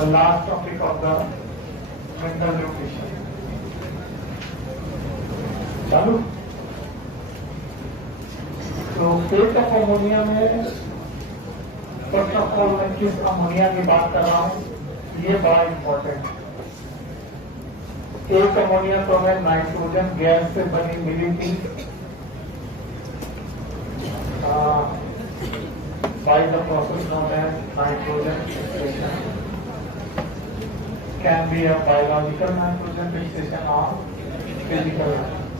the last topic of the mineral nutrition. चालू। तो fate of ammonia में first of all मैं किस अमोनिया की बात कर रहा हूँ, ये बड़ा इंपॉर्टेंट। एक अमोनिया तो हमें नाइट्रोजन गैस से बनी मिली थी by the process known as nitrogen fixation. Can be a biological nitrogen fixation or physical.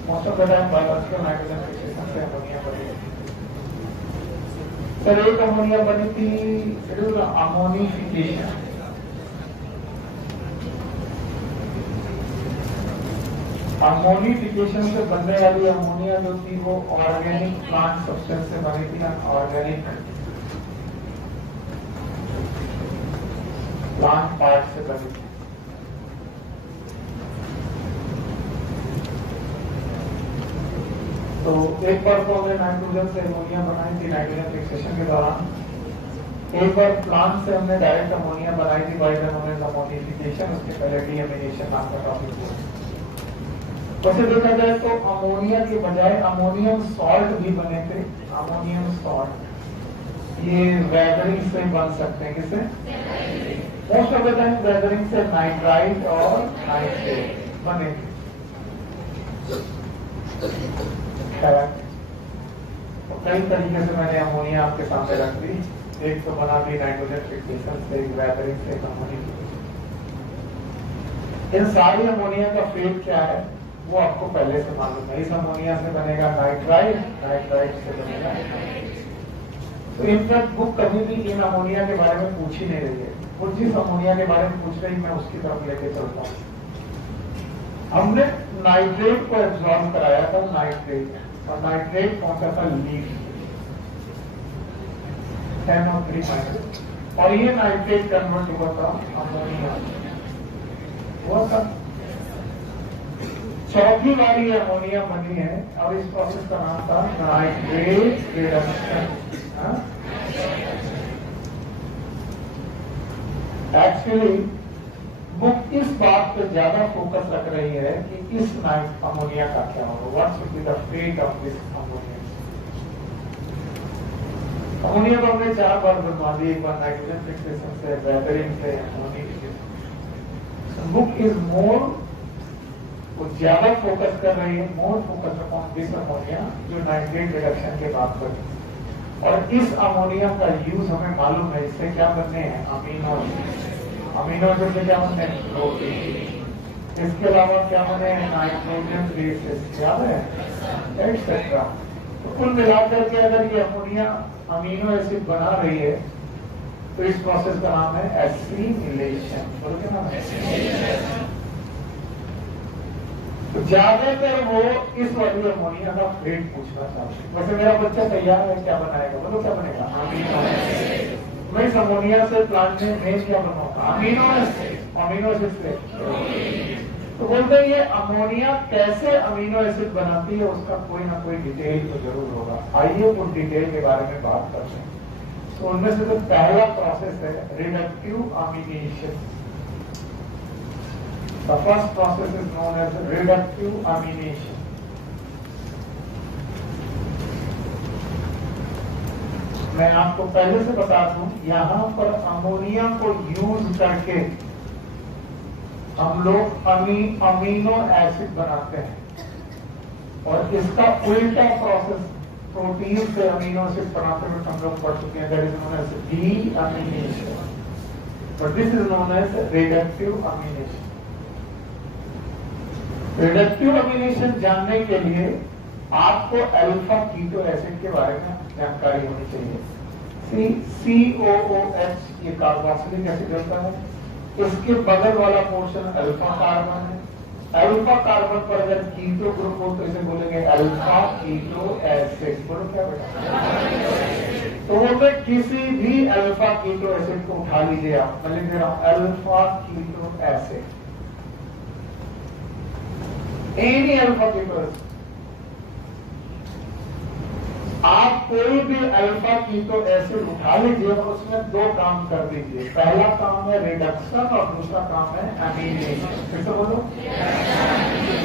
Most of the time biological nitrogen fixation से अमोनिया बनी। सर एक अमोनिया बनी थी अमोनिफिकेशन। अमोनिफिकेशन से बनने वाली अमोनिया जो थी वो ऑर्गेनिक प्लांट सब्सटेंस से बनी थी, ऑर्गेनिक प्लांट पार्ट से बनी थी। तो एक बार तो हमने नाइट्रोजन से अमोनिया बनाई थी नाइट्रोजन फिक्सेशन के दौरान, एक बार प्लांट से हमने डायरेक्ट अमोनिया बनाई थी बाय अमोनिफिकेशन। उसके पहले डीएमिनेशन नाम का टॉपिक हुआ। वैसे देखा जाए तो अमोनिया के बजाय अमोनियम सॉल्ट भी बने थे। अमोनियम सॉल्ट ये वेदरिंग से बन सकते हैं। किससे? Most of the time weathering से नाइट्राइट और नाइट्रेट बने थे। तो कई तरीके से मैंने अमोनिया आपके सामने रख दी। एक तो बना दी नाइट्रोजन फिक्सेशन से, एक वेदरिंग से, अमोनिया। इन सारी अमोनिया का फेट क्या है वो आपको पहले से मालूम है। इस अमोनिया से बनेगा नाइट्राइट, नाइट्राइट से बनेगा। तो इनफैक्ट बुक कभी भी इन अमोनिया के बारे में पूछ ही नहीं रही है। कुछ जिस अमोनिया के बारे में पूछ रही मैं उसकी तरफ लेके चलता हूँ। हमने नाइट्रेट को एब्जॉर्ब कराया था, नाइट्रेट, और नाइट्रेट पहुंचा था लीफ 10 और ये नाइट्रेट कन्वर्ट हुआ था अमोनिया हुआ था। चौथी बार ये अमोनिया बनी है और इस प्रोसेस का नाम था नाइट्रेट रिडक्शन। एक्चुअली बुक इस बात पे ज्यादा फोकस रख रही है कि इस अमोनिया का क्या होगा, what should be the fate of this ammonia. Ammonia को हमने 4 बार बनवा दी, एक बार नाइट्रोजन फिक्सेशन से, वेदरिंग से, अमोनिफिकेशन। बुक इज मोर वो ज्यादा फोकस कर रही है, more focus upon this ammonia जो नाइट्रेट रिडक्शन के बाद बनी। और इस अमोनिया का यूज हमें मालूम है, इससे क्या बनने हैं अमीनो एसिड से क्या बनने हैं प्रोटीन। इसके अलावा क्या बने हैं नाइट्रोजन बेसेस, याद है, एक्सेट्रा। तो कुल मिलाकर के अगर ये अमोनिया अमीनो एसिड बना रही है तो इस प्रोसेस का नाम है एसिमिलेशन। बोलो क्या नाम है? तो ज्यादातर वो इस वाली अमोनिया का फेट पूछना चाहते हैं। वैसे मेरा बच्चा तैयार है, क्या बनाएगा? बोलो क्या बनेगा? Amino acid. मैं इस अमोनिया से प्लांट में मेन क्या बनाऊंगा? Amino acid. अमीनो एसिड से तो बोलते हैं ये अमोनिया कैसे अमीनो एसिड बनाती है, उसका कोई ना कोई डिटेल तो जरूर होगा। आइए उन डिटेल के बारे में बात करते हैं। तो उनमें से जो पहला प्रोसेस है reductive अमीनेशन। The first process is known as reductive amination. मैं आपको पहले से बता दूं, यहाँ पर अमोनिया को यूज करके हम लोग अमीनो एसिड बनाते हैं, और इसका उल्टा प्रोसेस प्रोटीन से अमीनो एसिड बनाते हुए हम लोग पढ़ चुके हैं। That is known as deamination, but this is known as reductive amination. Reductive amination जानने के लिए आपको अल्फा कीटो एसिड के बारे में जानकारी होनी चाहिए। COOH ये कार्बोक्सिलिक एसिड होता है, इसके बगल वाला पोर्शन अल्फा कार्बन है। अल्फा कार्बन पर अगर कीटो ग्रुप हो तो इसे बोलेंगे अल्फा कीटो एसिड। बोलो क्या बेटा? तो वो किसी भी अल्फा कीटो एसिड को उठा लीजिए आप, मैं लिख दे रहा हूं alpha keto acid, any alpha keto acid. आप कोई भी अल्फा कीटो एसिड उठा लीजिए और उसमें दो काम कर दीजिए। पहला काम है रिडक्शन और दूसरा काम है अमीनेशन। फिर से बोलो,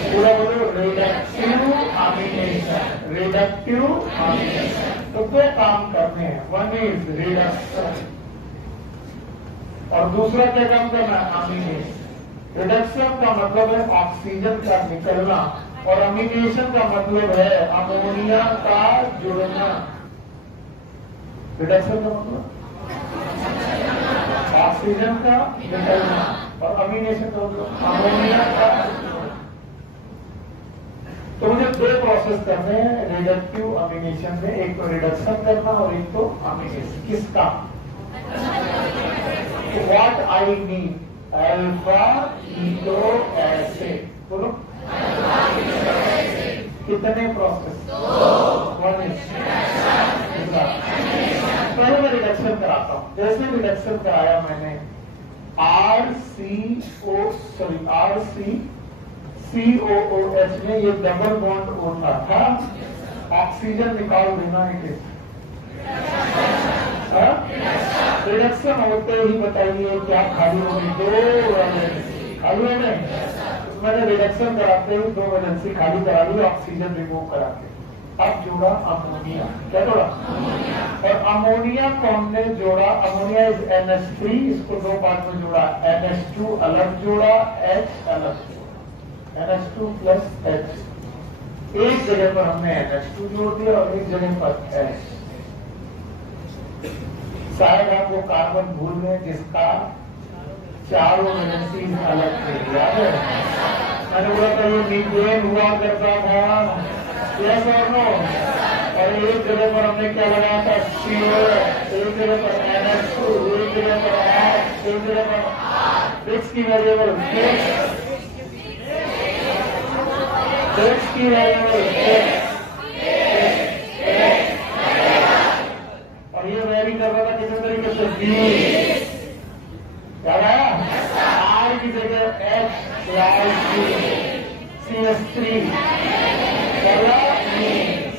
पूरा बोलो, रिडक्टिव अमीनेशन, रिडक्टिव अमीनेशन। तो दो काम करने हैं, वन इज रिडक्शन और दूसरा क्या काम करना है, अमीनेशन। रिडक्शन का मतलब है ऑक्सीजन का निकलना और अमीनेशन का मतलब है अमोनिया का जुड़ना। रिडक्शन का मतलब ऑक्सीजन का निकलना और अमीनेशन का मतलब अमोनिया का जुड़ना। तो मुझे दो प्रोसेस करने हैं रिडक्टिव अमीनेशन में, एक तो रिडक्शन करना और एक तो अमीनेशन। किसका? What I need alpha keto acid. बोलो, कितने प्रोसेस? पहले मैं रिडक्शन कराता हूं। जैसे रिडक्शन कराया मैंने RCCOOH में ये डबल बॉन्ड होता था, ऑक्सीजन निकाल देना है। रिडक्शन होते ही बताइए क्या खाली होगी? दो खाली हो गए। मैंने रिडक्शन कराते ही दो वैलेंसी खाली करा ली, ऑक्सीजन रिमूव करा के। अब जोड़ा अमोनिया। क्या जोड़ा? और अमोनिया को हमने जोड़ा, अमोनिया इज NH3, इसको दो पार्ट में जोड़ा, NH2 अलग जोड़ा, H अलग जोड़ा, NH2 प्लस H। एक जगह पर हमने NH2 जोड़ दिया और एक जगह पर H। शायद आप वो कार्बन भूल गए जिसका चारों वैलेंसी अलग थे, याद है? मैंने बोला था ये मीथेन हुआ करता था, यस और नो? और एक जगह पर हमने क्या लगाया था, CO, एक जगह पर NH2, एक जगह पर H, एक जगह पर X की वेरिएबल, X की वेरिएबल, और ये वेरी कर रहा था किसी तरीके से B। क्या आया? R की जगह H, CS3,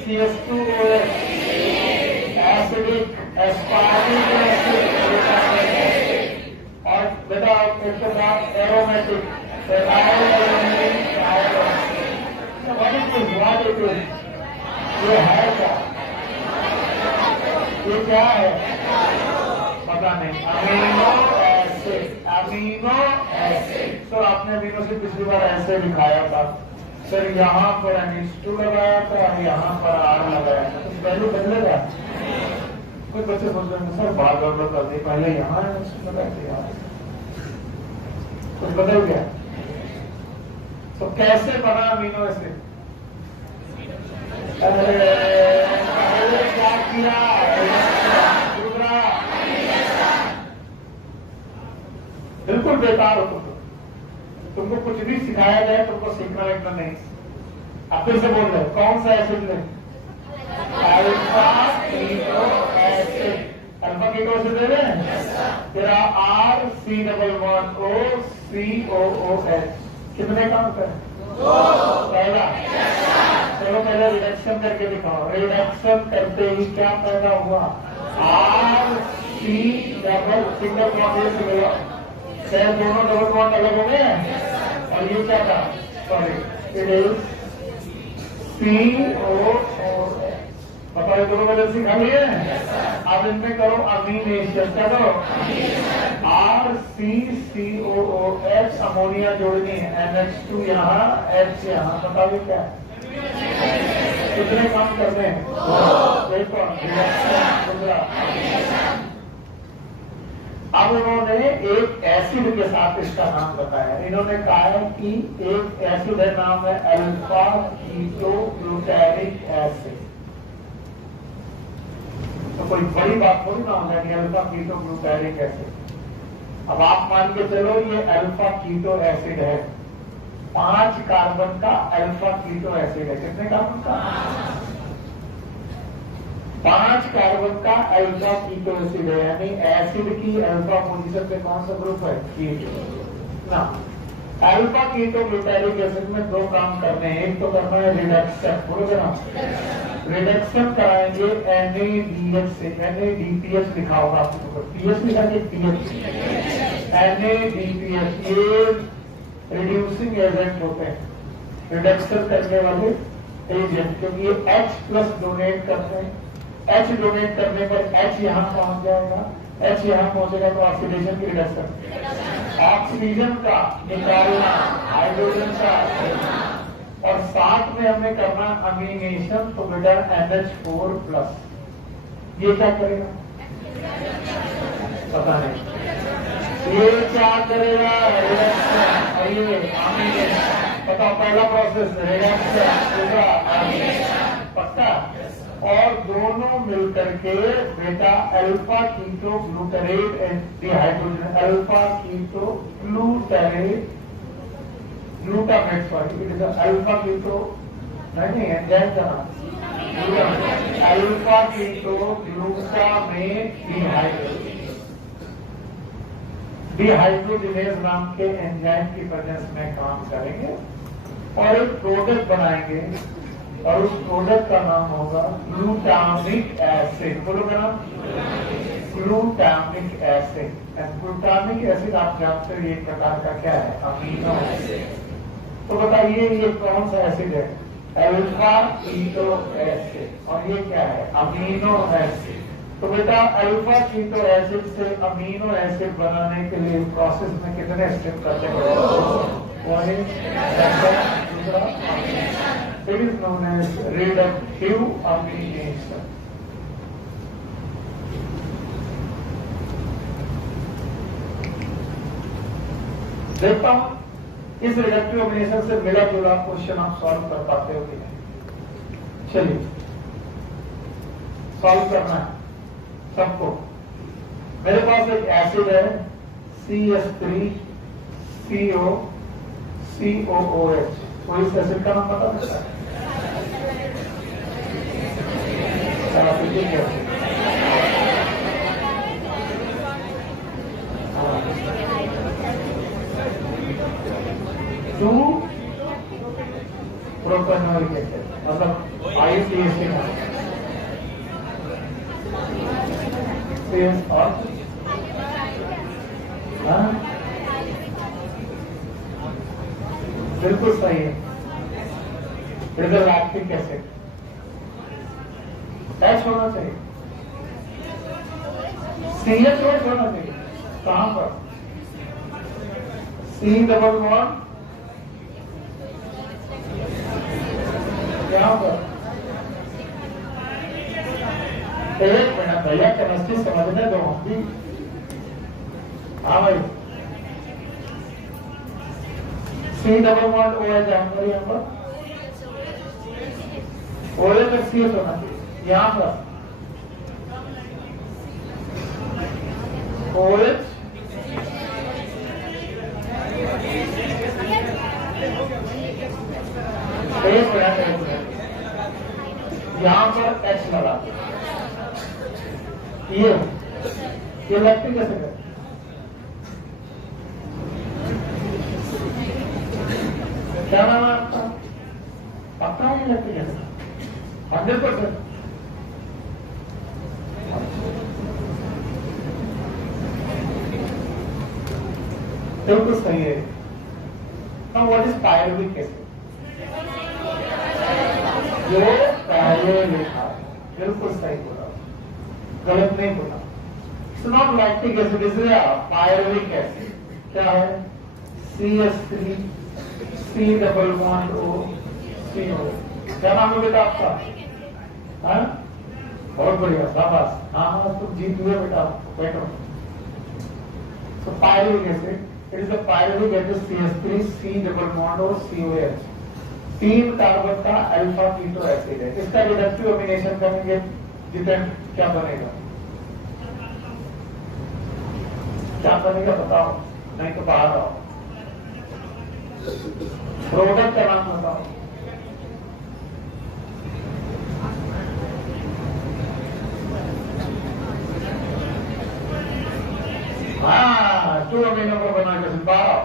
CS2OH, acidic aspartic acid, और बेटा इसके साथ एरोमेटिक, ये है क्या? ये क्या है? पता नहीं। Amino acid, amino acid. Sir आपने अमीनो से पिछली बार ऐसे दिखाया था, सर यहाँ पर NH2 लगाया था, यहाँ पर R लगाया था, तो वैल्यू बदलेगा? कुछ बच्चे सोच रहे हैं सर बार गड़बड़ कर दी, पहले यहाँ NH2 लगाया था, यहाँ कुछ बदल गया। तो कैसे बना अमीनो एसिड? अरे क्या किया? बिल्कुल बेकार हो तुमको कुछ भी सिखाया जाए तुमको सीखना एकदम नहीं। अब फिर से बोल रहे कौन सा एसिड ले? Alpha keto acid. Alpha keto acid ले रहे हैं? तेरा RCOOH कितने काम कर? पहला। चलो पहले रिडक्शन करके दिखाओ। रिडक्शन करते ही क्या पैदा हुआ? RC डबल सिंगल बॉन्ड मिला, शहर दोनों डबल बॉन्ड अलग हो गए और ये क्या था? Sorry, it is COOH। बताओ दोनों वैलेंसी खाली है। अब इनमें करो अमीनेशन। क्या करो? RCCOOH, अमोनिया जोड़नी है, NH2 यहाँ, H यहाँ। बताइए क्या कितने काम करते हैं? अब उन्होंने एक एसिड के साथ इसका नाम बताया। इन्होंने कहा है कि एक एसिड है, नाम है अल्फा कीटो ग्लूटारिक एसिड। तो कोई बड़ी बात थोड़ी ना होगा कि अल्फा कीटो ग्लूटारिक एसिड। अब आप मान के चलो ये अल्फा कीटो एसिड है, 5 कार्बन का अल्फा कीटो एसिड है। कितने कार्बन का? 5 कार्बन का अल्फा कीटो एसिड है, यानी एसिड की अल्फा पोजीशन पे कौन सा ग्रुप है? कीटो ना। अल्फा कीटो ग्लूटारिक एसिड में दो काम करने हैं। एक तो करना है रिडक्शन, बोलो ना, रिडक्शन कराएंगे NADH से, NADPH लिखा होगा आपके ऊपर, पीएच लिखा के पीएच, NADPH ये रिड्यूसिंग एजेंट होते हैं, रिडक्शन करने वाले एजेंट, क्योंकि ये H+ डोनेट करते हैं। H डोनेट करने पर H यहाँ पहुंच जाएगा, H यहाँ पहुंचेगा तो ऑक्सीडेशन की रिडक्शन, ऑक्सीजन का निकालना, हाइड्रोजन का, और साथ में हमें करना अमीनेशन, तो बेटा NH4+, ये क्या करेगा पता नहीं, ये क्या करेगा रिडक्शन, और ये अमीनेशन, बताओ पहला प्रोसेस रिडक्शन, पक्का, और दोनों मिलकर के बेटा alpha keto glutarate dehydrogen, alpha keto glutarate glutamate, sorry it is alpha keto, नहीं एंजाइम का नाम अल्फा कीटो ग्लूटामेट डिहाइड्रोजिनेज नाम के एंजाइम की प्रेजेंस में काम करेंगे और एक प्रोडक्ट बनाएंगे, और उस प्रोडक्ट का नाम होगा ग्लूटामिक एसिड। बोलो मेरा ग्लूटामिक एसिड। ग्लूटामिक एसिड आप जानते हो ये एक प्रकार का क्या है, अमीनो एसिड। तो बताइए ये कौन सा एसिड है, अल्फा कीटो एसिड, और ये क्या है, अमीनो एसिड। तो बेटा अल्फा कीटो एसिड से अमीनो एसिड बनाने के लिए प्रोसेस में कितने स्टेप करते हैं, it is known as reductive amination. देखता हूं इस रिडक्टिव अमीनेशन से मिला जुला क्वेश्चन आप सॉल्व कर पाते हो कि नहीं। चलिए सॉल्व करना है सबको। मेरे पास एक एसिड है CS3COCOOH, तो इस एसिड का नाम पता है? टू प्रोपेनोइक एसिड, मतलब IUPAC और बिल्कुल सही है, लैक्टिक एसिड H होना चाहिए, CH होना चाहिए, कहां पर C डबल बॉन्ड यहाँ पर। एक मिनट भैया केमिस्ट्री समझने दो हम भी। हाँ भाई C डबल बॉन्ड OH जानकारी यहाँ पर, OH में CH होना चाहिए, यहाँ पर OH एक मिनट यहाँ पर H लगा, ये लैक्टिक एसिड है। क्या नाम है आपका, पक्का है लैक्टिक एसिड 100%? बिल्कुल सही है। Now what is pyruvic acid? जो पहले लिखा है, बिल्कुल सही बोला, गलत नहीं बोला। It's not lactic acid, it's a pyruvic acid। क्या है, CS3 C double bond O CO। क्या नाम है बेटा आपका? हाँ बहुत बढ़िया, शाबाश, हाँ हाँ तुम जीत हुए बेटा, बैठो। So pyruvic acid, it is a pyruvic acid CS3 C double bond O COH, 3 carbon का अल्फा कीटो एसिड है। इसका रिडक्टिव अमीनेशन करेंगे जितेंद्र, क्या बनेगा, क्या बनेगा बताओ, नहीं तो बाहर आओ। प्रोडक्ट का नाम बताओ। हाँ 2 अमीनो को बना के बाहर आओ।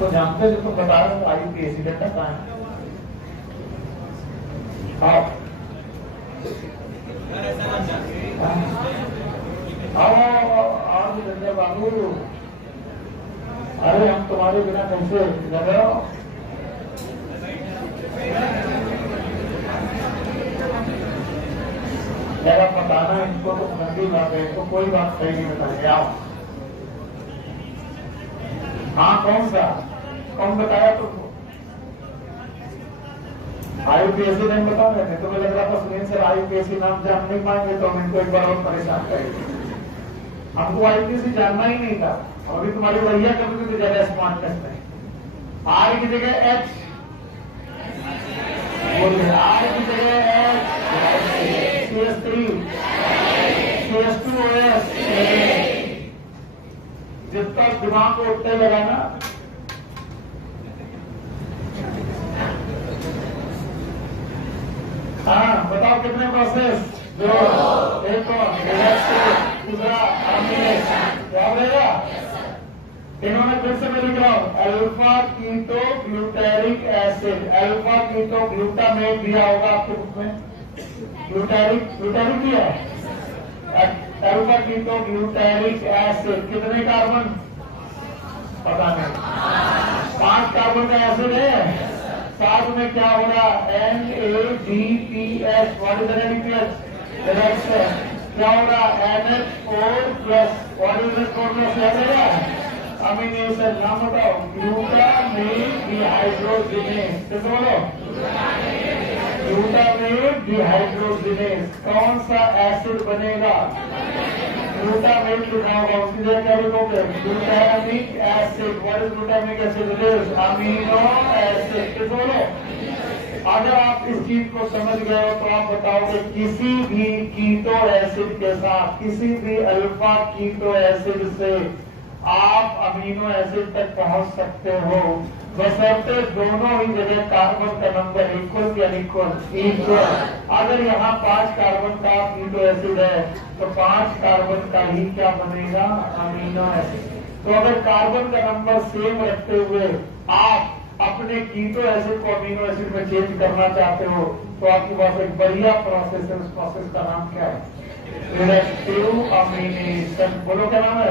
तो जानते जो तो बता रहे हो IUPAC का कहाँ है, आओ आओ धंधे बाबू, अरे हम तुम्हारे बिना कैसे लग रहे हो? जरा बताना इनको तो ठंडी बात है, तो कोई बात सही नहीं बताएंगे। आओ। हाँ कौन बताया तुमको? IUPAC नहीं बता रहे थे? तुम्हें लग रहा था सुनील सर IUPAC नाम जान नहीं पाएंगे तो हम इनको एक बार और परेशान करेंगे। हमको IUPAC जानना ही नहीं था। अभी तुम्हारी भैया कभी भी ज्यादा स्मार्टनेस नहीं। R की जगह H बोलिए, R की जगह H, CS3, CS2OS, जितना दिमाग को उठने लगा ना, हाँ बताओ कितने प्रोसेस? दो, एक दूसरा याद रहेगा? इन्होंने फिर से मैं लिख रहा हूं, alpha keto glutaric acid, alpha keto glutamate दिया होगा आपके बुक में, ग्लूटारिक दिया है, अल्फा कीटो ग्लूटारिक एसिड कितने कार्बन? पता नहीं, 5 कार्बन का एसिड है। साथ में क्या हो रहा? NADPH, what is NADPH? Reaction क्या हो रहा? NH4+, what is NH4+? याद है? अमीनेशन नाम बताओ, ग्लूटामेट डिहाइड्रोजिनेज, कैसे बोलो? ग्लूटामेट डिहाइड्रोजिनेज कौन सा एसिड बनेगा? ग्लूटामेट लिखा होगा, उसकी जगह क्या लिखोगे? Glutamic acid, what is glutamic acid? Amino acid, कैसे बोलो? अगर आप इस चीज को समझ गए हो तो आप बताओगे किसी भी कीटो एसिड के साथ, किसी भी अल्फा कीटो एसिड से आप अमीनो एसिड तक पहुंच सकते हो, बशर्ते दोनों ही जगह कार्बन का नंबर इक्वल या इक्वल। अगर यहाँ 5 कार्बन का कीटो एसिड है तो 5 कार्बन का ही क्या बनेगा? Amino acid. तो अगर कार्बन का नंबर सेम रखते हुए आप अपने कीटो एसिड को अमीनो एसिड में चेंज करना चाहते हो तो आपके पास एक बढ़िया प्रोसेस है। उस प्रोसेस का नाम क्या है? रिडक्टिव अमीनेशन। बोलो क्या नाम है?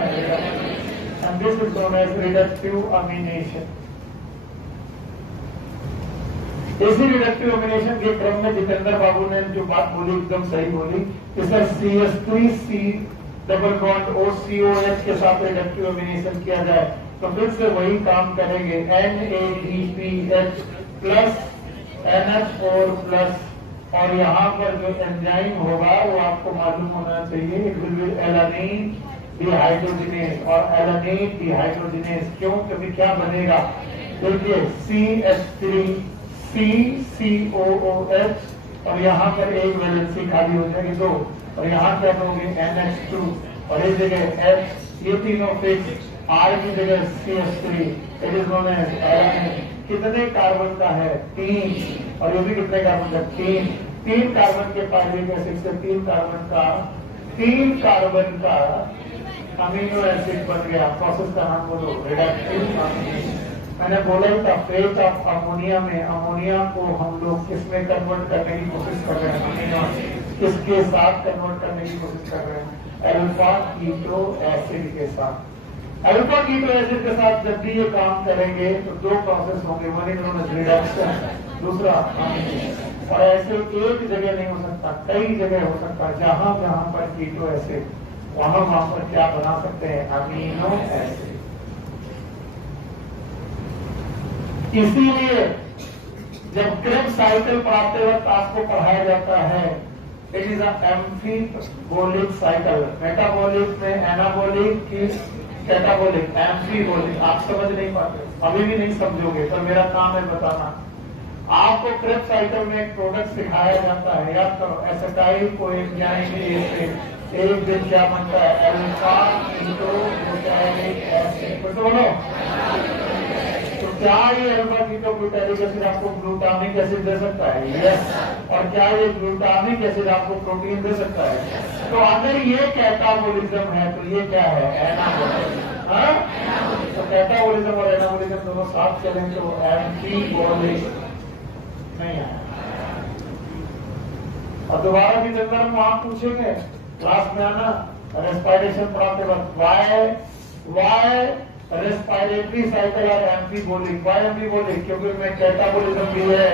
And this is known as reductive amination. इसी रिडक्टिव अमीनेशन के क्रम में जितेंद्र बाबू ने जो बात बोली एकदम सही बोली कि sir CS3C double bond OCOH के साथ रिडक्टिव अमीनेशन किया जाए तो फिर से वही काम करेंगे, NADPH प्लस NH4+, और यहाँ पर जो एंजाइम होगा वो आपको मालूम होना चाहिए, it will be alanine dehydrogenase. और एलानिन डिहाइड्रोजिनेज क्यों? क्योंकि क्या बनेगा? देखिए CH3 CCOOH और यहाँ पर एक वैलेंसी खाली हो जाएगी 2, और यहाँ क्या करोगे? NH2 और इस जगह H, ये तीनों फिक्स, R की जगह CH3, it is known as alanine. कितने कार्बन का है? 3, और ये भी कितने कार्बन का? 3 कार्बन के पायरिक एसिड से 3 कार्बन का अमीनो एसिड बन गया। प्रोसेस का नाम बोलो, रिडक्टिव अमीनेशन। मैंने बोला ही था फेट ऑफ अमोनिया में, अमोनिया को हम लोग किसमें कन्वर्ट करने की कोशिश कर रहे हैं? अमीनो किसके साथ कन्वर्ट करने की कोशिश कर रहे हैं? अल्फा कीटो एसिड के साथ। अल्फा कीटो एसिड के साथ जब भी ये काम करेंगे तो 2 प्रोसेस होंगे, वन इज रिडक्शन, दूसरा अमीनेशन। और ऐसे एक जगह नहीं हो सकता, कई जगह हो सकता है। जहां जहां पर कीटो एसिड वहां पर क्या बना सकते हैं? Amino acid. इसीलिए जब क्रेब्स साइकिल पढ़ाते वक्त आपको पढ़ाया जाता है इट इज एम्फीबोलिक साइकिल। मेटाबॉलिक में एनाबॉलिक की कैटाबॉलिक, एम्फीबोलिक। आप समझ नहीं पाते, अभी भी नहीं समझोगे, पर मेरा काम है बताना। आपको क्रेब्स साइकिल में एक प्रोडक्ट सिखाया जाता है, याद करो, एसिटाइल कोएंजाइम एसिड। एक दिन क्या बनता है? Alpha ketoglutaric acid. तो बोलो, तो क्या ये अल्फा कीटोग्लूटारिक एसिड आपको ग्लूटामिक एसिड दे सकता है? यस। और क्या ये ग्लूटामिक एसिड आपको प्रोटीन दे सकता है? तो अगर ये कैटाबोलिज्म है तो ये क्या है? एनाबोलिज्म। हाँ, तो कैटाबोलिज्म और एनाबोलिज्म दोनों साथ चलें तो एम्फीबोलिक नहीं आया। और दोबारा भी जब वहां पूछेंगे क्लास में आना, रेस्पिरेशन पढ़ाते वक्त वाई रेस्पिरेटरी साइकिल और एम्फीबोलिक। वाई एम्फीबोलिक क्योंकि मैं कैटाबोलिज्म भी है,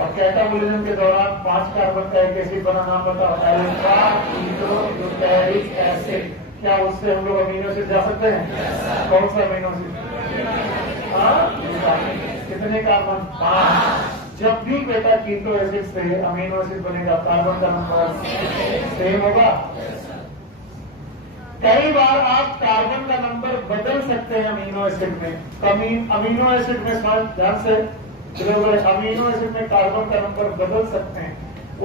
और कैटाबोलिज्म के दौरान 5 कार्बन का एक एसिड बना, नाम बताओ, अल्फा कीटोन्यूक्लिक एसिड। क्या उससे हम लोग अमीनो एसिड जा सकते हैं? कौन सा अमीनो एसिड? कितने कार्बन? 5। जब भी बेटा कीटो एसिड से अमीनो एसिड बनेगा कार्बन का नंबर सेम होगा। कई बार आप कार्बन का नंबर बदल सकते हैं अमीनो एसिड में। अमीनो एसिड में ध्यान से, अमीनो एसिड में कार्बन का नंबर बदल सकते हैं।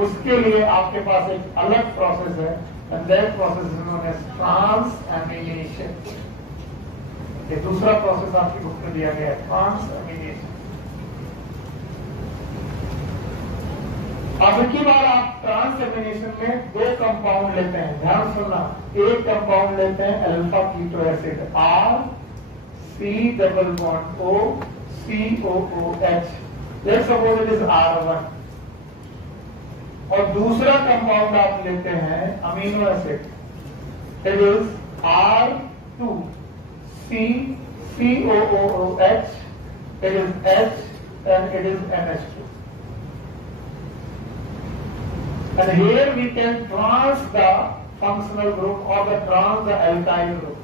उसके लिए आपके पास एक अलग प्रोसेस है, and that process is known as transamination। ये दूसरा प्रोसेस आपकी बुक में दिया गया है, ट्रांसएमिनेशन। अब की बार आप ट्रांसएमिनेशन में 2 कंपाउंड लेते हैं, ध्यान सुनना। एक कंपाउंड लेते हैं alpha keto acid, R C double bond O COOH, let's suppose it is R1। और दूसरा कंपाउंड आप लेते हैं amino acid, it is R2 COOH, it is H and it is NH2. And here we can trans the functional group or the alkyl group.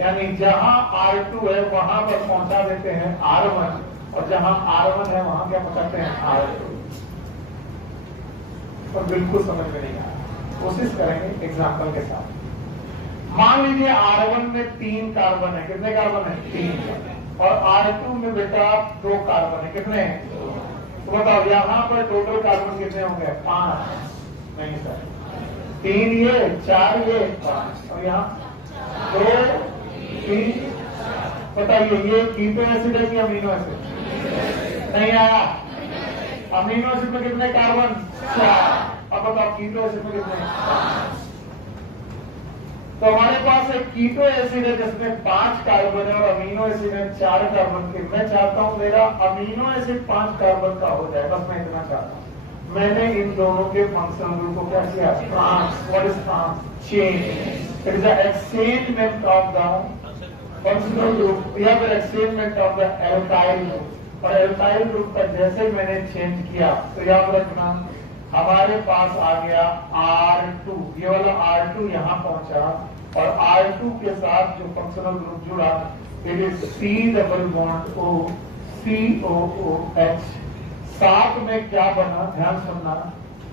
यानी जहां R2 है वहां पर पहुंचा देते हैं R1, और जहां R1 है वहां क्या पहुंचाते हैं R2। तो बिल्कुल समझ में नहीं आ रहा, कोशिश करेंगे एग्जाम्पल के साथ। मान लीजिए R1 में 3 कार्बन है, कितने कार्बन है? 3। और R2 में बेटा 2 कार्बन है, कितने हैं? तो बताओ यहाँ पर टोटल कार्बन कितने होंगे? 5। नहीं सर, 3 ये, 4 ये, 5। और यहाँ 2 3, बताइए ये कीटो एसिड है कि अमीनो एसिड? नहीं आया। अमीनो एसिड में कितने कार्बन? 4। अब बताओ कीटो एसिड में कितने? 5। तो हमारे पास एक कीटो एसिड है जिसमें 5 कार्बन है और अमीनो एसिड है 4 कार्बन के। मैं चाहता हूं मेरा अमीनो एसिड 5 कार्बन का हो जाए, बस मैं इतना चाहता हूं। मैंने इन दोनों के फंक्शनल ग्रुप को क्या किया? Trans. What is trans? Change. It is the exchangement of the functional group या फिर exchangement of the alkyl group. और एल्काइल ग्रुप का जैसे मैंने चेंज किया तो याद रखना हमारे पास आ गया R2, ये वाला R2 यहाँ पहुंचा, और R2 के साथ जो फंक्शनल ग्रुप जुड़ा it is C double bond O COOH। साथ में क्या बना? ध्यान सुनना,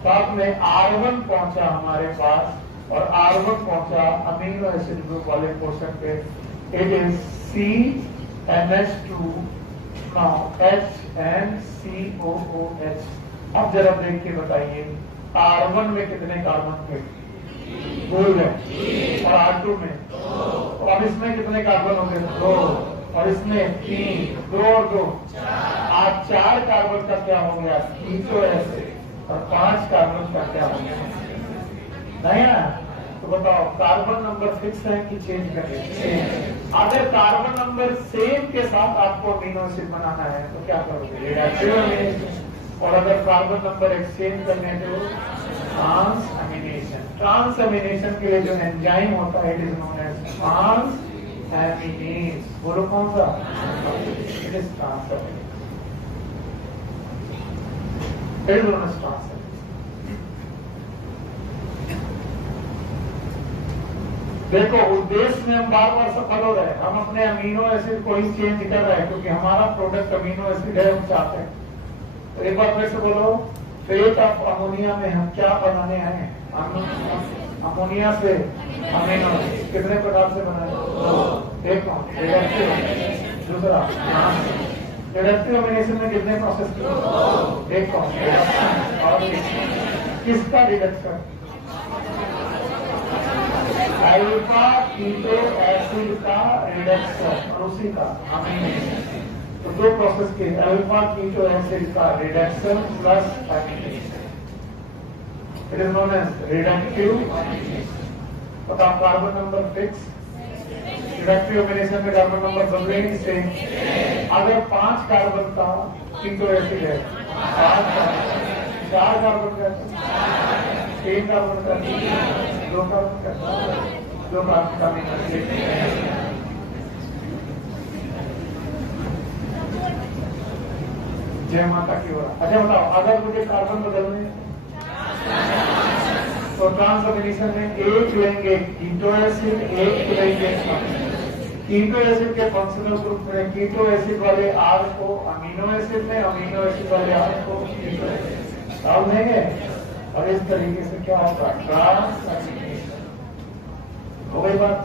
साथ में R1 पहुंचा हमारे पास, और R1 पहुंचा अमीनो एसिड ग्रुप वाले पोर्शन पे, it is CNH2 now H and COOH। अब जरा देख के बताइए R1 में कितने कार्बन थे? 2 है। और R2 में? तो अब इसमें कितने कार्बन होंगे? 2। और इसमें 3, 2 और 2, आज 4 कार्बन का क्या हो गया? Keto acid. और 5 कार्बन का क्या हो गया? नहीं ना? तो बताओ कार्बन नंबर फिक्स है कि चेंज करेंगे? अगर कार्बन नंबर सेम के साथ आपको अमीनो एसिड बनाना है तो क्या करोगे? रिएक्शन। और अगर कार्बन नंबर एक्सचेंज करने तो ट्रांसएमिनेशन। ट्रांसएमिनेशन के लिए जो एंजाइम होता है it is known as transaminase. बोलो कौन सा? It is transaminase. It is known as transaminase. देखो उद्देश्य में हम बार-बार सफल हो रहे हैं, हम अपने अमीनो एसिड को ही चेंज कर रहे हैं क्योंकि हमारा प्रोडक्ट अमीनो एसिड है, हम चाहते हैं। तो एक बार फिर से बोलो, फेट ऑफ अमोनिया में हम क्या बनाने आए हैं? अमोनिया से अमीनो एसिड। कितने प्रकार से बनाए? एक रिडक्टिव, दूसरा रिडक्टिव अमीनेशन में कितने प्रोसेस? एक और किसका रिडक्शन? अल्फा कीटो एसिड का रिडक्शन और उसी का अमीनेशन। तो 2 प्रोसेस के अल्फा कीटो एसिड का reduction plus amination, it is known as reductive amination. बताओ carbon number fix, reductive amination में कार्बन नंबर बदलेंगे से। अगर 5 कार्बन का कीटो एसिड है, 5 4 कार्बन का 3 कार्बन का 2 कार्बन का 2 कार्बन का जय माता की ओर। अच्छा बताओ, अगर मुझे कार्बन बदलने तो ट्रांसफॉर्मेशन में एक लेंगे कीटो एसिड, एक लेंगे कीटो एसिड के फंक्शनल ग्रुप में कीटो एसिड वाले आर को अमीनो एसिड में, अमीनो एसिड वाले आर को कीटो एसिड डाल देंगे और इस तरीके से क्या होगा, ट्रांसफॉर्मेशन हो गई। बात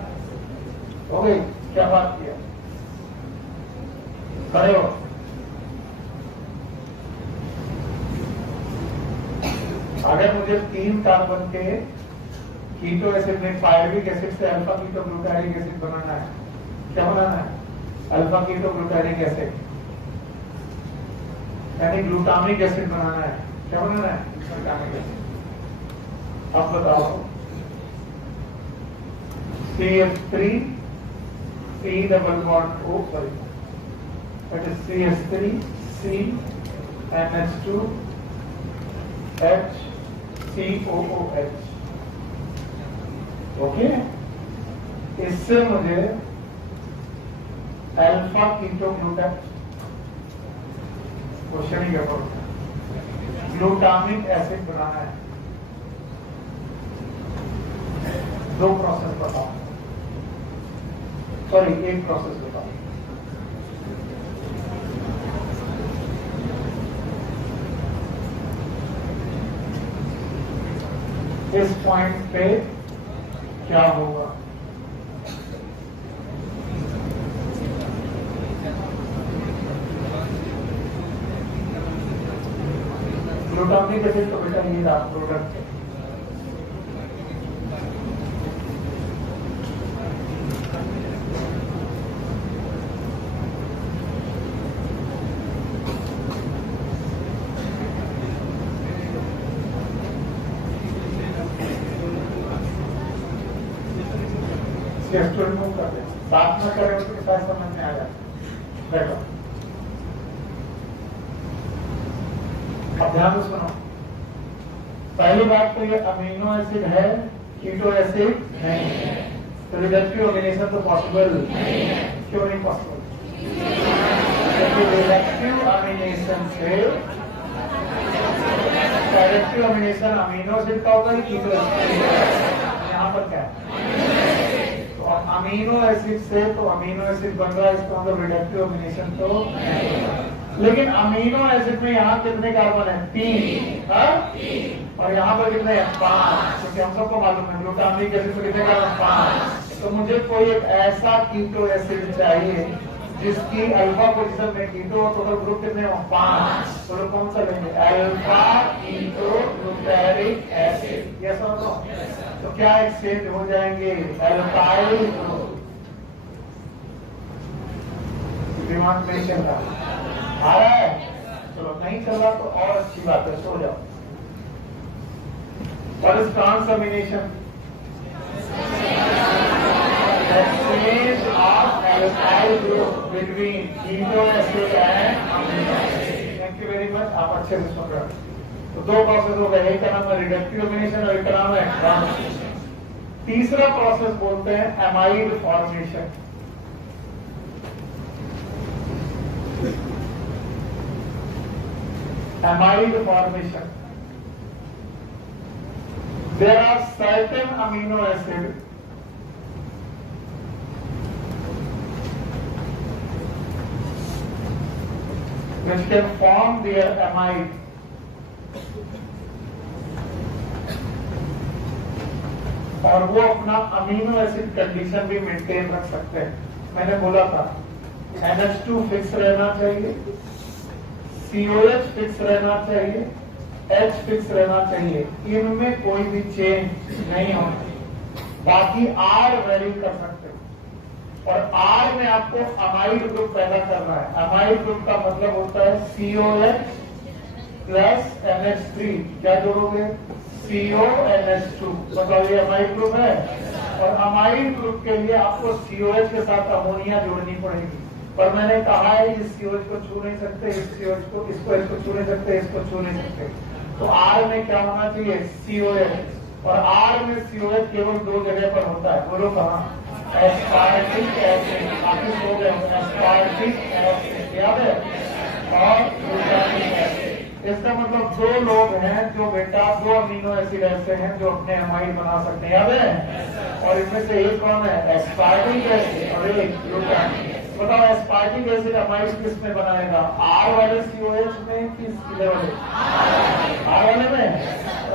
हो गई, क्या बात किया, खड़े हो। अगर मुझे 3 कार्बन के कीटो एसिड में पायरुविक एसिड से अल्फा कीटो ग्लूटारिक एसिड बनाना है, क्या बनाना है, अल्फा कीटो ग्लूटारिक एसिड यानी ग्लूटामिक एसिड बनाना है, क्या बनाना है, ग्लूटामिक एसिड। अब बताओ, CH3 C double bond O, sorry that is CH3 C NH2 H COOH, okay. इससे मुझे अल्फा कीटो क्वेश्चन ही क्या ग्लूटामिक एसिड बनाना है। 2 प्रोसेस बताओ, सॉरी 1 प्रोसेस बताओ। इस पॉइंट पे क्या होगा, ग्लूटामिक एसिड तो बेटा ये रहा प्रोडक्ट है, कर दे, बात न करें उसके साथ समझ में आ जाए। बैठो, अब ध्यान से सुनो। पहली बात तो ये अमीनो एसिड है, कीटो एसिड नहीं है, तो रिडक्टिव अमीनेशन तो पॉसिबल नहीं है। क्यों नहीं पॉसिबल, क्योंकि रिडक्टिव अमीनेशन से डायरेक्टिव अमीनेशन अमीनो एसिड का होगा, कीटो एसिड। यहाँ पर क्या है, अमीनो एसिड से तो अमीनो एसिड बन रहा है, इसका मतलब रिडक्टिव अमीनेशन तो नहीं। लेकिन अमीनो एसिड में यहाँ कितने कार्बन है, 3, और यहाँ पर कितने हैं, 5, क्योंकि हम सबको मालूम है ग्लूटामिक एसिड में कितने कार्बन, 5। तो मुझे कोई एक ऐसा कीटो एसिड चाहिए जिसकी अल्फा पोजीशन में कीटो हो, तो ग्रुप कितने हो, 5। तो कौन सा लेंगे, अल्फा कीटो ग्लूटारिक एसिड, ये समझो। तो क्या एक्सचेंज हो जाएंगे, एल्काइल ग्रुप। दिमाग नहीं चल रहा, आ रहा है, चलो नहीं चल रहा तो और अच्छी बात है, सो जाओ। और इस transamination exchange of alkyl group between keto acid and amino acid. Thank you very much, आप अच्छे से सुन रहे हो। तो 2 प्रोसेस हो गए, एक का नाम है रिडक्टिव अमीनेशन और एक का नाम है ट्रांसफॉर्मेशन। तीसरा प्रोसेस बोलते हैं amide formation. Amide formation, there are certain amino acid which can form their amide और वो अपना अमीनो एसिड कंडीशन भी मेंटेन रख सकते हैं। मैंने बोला था NH2 फिक्स रहना चाहिए, COH फिक्स रहना चाहिए, H फिक्स रहना चाहिए, इनमें कोई भी चेंज नहीं होना। बाकी R वेरी कर सकते हो, और R में आपको अमाइड ग्रुप पैदा करना है। अमाइड ग्रुप का मतलब होता है COH प्लस NH3, क्या जोड़ोगे, CONH2। बताओ ये अमाइड ग्रुप है, और अमाइड ग्रुप के लिए आपको COH के साथ अमोनिया जोड़नी पड़ेगी। पर मैंने कहा है इस COH को छू नहीं सकते, इस COH को, इसको छू नहीं सकते, इसको छू नहीं सकते। तो आर में क्या होना चाहिए? COH। और आर में COH केवल 2 जगह पर होता है, बोलो कहाँ? Aspartic acid. काफी हो गए, एस्पार्टिक एसिड याद है, और ग्लूटामिक एसिड। इसका मतलब 2 लोग हैं जो बेटा 2 अमीनो एसिड ऐसे हैं जो अपने अमाइड बना सकते हैं, याद है? और इनमें से एक कौन है? एस्पार्टिक एसिड और एक ग्लूटामिक। बताओ एस्पार्टिक एसिड अमाइड किस में बनाएगा? आर वाले COH में, किस वाले? आर वाले में।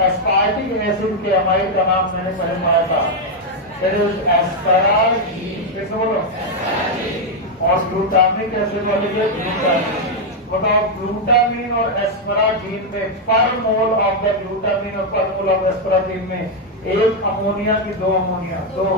एस्पार्टिक एसिड के अमाइड का नाम मैंने पहले पढ़ा था, एस्पराजीन। कैसे बोलो? और ग्लूटामिक एसिड वाले के ग्लूटामिन। बताओ ग्लूटामिन और एस्पराजीन में पर मोल ऑफ द ग्लूटामिन और पर मोल ऑफ एस्पराजीन में एक अमोनिया की 2 अमोनिया, 2,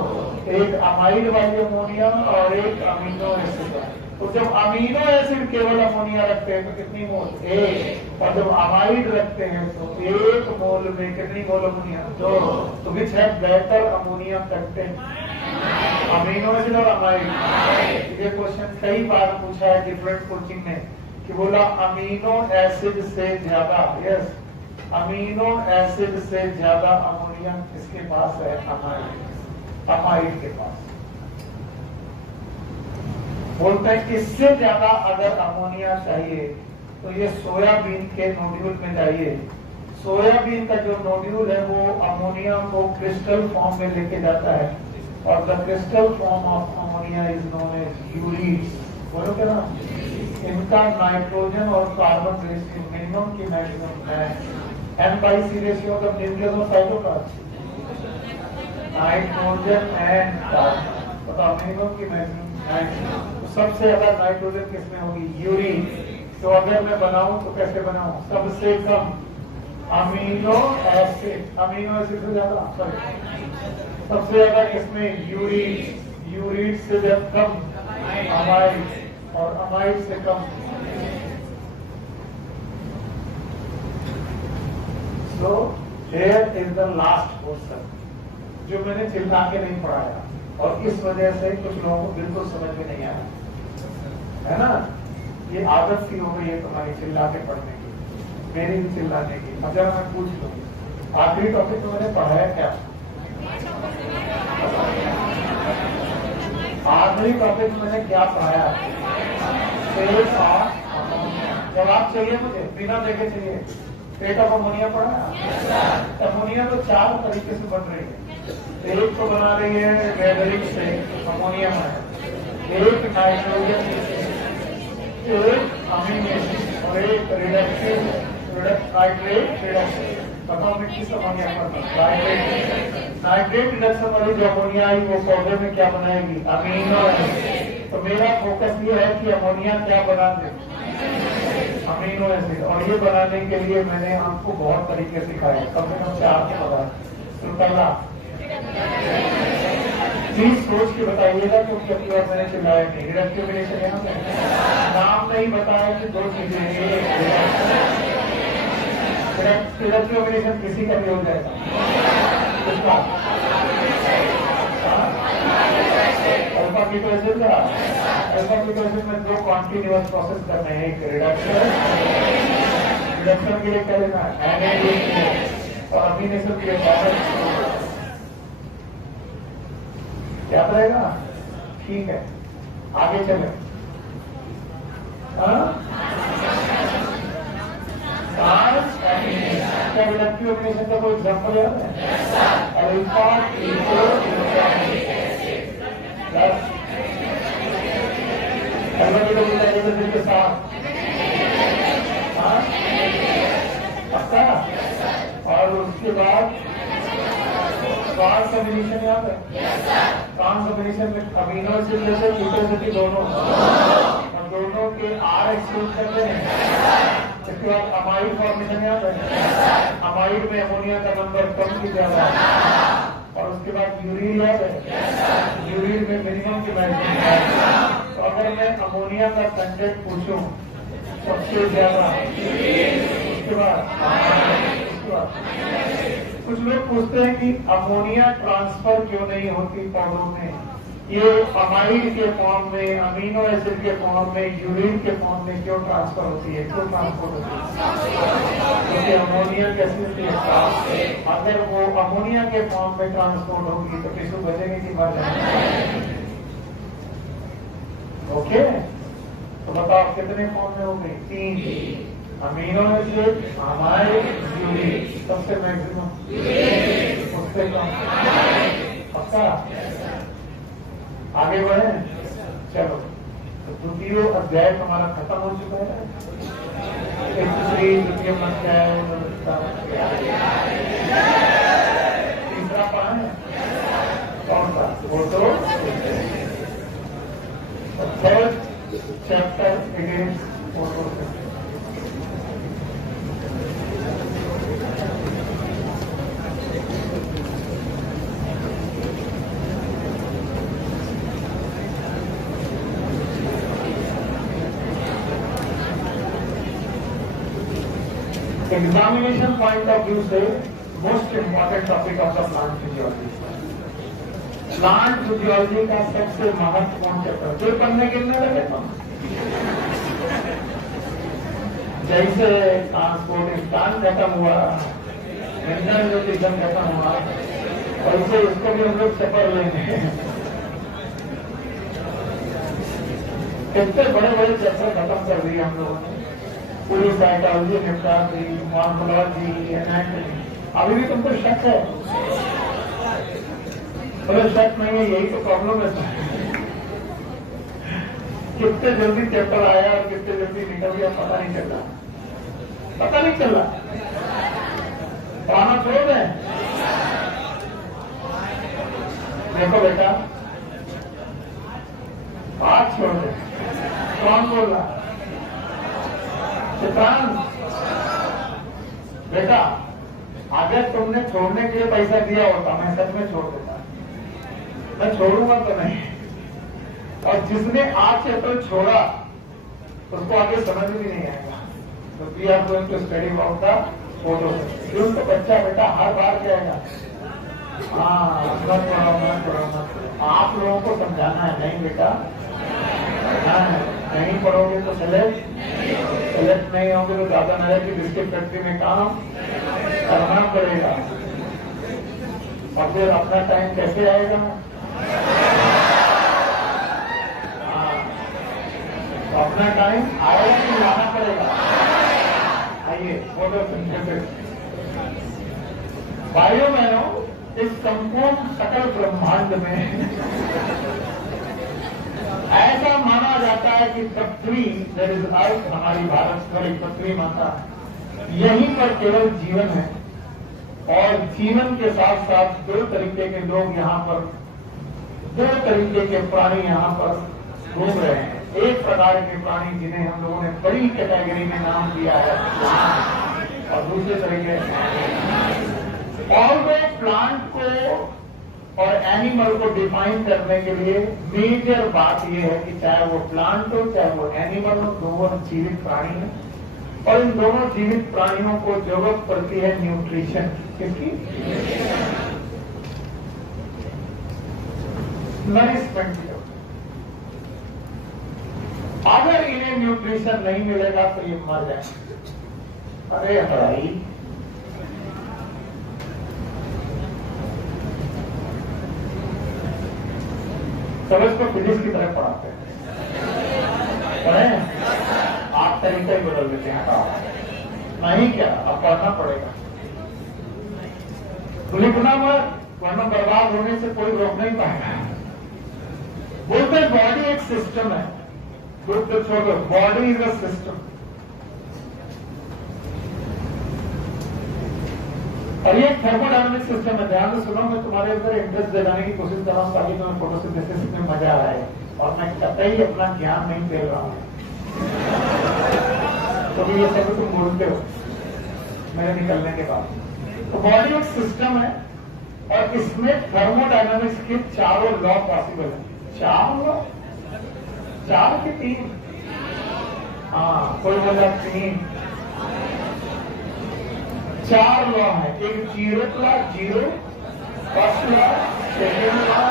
एक अमाइड वाली अमोनिया और एक अमीनो एसिड। तो जब अमीनो एसिड केवल अमोनिया रखते हैं तो कितनी मोल? 1। और जब अमाइड रखते हैं तो 1 मोल में कितनी मोल अमोनिया? 2। तो विच है better ammonia content? Amino acid और अमाइड। ये क्वेश्चन कई बार पूछा है डिफरेंट कोचिंग में कि बोला अमीनो एसिड से ज्यादा, यस, अमीनो एसिड से ज्यादा अमोनिया किसके पास है? अमाइड। अमाइड के पास। बोलते हैं इससे ज्यादा अगर अमोनिया चाहिए तो ये सोयाबीन के नोड्यूल में चाहिए। सोयाबीन का जो नोड्यूल है वो अमोनिया को क्रिस्टल फॉर्म में लेके जाता है, और the crystal form of ammonia is known as ureides. बोलो क्या ना? इनका नाइट्रोजन और कार्बन रेशियो मिनिमम की मैक्सिमम है N/C रेशियो का न्यूक्लियस और साइटोप्लाज्म, नाइट्रोजन एंड कार्बन। बताओ मिनिमम की मैक्सिमम। तो सबसे ज्यादा नाइट्रोजन किसमें होगी? यूरिन। तो अगर मैं बनाऊं तो कैसे बनाऊं? सबसे कम अमीनो एसिड, अमीनो एसिड से ज्यादा, सॉरी, सबसे ज्यादा किसमें? यूरिन। यूरिन से जब कम अमाइड, और अमाइड से कम। So here is the last question जो मैंने चिल्ला के नहीं पढ़ाया, और इस वजह से कुछ लोगों को बिल्कुल समझ में नहीं आया, है ना? ये आदत सी हो गई है तुम्हारी चिल्ला के पढ़ने की, मेरी भी चिल्लाने की। अगर मैं पूछ लूँ आखिरी टॉपिक तो मैंने पढ़ाया क्या? आखिरी टॉपिक मैंने क्या पढ़ाया? Fate of ammonia. जवाब चाहिए मुझे, बिना देखे चाहिए। फेट ऑफ अमोनिया पढ़ा? अमोनिया तो 4 तरीके से बन रही है। एक तो बना रही है वेदरिक से अमोनियम है, एक नाइट्रोजन से, एक अमीनो एसिड और एक रिडक्टिव नाइट्रेट रिडक्शन। बताओ मैं किस अमोनिया पर? नाइट्रेट रिडक्शन वाली जो अमोनिया आई वो पौधे में क्या बनाएगी? Amino acid. तो मेरा फोकस ये है कि अमोनिया क्या बना दे? Amino acid. और ये बनाने के लिए मैंने आपको बहुत तरीके सिखाए, कम से कम 4 के बताए। तो पहला प्लीज सोच के बताइएगा, क्योंकि अपनी बार मैंने चिल्लाया नहीं। रिडक्टिव रिलेशन यहाँ पे नाम नहीं बताया कि 2 चीजें, रिडक्टिव रिलेशन किसी का भी हो जाएगा। किसका? अल्फा कीटो एसिड का। अल्फा कीटो एसिड में 2 कॉन्टिन्यूअस प्रोसेस करने हैं, एक रिडक्शन, रिडक्शन के लिए क्या लेना है? NADH, और अमीनो एसिड के लिए याद रहेगा? ठीक है, आगे चले। क्या रिडक्टिव एमिनेशन का कोई एग्जाम्पल याद है? अल्फा कीटो एसिड के साथ पक्का। और उसके बाद ट्रांसएमिनेशन याद है? ट्रांसएमिनेशन में अमीनो एसिड जैसे कीटोसिटी दोनों, और दोनों के R एक्सचेंज करते हैं। इसके बाद अमाइड फॉर्मेशन याद है? अमाइड में अमोनिया का नंबर कम की ज्यादा, और उसके बाद यूरिन याद है? यूरिन में मिनिमम की मैक्सिमम। तो अगर मैं अमोनिया का कंटेंट पूछूं सबसे ज्यादा, उसके बाद कुछ लोग पूछते हैं कि अमोनिया ट्रांसफर क्यों नहीं होती पौधों में? ये अमाइड के फॉर्म में, अमीनो एसिड के फॉर्म में, यूरिन के फॉर्म में क्यों ट्रांसफर होती है, क्यों ट्रांसपोर्ट होती है? क्योंकि अमोनिया गैसेस के अगर वो अमोनिया के फॉर्म में ट्रांसपोर्ट होगी तो टिश्यू बचेंगे कि मर जाएंगे? ओके, तो बताओ कितने फॉर्म में हो गई? 3। Amino acid, amide, urine. सबसे मैक्सिमम, उससे कम, पक्का? आगे बढ़े, चलो। तो द्वितीय अध्याय हमारा खत्म हो चुका है। द्वितीय अध्याय तीसरा पान कौन सा? वो तो third chapter against photosynthesis. Examination point of view से most important topic of the plant physiology. Plant physiology का सबसे महत्वपूर्ण चैप्टर जो पढ़ने गिरने लगे तो जैसे ट्रांसपोर्टेशन खत्म हुआ, इंटरनेशन खत्म हुआ, वैसे इसको भी हम लोग सफर लेंगे। कितने बड़े बड़े चैप्टर खत्म कर दिए हम लोगों ने। पूरी साइकोलॉजी निपटा दी, मॉर्फोलॉजी, एनाटॉमी। अभी भी तुमको शक है? बोले शक नहीं है, यही तो प्रॉब्लम है। कितने जल्दी चैप्टर आया और कितने जल्दी निकल गया पता नहीं चल रहा, पता नहीं चल रहा। पढ़ाना छोड़ दें? देखो बेटा, बात छोड़ दे। कौन बोल रहा? बेटा, अगर तुमने छोड़ने के लिए पैसा दिया होता मैं सच में छोड़ देता, मैं छोड़ूंगा तो नहीं। और जिसने आज चैप्टर छोड़ा उसको आगे समझ भी नहीं आएगा। तो we are going to study about the photosynthesis. तो बच्चा बेटा हर बार जाएगा, हाँ मत पढ़ो। आप लोगों को समझाना है, नहीं बेटा नहीं पढ़ोगे तो सेलेक्ट नहीं होंगे तो दादा नगर की डिस्ट्रिक्ट फैक्ट्री में काम करना पड़ेगा। और फिर अपना टाइम कैसे आएगा? तो अपना टाइम आएगा कि लाना पड़ेगा? आइए, फोटोसिंथेसिस। भाइयों बहनों, इस संपूर्ण सकल ब्रह्मांड में ऐसा माना जाता है कि पृथ्वी, दैट इज अर्थ, हमारी भारत की पृथ्वी माता, यहीं पर केवल जीवन है। और जीवन के साथ साथ दो तरीके के लोग यहाँ पर, दो तरीके के प्राणी यहाँ पर घूम रहे हैं। एक प्रकार के प्राणी जिन्हें हम लोगों ने बड़ी कैटेगरी में नाम दिया है, और दूसरे तरीके ऑलवेज प्लांट को और एनिमल को डिफाइन करने के लिए मेजर बात यह है कि चाहे वो प्लांट हो चाहे वो एनिमल हो, दोनों जीवित प्राणी है। और इन दोनों जीवित प्राणियों को जरूरत पड़ती है न्यूट्रिशन। किसकी? नरिशमेंट की। अगर इन्हें न्यूट्रिशन नहीं मिलेगा तो ये मर जाएंगे। अरे भाई, सब इसको फिजिक्स की तरह पढ़ाते हैं, पढ़े? आप तरीका ही बदल देते हैं। नहीं क्या, अब पढ़ना पड़ेगा। लिखना मत, वरना बर्बाद होने से कोई रोक नहीं पाएगा। बोलते बॉडी एक सिस्टम है, बोलते छोड़ो, बॉडी इज अ सिस्टम। और ये थर्मोडायनामिक सिस्टम है। ध्यान से सुनो, मैं तुम्हारे अंदर इंटरेस्ट दिलाने की कोशिश कर रहा हूँ ताकि तुम्हें फोटोसिंथेसिस में मजा आए। और मैं कतई अपना ज्ञान नहीं फैल रहा हूँ, तो ये सब तुम बोलते हो मेरे निकलने के बाद। तो बॉडी एक सिस्टम है और इसमें थर्मोडायनामिक्स के चारों लॉ पॉसिबल है। 4 लॉ, 4 के 3? हाँ, कोई बोला 3। 4 लॉ है। एक zero law, zero, first law, second law.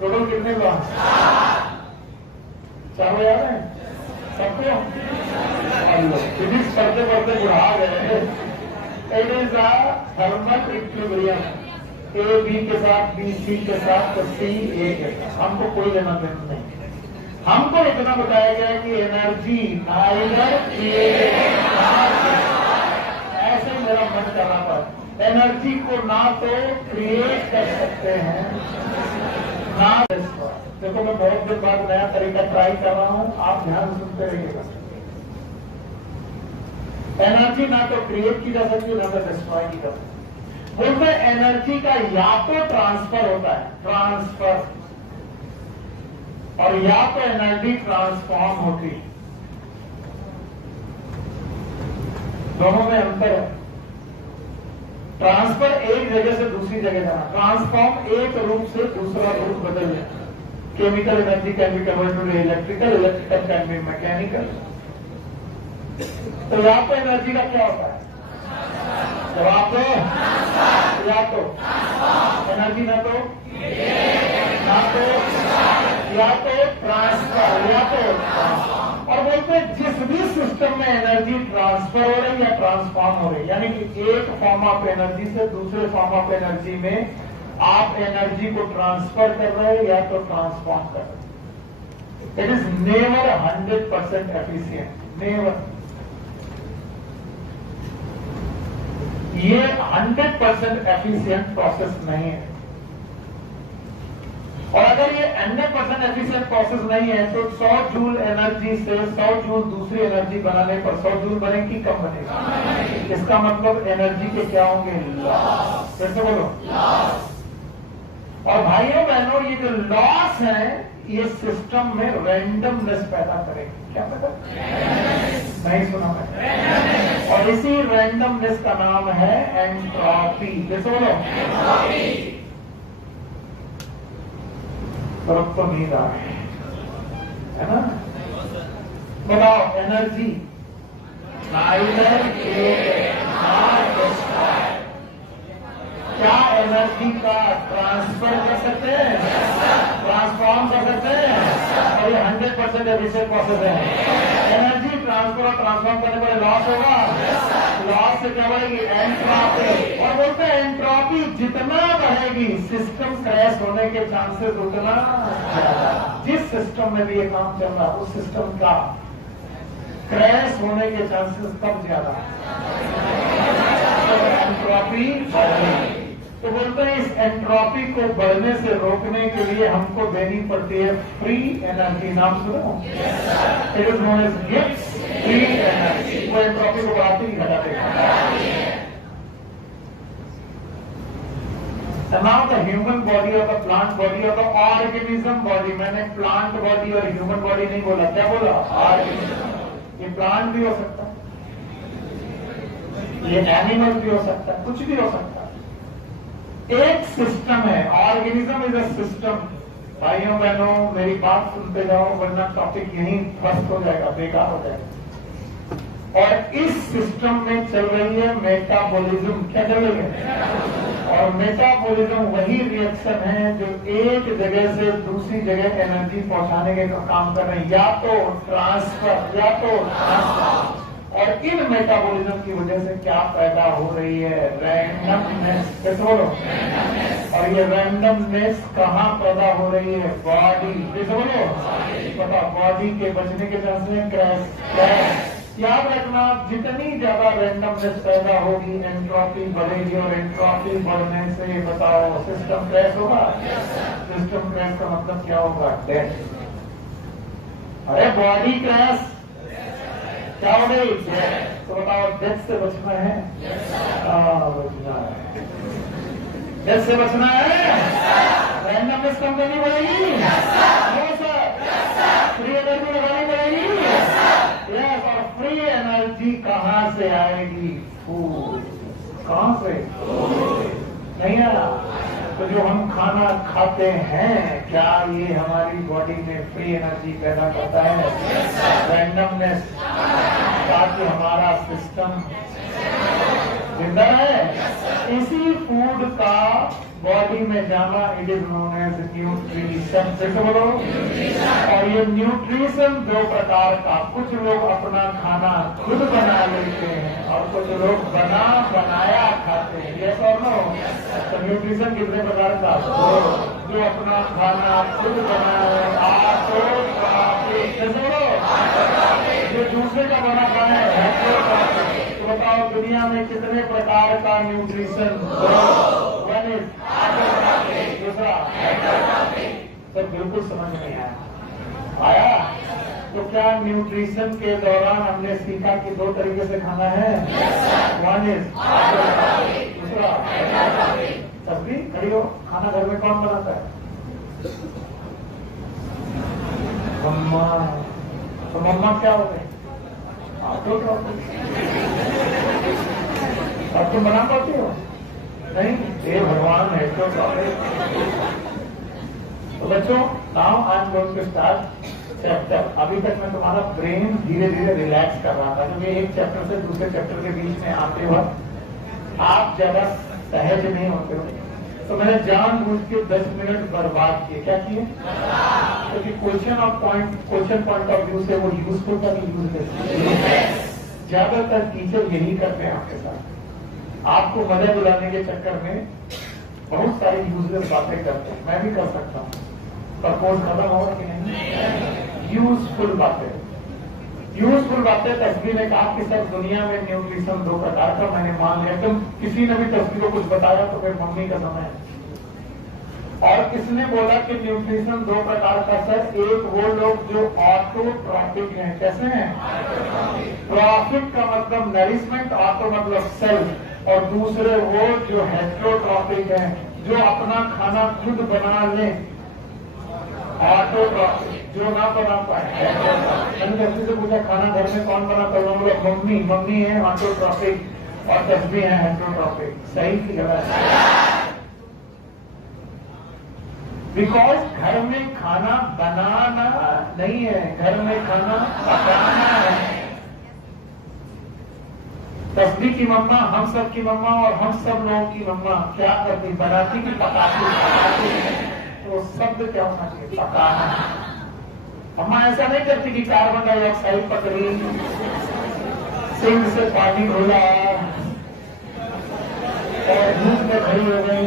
Total कितने लॉ? 4 याद है सबको? फिजिक्स पढ़ते पढ़ते बुढ़ा गए। It is a thermal equilibrium, A B के साथ, बी सी के साथ, तो सी ए के साथ। हमको कोई लेना देना नहीं। हमको इतना बताया गया कि एनर्जी ऐसे मेरा मन कर रहा था, एनर्जी को ना तो क्रिएट कर सकते हैं ना। देखो मैं बहुत दिन बाद नया तरीका ट्राई कर रहा हूं, आप ध्यान सुनते रहिएगा। एनर्जी ना तो क्रिएट की जा सकती है ना तो डिस्ट्रॉय की जा सकती है। बोलते एनर्जी का या तो ट्रांसफर होता है, ट्रांसफर, और या तो एनर्जी ट्रांसफॉर्म होती है। दोनों में अंतर है। ट्रांसफर एक जगह से दूसरी जगह जाना, ट्रांसफॉर्म एक रूप से दूसरा रूप बदल जाना। Chemical energy can be converted to electrical, electrical can be mechanical. तो या तो एनर्जी का क्या होता है? जवाब दो। या तो एनर्जी ना तो ट्रांसफर, या तो। और बोलते जिस भी सिस्टम में एनर्जी ट्रांसफर हो रही है या ट्रांसफॉर्म हो रही है, यानी कि एक फॉर्म ऑफ एनर्जी से दूसरे फॉर्म ऑफ एनर्जी में आप एनर्जी को ट्रांसफर कर रहे हैं या तो ट्रांसफॉर्म कर रहे हैं। It is never 100% efficient, never. ये 100% एफिशिएंट प्रोसेस नहीं है। और अगर ये 100% एफिशिएंट प्रोसेस नहीं है तो 100 जूल एनर्जी से 100 जूल दूसरी एनर्जी बनाने पर 100 जूल बनेगी, कम बनेगी। इसका मतलब एनर्जी के क्या होंगे? लॉस। कैसे बोलो? लॉस। और भाइयों बहनों, ये जो लॉस है ये सिस्टम में रैंडमनेस पैदा करेगी। क्या पता? नहीं सुना मैं। और इसी रैंडमनेस का नाम है एंट्रोपी। कैसे बोलो? एंट्रोपी। तरफ तो नींद आ रही है ना? बताओ, एनर्जी क्या एनर्जी का ट्रांसफर कर सकते हैं, ट्रांसफॉर्म कर सकते हैं? और ये 100% एफिशिएंट प्रोसेस है। एनर्जी ट्रांसफर और ट्रांसफॉर्म करने पर लॉस होगा। लॉस से क्या बढ़ेगी? एंट्रोपी। और बोलते हैं एंट्रोपी जितना बढ़ेगी सिस्टम क्रैश होने के चांसेस उतना ज्यादा। जिस सिस्टम में भी ये काम चल रहा है उस सिस्टम का क्रैश होने के चांसेस कब ज्यादा? एंट्रोपी बढ़ेगी। तो बोलते हैं इस एंट्रोपी को बढ़ने से रोकने के लिए हमको देनी पड़ती है फ्री एनर्जी। नाम सुनो? It is known as Gibbs, free energy. वो एंट्रोपी को बढ़ाती ही घटाते हैं। नाउ द ह्यूमन बॉडी और द प्लांट बॉडी और द ऑर्गेनिज्म बॉडी। मैंने प्लांट बॉडी और ह्यूमन बॉडी नहीं बोला, क्या बोला? ऑर्गेनिज्म। ये प्लांट भी हो सकता है, ये एनिमल भी हो सकता है, कुछ भी हो सकता है। एक सिस्टम है, ऑर्गेनिज्म इज अ सिस्टम। भाइयों बहनों मेरी बात सुनते जाओ वरना टॉपिक यहीं फर्स्ट हो जाएगा, बेकार हो जाएगा। और इस सिस्टम में चल रही है मेटाबॉलिज्म। क्या चल रही है? और मेटाबॉलिज्म वही रिएक्शन है जो एक जगह से दूसरी जगह एनर्जी पहुंचाने के काम कर रहे हैं, या तो ट्रांसफर या तो ट्रांसफर। और इन मेटाबॉलिज्म की वजह से क्या पैदा हो रही है? रैंडमनेस। कैसे बोलो? और ये रैंडमनेस कहाँ पैदा हो रही है? बॉडी। कैसे बोलो? पता, बॉडी के बचने के चांसेस हैं क्रैश। याद रखना, जितनी ज्यादा रैंडमनेस पैदा होगी एंट्रोपी बढ़ेगी, और एंट्रोपी बढ़ने से बताओ सिस्टम क्रैश होगा। सिस्टम क्रैश का मतलब क्या होगा? डेथ। अरे बॉडी क्रैश क्या हो गई? तो बताओ डेथ से बचना है? बचना है। डेथ से बचना है? रैंडमनेस कम करनी पड़ेगी। फ्री एनर्जी लगानी पड़ेगी। यस। और फ्री एनर्जी कहाँ से आएगी? फूड। कहाँ से? नहीं आ रहा। तो जो हम खाना खाते हैं क्या ये हमारी बॉडी में फ्री एनर्जी पैदा करता है? रैंडमनेस, ताकि हमारा सिस्टम जिंदा है। इसी फूड का बॉडी में जाना, it is known as nutrition. फिर से बोलो। और ये न्यूट्रिशन दो प्रकार का, कुछ लोग अपना खाना खुद बना लेते हैं और कुछ लोग बनाया खाते हैं। ये और नो। तो न्यूट्रिशन कितने प्रकार का? जो अपना खाना खुद बनाए, जो दूसरे का बना खाए। तो बताओ दुनिया में कितने प्रकार का न्यूट्रिशन? दूसरा तो बिल्कुल समझ नहीं आया। तो क्या न्यूट्रिशन के दौरान हमने सीखा कि दो तरीके से खाना है? वन इज, दूसरा सब्जी। खड़ी हो। खाना घर में कौन बनाता है? मम्मा। तो मम्मा क्या हो गए? और तुम बना पाती हो? नहीं। हे भगवान है। तो बच्चों, now I am going to start chapter. अभी तक मैं तुम्हारा ब्रेन धीरे धीरे रिलैक्स कर रहा था, क्योंकि एक चैप्टर से दूसरे चैप्टर के बीच में आते वक्त आप ज्यादा सहज नहीं होते हो। तो मैंने जानबूझ के 10 मिनट बर्बाद किए। क्या किए? क्योंकि क्वेश्चन पॉइंट ऑफ व्यू से वो यूजफुल का यूज ज्यादातर टीचर यही करते हैं आपके साथ। आपको मजा दिलाने के चक्कर में बहुत सारी यूजलेस बातें करते हैं। मैं भी कर सकता हूँ। प्रपोज खत्म होगा कि नहीं? यूजफुल बातें। तस्वीर ने कहा कि सर दुनिया में न्यूट्रिशन दो प्रकार का, मैंने मान लिया। तुम किसी ने भी तस्वीर को कुछ बताया तो फिर मम्मी का समय है। और किसने बोला कि न्यूट्रिशन दो प्रकार का? सर एक वो लोग जो ऑटोट्रॉफिक हैं। कैसे हैं? ट्रॉफिक का मतलब नरिशमेंट, ऑटो मतलब सेल्फ। और दूसरे वो जो हेट्रोट्रॉफिक हैं, जो अपना खाना खुद बना ले। ऑटोट्रॉफिक जो ना बना पाए। मैंने तस्वीर से पूछा खाना घर में कौन बनाता है? लोग मम्मी है ऑटोट्रॉफिक और तस्वीर है हेट्रोट्रॉफिक। सही की गलत? बिकॉज घर में खाना बनाना नहीं है, घर में खाना पकाना है। तस्वीर की मम्मा, हम सब की मम्मा और हम सब लोगों की मम्मा क्या करती? बनाती की पकाती? तो शब्द क्या होना चाहिए? पकाना। मम्मा ऐसा नहीं करती कि कार्बन डाइऑक्साइड पकड़ी, सिंक से पानी घोला और धूप में खड़ी हो गई,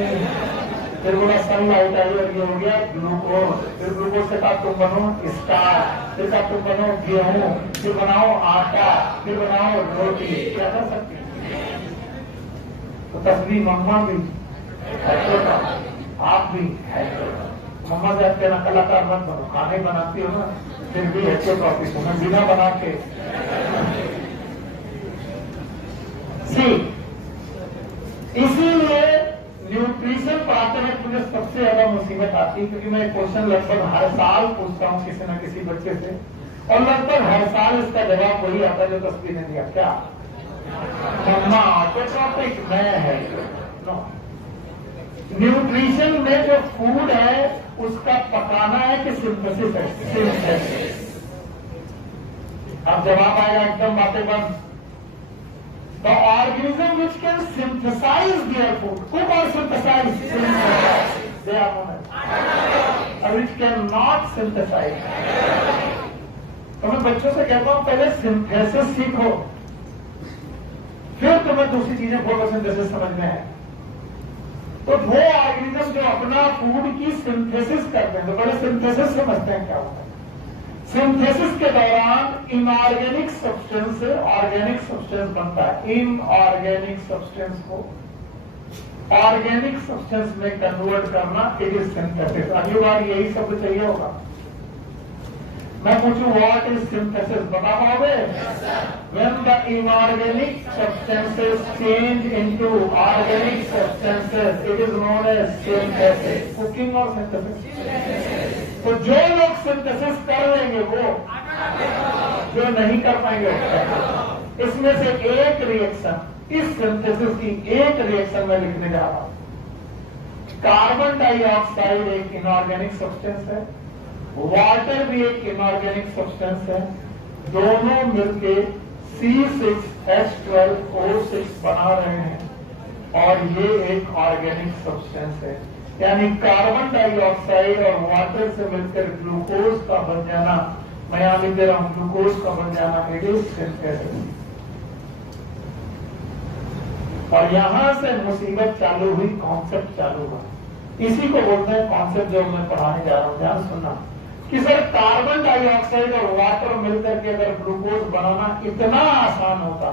फिर बोला सनलाइट आई और ये हो गया ग्लूकोज। फिर ग्लूकोज से कहा तुम बनो स्टार, फिर कहा तुम बनो गेहूं, फिर बनाओ आटा, फिर बनाओ रोटी। क्या कर सकती? तो तस्वीर मम्मा भी है, आप भी है। मम्मा से कहना कलाकार मत बनो, खाने बनाती हो ना, फिर भी हेट्रोट्रॉफिक हो। मैं बिना बना के इसीलिए न्यूट्रिशन पढ़ाते में मुझे सबसे ज्यादा मुसीबत आती है, क्योंकि मैं क्वेश्चन लगभग हर साल पूछता हूँ किसी न किसी बच्चे से, और लगभग हर साल इसका जवाब वही आता है जो तस्वीर ने दिया। क्या? मम्मा ऑटोट्रॉफिक, मैं है। न्यूट्रिशन में जो फूड है उसका पकाना है कि सिंथेसिस है? सिंथेसिस। अब जवाब आएगा एकदम बातें बंद। The organism which can synthesize their food, cook or synthesize, they are known as, or which cannot synthesize. तो मैं बच्चों से कहता हूं पहले सिंथेसिस सीखो, फिर तुम्हें दूसरी चीजें फोटोसिंथेसिस समझ में आए। तो वो ऑर्गेनिज्म जो अपना फूड की सिंथेसिस करते हैं, तो पहले सिंथेसिस समझते हैं क्या होता है। सिंथेसिस के दौरान इनऑर्गेनिक सब्सटेंस से ऑर्गेनिक सब्सटेंस बनता है। इनऑर्गेनिक सब्सटेंस को ऑर्गेनिक सब्सटेंस में कन्वर्ट करना, इट इज सिंथेसिस। अगली बार यही शब्द चाहिए होगा। मैं पूछूं व्हाट इज सिंथेसिस, बता पाओगे? When the inorganic substances change into organic substances, it is known as synthesis. Cooking और synthesis। तो जो लोग सिंथेसिस कर लेंगे वो, जो नहीं कर पाएंगे वो। इसमें से एक रिएक्शन, इस सिंथेसिस की एक रिएक्शन में लिखने जा रहा हूं। कार्बन डाइऑक्साइड एक इनऑर्गेनिक सब्सटेंस है, वाटर भी एक इनऑर्गेनिक सब्सटेंस है। दोनों मिलके C6H12O6 बना रहे हैं और ये एक ऑर्गेनिक सब्सटेंस है। यानी कार्बन डाइऑक्साइड और वाटर से मिलकर ग्लूकोज का बन जाना, मैं यहां लिख दे रहा हूं ग्लूकोज का बन जाना, इट इज सिंथेसिस। और यहां से मुसीबत चालू हुई, कॉन्सेप्ट चालू हुआ। इसी को बोलते हैं कॉन्सेप्ट जो मैं पढ़ाने जा रहा हूं। ध्यान सुनना कि सर कार्बन डाइऑक्साइड और वाटर मिलकर के अगर ग्लूकोज बनाना इतना आसान होता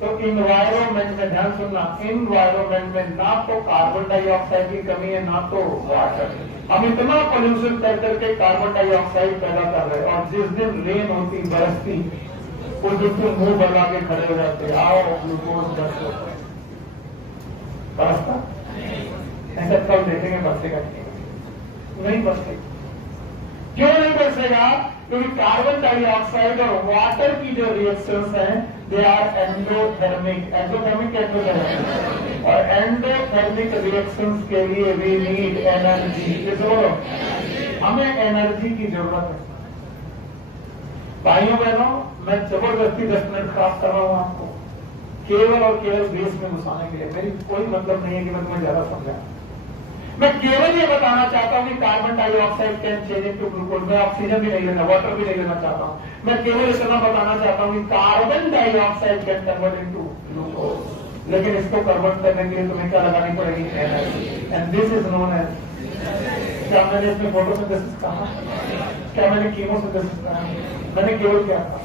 तो इन्वायरमेंट में, ध्यान सुनना, इन्वायरमेंट में ना तो कार्बन डाइऑक्साइड की कमी है ना तो वाटर। हम इतना पोल्यूशन कर करके कार्बन डाइऑक्साइड पैदा कर रहे हैं और जिस दिन रेन होती बरसती उस दिन मुंह बना के खड़े हो जाते, आओ ग्लूकोज बरसता ऐसा कल देखेंगे बरसेगा नहीं बरसेगा। क्यों नहीं बरसेगा? क्योंकि कार्बन डाइऑक्साइड और वाटर की जो रिएक्शंस हैं दे आर एंडोथर्मिक, एंडोथर्मिक और एंडोथर्मिक रिएक्शंस के लिए वी नीड एनर्जी। बोलो हमें एनर्जी की जरूरत है। भाइयों बहनों, मैं जबरदस्ती 10 मिनट खराब कर रहा हूं आपको केवल और केवल बेस में घुसाने के लिए। मेरी कोई मतलब नहीं है कि मैं तुम्हें ज्यादा समझा। मैं केवल ये बताना चाहता हूं कि carbon dioxide can change into glucose. मैं ऑक्सीजन भी नहीं लेना, वाटर भी नहीं लेना चाहता हूं। मैं केवल इतना बताना चाहता हूं कि carbon dioxide can convert into glucose. लेकिन इसको कन्वर्ट करने के लिए तुम्हें क्या लगानी पड़ेगी? Energy. And this is known as, क्या मैंने इसमें फोटोसिंथेसिस कहा? क्या मैंने कीमोसिंथेसिस कहा? मैंने केवल क्या कहा?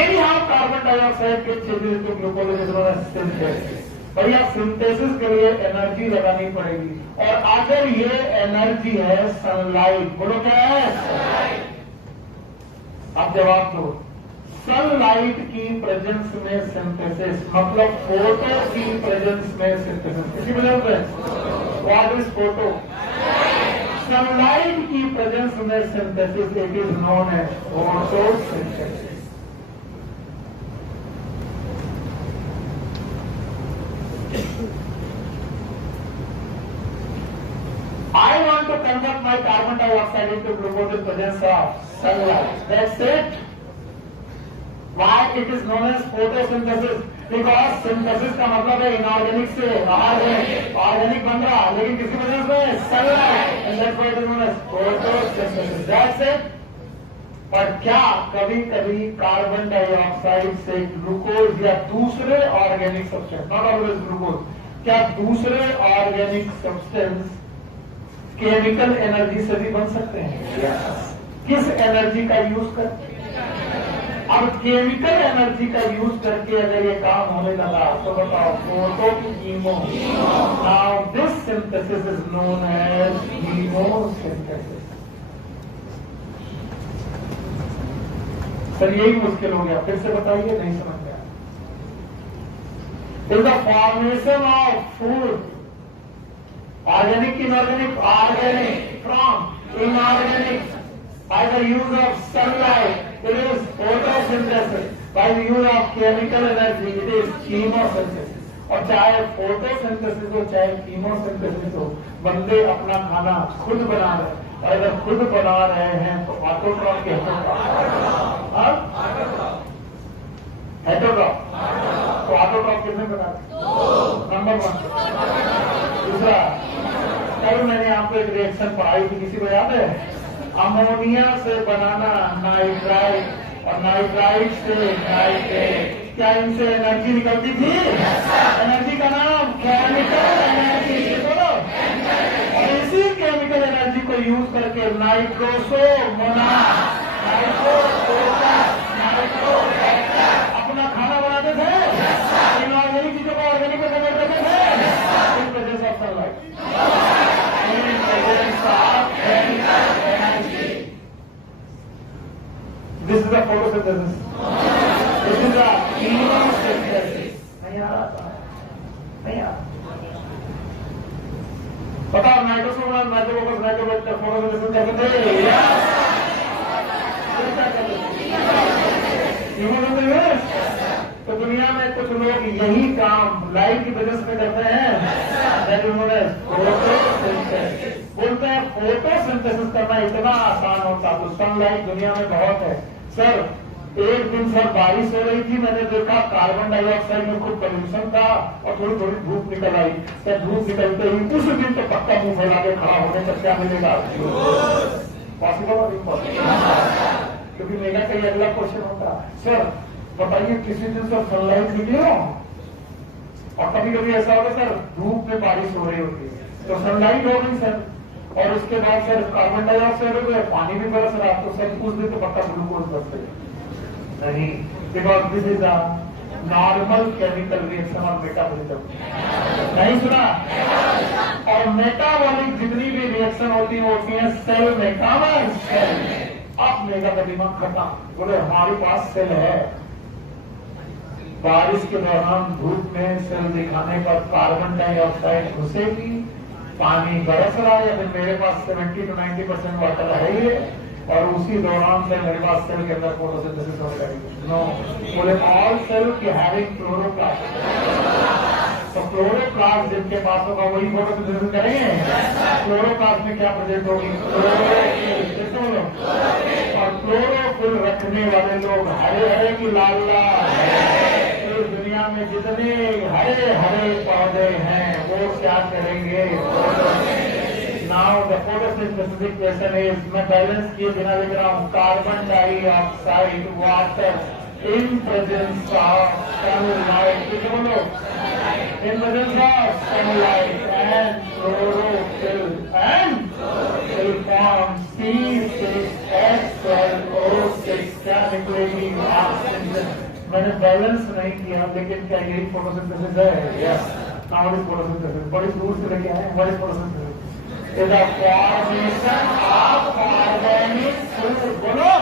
Anyhow, कार्बन डाइऑक्साइड के changes into glucose is known as synthesis. भैया सिंथेसिस के लिए एनर्जी लगानी पड़ेगी और अगर ये एनर्जी है सनलाइट, बोलो क्या है? अब जवाब दो। सनलाइट की प्रेजेंस में सिंथेसिस मतलब फोटो की प्रेजेंस में सिंथेसिस। किसी वजह से व्हाट इज फोटो? सनलाइट की प्रेजेंस में synthesis, it is known as photosynthesis. I want to convert my carbon dioxide into glucose in presence of sunlight. That's it. Why it is known as photosynthesis? Because synthesis का मतलब है inorganic से organic बन रहा, लेकिन किसी वजह से sunlight, and that's why it is known as photosynthesis. That's it. पर क्या कभी कभी कार्बन डाइऑक्साइड से ग्लूकोज या दूसरे organic substance, not always glucose, क्या दूसरे ऑर्गेनिक सब्सटेंस केमिकल एनर्जी से भी बन सकते हैं? किस एनर्जी का यूज करके? अब केमिकल एनर्जी का यूज करके अगर ये काम होने लगा तो बताओ फोटो की chemo. Now this synthesis is known as chemosynthesis. Sir यही मुश्किल हो गया, फिर से बताइए, नहीं समझ गया। In the formation of food, organic, inorganic, organic from inorganic by the use of sunlight, it is photosynthesis. By the use of chemical energy, it is chemosynthesis. और चाहे फोटोसिंथेसिस हो चाहे कीमोसिंथेसिस हो, बंदे अपना खाना खुद बना रहे हैं। और अगर खुद बना रहे हैं तो ऑटोट्रॉफ के हेटरोट्रॉफ, तो ऑटोट्रॉफ किसने बना? नंबर 1। दूसरा, कल मैंने आपको एक रिएक्शन पढ़ाई थी, किसी को याद है? अमोनिया से बनाना नाइट्राइट और नाइट्राइट से नाइट्रेट। क्या इनसे एनर्जी निकलती थी? एनर्जी का नाम केमिकल एनर्जी। बोलो। और इसी केमिकल एनर्जी को यूज करके नाइट्रोसोमोनास, अपना खाना बनाते थे, इनऑर्गेनिक चीजों को ऑर्गेनिक में कन्वर्ट करते थे इन presence of sunlight. This is a photosynthesis. This is a chemosynthesis. नहीं आ रहा, नहीं आ रहा। बताओ नाइट्रोसोमोनास, नाइट्रोफोकस, नाइट्रोबैक्टर फोटोसिंथेसिस करते थे या कीमोसिंथेसिस? तो दुनिया में कुछ लोग यही काम लाइट की वजह से करते हैं। That is known as photosynthesis. बोलते हैं फोटोसिंथेसिस करना इतना आसान होता तो सनलाइट दुनिया में बहुत है। सर एक दिन सर बारिश हो रही थी, मैंने देखा कार्बन डाइऑक्साइड में खूब पोल्यूशन था और थोड़ी थोड़ी धूप निकल आई। सर धूप निकलते ही उस दिन तो पक्का मुंह फैला के खड़ा होने पर क्या मिलेगा? पॉसिबल और इम्पॉसिबल? क्योंकि मेरा कई अगला क्वेश्चन होता, सर बताइए किसी दिन सर सनलाइट निकली हो? और कभी कभी ऐसा होगा सर धूप में बारिश हो रही होती है तो सनलाइट हो गई सर, और उसके बाद सर कार्बन डाइऑक्साइड हो गया, पानी भी बरस रहा, तो सर उस दिन तो पक्का ग्लूकोज बरस गया नहीं, because this is a normal chemical reaction और मेटाबॉलिज्म। नहीं सुना? और मेटाबॉलिक जितनी भी रिएक्शन होती है सेल में, कॉमन सेल। अब मेरा का दिमाग खत्म, बोले हमारे पास सेल है। बारिश के दौरान धूप में सेल दिखाने पर कार्बन डाइऑक्साइड घुसेगी, पानी बरस रहा है, फिर मेरे पास 70 to 90% वाटर है ही, और उसी दौरान से मेरे पास सेल के अंदर फोटोसिंथेसिस हो जाएगी। नो, बोले ऑल सेल की हैविंग क्लोरोप्लास्ट। तो क्लोरोप्लास्ट जिनके पास होगा वही फोटोसिंथेसिस करेंगे। क्लोरोप्लास्ट में क्या प्रेजेंट होगी? क्लोरोफिल। और क्लोरोफिल रखने वाले लोग हरे हरे की लाल लाल। दुनिया में जितने हरे हरे पौधे हैं वो क्या करेंगे? Now the photosynthesis equation is, मैं बैलेंस किए बिना लिख रहा हूँ, carbon dioxide water in presence of sunlight, बोलो in presence of sunlight and chlorophyll and will form C6H12O6, क्या निकलेगी? ऑक्सीजन। मैंने बैलेंस नहीं किया, लेकिन क्या यही फोटोसिंथेसिस है? Yes. Now what is photosynthesis? बड़ी दूर से लेके आए, what is photosynthesis? is a formation of organic food, बोलो,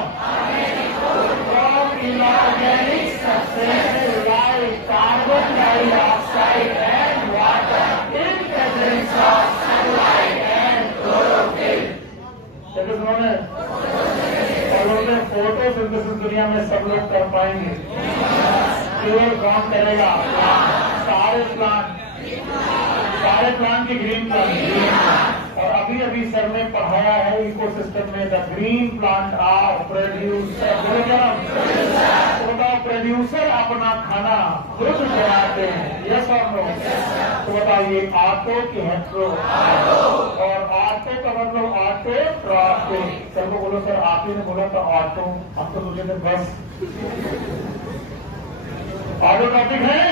from inorganic substances like carbon dioxide and water in presence of sunlight and chlorophyll. That is known as photosynthesis. दुनिया में सब लोग कर पाएंगे, केवल कौन करेगा? सारे प्लांट की ग्रीन प्लांट। और अभी अभी सर ने पढ़ाया है इकोसिस्टम में, the green plant are producer. तो बताओ, प्रोड्यूसर अपना खाना खुद बनाते हैं, यस और नो? तो बताइए ऑटो की हेट्रो, और ऑटो का मतलब ऑटो ट्रॉफिक। सर को बोलो, सर आप ही ने बोला था ऑटो, हम तो मुझे बस ऑटो टॉपिक है।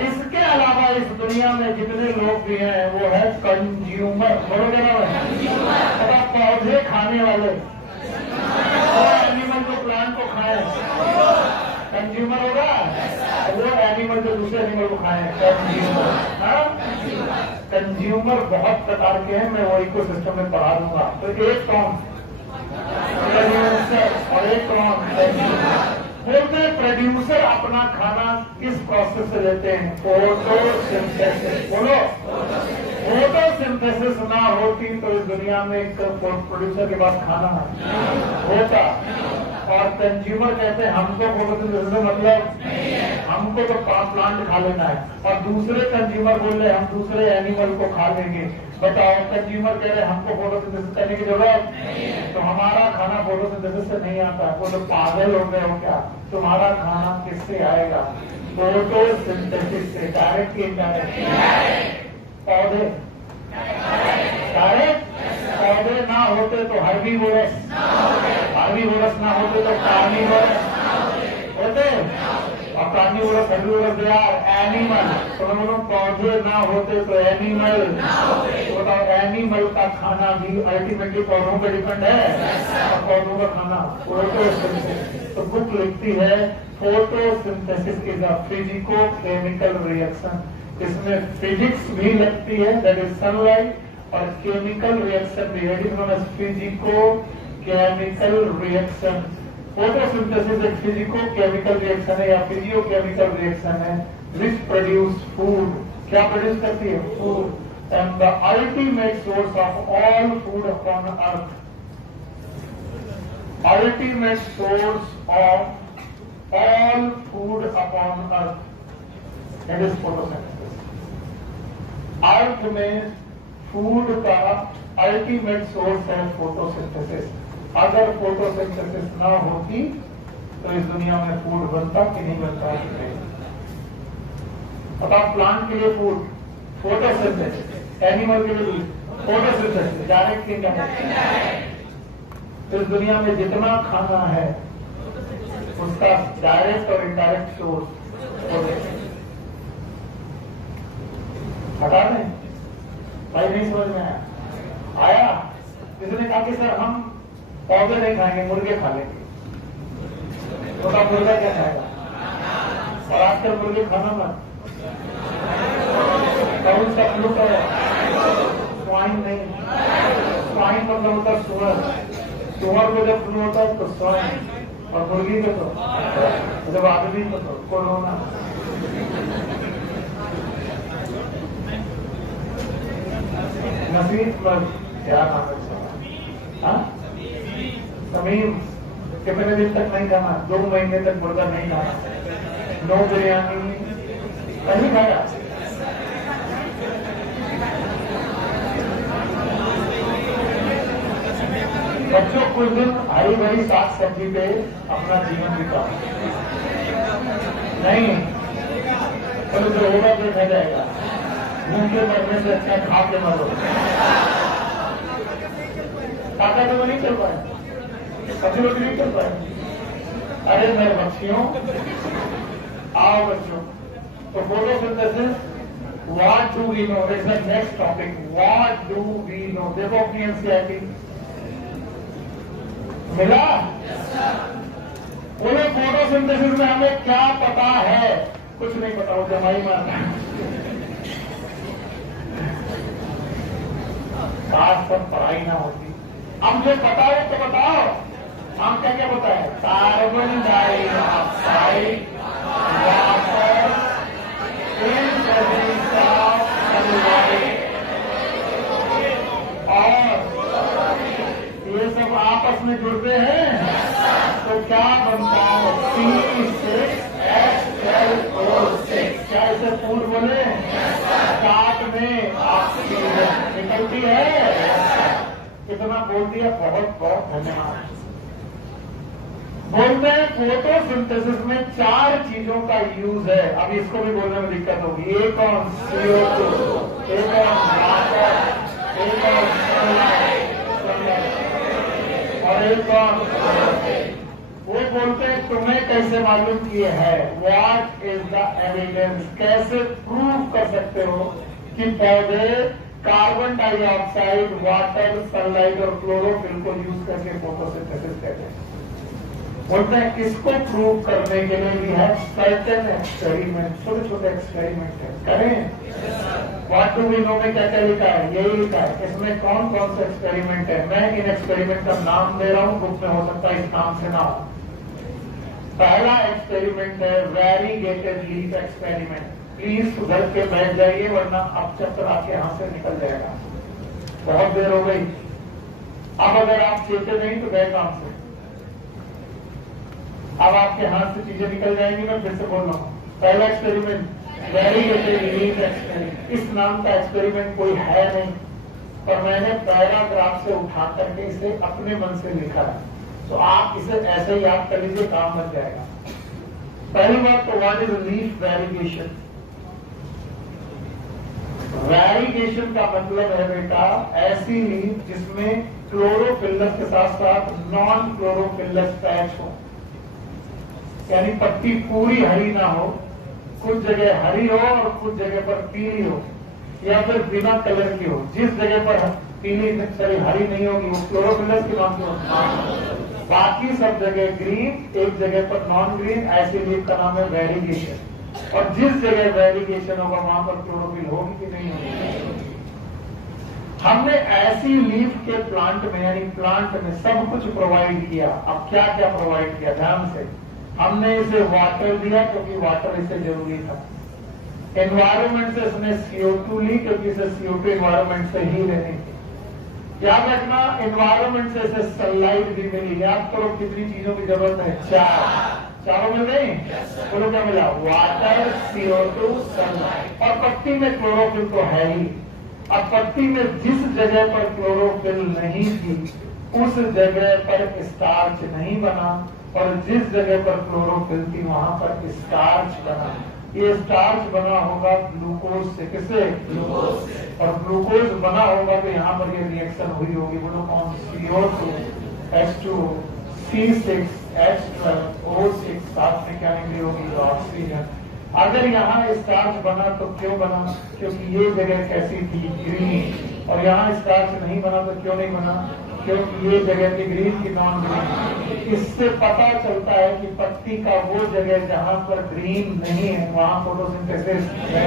इसके अलावा इस दुनिया में जितने लोग भी हैं वो है कंज्यूमर। बरोबर है? पौधे खाने वाले, वो एनिमल जो प्लांट को खाए कंज्यूमर होगा, वो एनिमल जो दूसरे एनिमल को खाए कंज्यूमर। कंज्यूमर बहुत प्रकार के हैं, मैं वो इकोसिस्टम में पढ़ा दूंगा। तो एक कौन प्रोड्यूसर और एक कौन कंज्यूमर। बोलते प्रोड्यूसर अपना खाना किस प्रोसेस से लेते हैं? फोटोसिंथेसिस। बोलो, फोटोसिंथेसिस ना होती तो इस दुनिया में एक प्रोड्यूसर के पास खाना होता। और कंज्यूमर कहते हैं हमको फोटोसिंथेसिस मतलब हमको तो प्लांट खा लेना है, और दूसरे कंज्यूमर बोल रहे हम दूसरे एनिमल को खा लेंगे। बताओ, कंज्यूमर कह रहे हमको फोटोसिंथेसिस करने की जरूरत, तो हमारा खाना फोटोसिंथेसिस से नहीं आता। वो तो पागल हो गए हो क्या? तुम्हारा खाना किससे आएगा? फोटोसिंथेसिस से, डायरेक्ट की इनडायरेक्ट? पौधे डायरेक्ट। पौधे ना होते तो हर्बीवोरस ना होते तो कार्निवोरस होते, और carnivorous herbivorous they are animal. तो बोलो, पौधे ना होते तो एनिमल। तो बताओ, एनिमल का खाना भी अल्टीमेटली पौधों पर डिपेंड है, और पौधों का खाना फोटोसिंथेसिस। तो बुक लिखती है photosynthesis is a physico chemical reaction. इसमें फिजिक्स भी लगती है, दैट इज सनलाइट, और केमिकल रिएक्शन भी है, it is known as physico chemical reaction. Photosynthesis एक फिजिको केमिकल रिएक्शन है या फिजियो केमिकल रिएक्शन है विच प्रोड्यूस फूड। क्या प्रोड्यूस करती है? Food. And the ultimate source of all food upon earth, ultimate source of all food upon earth, that is photosynthesis. Earth में food का ultimate source है photosynthesis. अगर photosynthesis ना होती तो इस दुनिया में फूड बनता कि नहीं बनता? अब आप प्लांट के लिए फूड, फोटोसिंथेसिस, एनिमल के लिए फोटोसिंथेसिस, डायरेक्ट कि इनडायरेक्ट। इस दुनिया में जितना खाना है उसका डायरेक्ट और इनडायरेक्ट सोर्स हटा दें। भाई नहीं समझ में आया? किसी ने कहा कि सर हम पौधे नहीं खाएंगे, मुर्गे खा लेंगे। तो का मुर्गा क्या खाएगा? और आजकल मुर्गे खाना मत। कौन सा फ्लू है? स्वाइन नहीं, स्वाइन मतलब होता है सुअर। सुअर को जब फ्लू होता है तो स्वाइन, और मुर्गी को तो जब आदमी को तो कोरोना। नसीब पर क्या नाम है? समीम कितने दिन तक नहीं खाना? 2 महीने तक मुर्गा नहीं खाना, नो बिरयानी नहीं खाया। बच्चों कुछ दिन हरी भरी साग सब्जी पे अपना जीवन बिता नहीं, तो जो होगा देखा जाएगा। भूखे मरने से अच्छा खा के मरो। काका तो नहीं चल पाए, कभी रोटी नहीं चल पाए। अरे मेरे बच्चियों, आओ बच्चों, तो photosynthesis, what do we know? It's the next topic, what do we know? देखो अपनी एनसीईआरटी मिला। बोले फोटोसिंथेसिस में हमें क्या पता है? कुछ नहीं पता, वो जमाई मारना। काश सब पढ़ाई ना होती। अब जो पता है तो बताओ, हम क्या क्या पता है? Carbon dioxide, water, in presence of sunlight, और ये सब आपस में जुड़ते हैं तो क्या बनता है? C6H12O6। क्या इसे पूर्ण बोले? साथ में ऑक्सीजन निकलती है। कितना बोल दिया, बहुत बहुत धन्यवाद। बोलते हैं फोटोसिंथेसिस में 4 चीजों का यूज है। अब इसको भी बोलने में दिक्कत होगी। एक और CO2, एक और वाटर, एक और सनलाइट, और एक और वो बोलते हैं तुम्हें कैसे मालूम किए है? What is the evidence? कैसे प्रूव कर सकते हो कि पौधे कार्बन डाइऑक्साइड, वाटर, सनलाइट और क्लोरोफिल को यूज करके फोटोसिंथेसिस करते हैं? बोलते हैं इसको प्रूव करने के लिए भी है सर्टेन एक्सपेरिमेंट, छोटे छोटे एक्सपेरिमेंट है, करें। व्हाट डू वी नो में क्या क्या लिखा है? यही लिखा है। इसमें कौन कौन से एक्सपेरिमेंट है? मैं इन एक्सपेरिमेंट का नाम दे रहा हूं, बुक में हो सकता है इस नाम से ना हो। पहला एक्सपेरिमेंट है वेरीगेटेड लीफ एक्सपेरिमेंट। प्लीज सुधर के बैठ जाइए, वरना अब चक्कर आपके हाथ से निकल जाएगा। बहुत देर हो गई। अब अगर आप चेते नहीं तो गए काम से। अब आपके हाथ से चीजें निकल जाएंगी। मैं फिर से बोल रहा हूँ, पहला एक्सपेरिमेंट वेरीगेटेड लीफ एक्सपेरिमेंट। इस नाम का एक्सपेरिमेंट कोई है नहीं, पर मैंने पैराग्राफ से उठा करके इसे अपने मन से लिखा है, तो आप इसे ऐसे याद कर लीजिए, काम बन जाएगा। पहली बात तो व्हाट इज लीफ वेरीगेशन? वेरीगेशन का मतलब है बेटा ऐसी लीफ जिसमें क्लोरोफिलस के साथ साथ नॉन क्लोरोफिलस पैच हो, यानी पत्ती पूरी हरी ना हो, कुछ जगह हरी हो और कुछ जगह पर पीली हो, या फिर बिना कलर की हो। जिस जगह पर पीली हरी नहीं होगी वो क्लोरोफिलस की बात हो, बाकी सब जगह ग्रीन, एक जगह पर नॉन ग्रीन, ऐसी लीफ का नाम है वेरीगेशन। और जिस जगह वेरीगेशन होगा वहां पर क्लोरोफिल होगी कि नहीं होगी? हमने ऐसी लीफ के प्लांट में, यानी प्लांट में सब कुछ प्रोवाइड किया। अब क्या क्या प्रोवाइड किया? ध्यान से। हमने इसे वाटर दिया क्योंकि वाटर इसे जरूरी था। एनवायरमेंट से इसने CO2 ली क्योंकि इसे CO2 एनवायरमेंट से ही लेनी थी। याद रखना, एनवायरमेंट से इसे सनलाइट भी मिली। याद करो कितनी चीजों की जरूरत है? 4। चारों मिल गई? बोलो क्या मिला? Water, CO2, sunlight. और पत्ती में क्लोरोफिल तो है ही। अब पत्ती में जिस जगह पर क्लोरोफिल नहीं थी उस जगह पर स्टार्च नहीं बना, और जिस जगह पर क्लोरोफिल थी वहां पर स्टार्च बना। ये स्टार्च बना होगा ग्लूकोज से, किससे? ग्लूकोज से। और ग्लूकोज बना होगा तो यहाँ पर ये रिएक्शन हुई होगी, बोलो कौन? CO2 H2O C6H12O6, साथ में क्या निकली होगी? ऑक्सीजन। अगर यहाँ स्टार्च बना तो क्यों बना? क्योंकि ये जगह कैसी थी? ग्रीन। और यहाँ स्टार्च नहीं बना तो क्यों नहीं बना? क्योंकि ये जगह थी ग्रीन की नॉन ग्रीन। इससे पता चलता है कि पत्ती का वो जगह जहां पर ग्रीन नहीं है वहां फोटोसिंथेसिस है,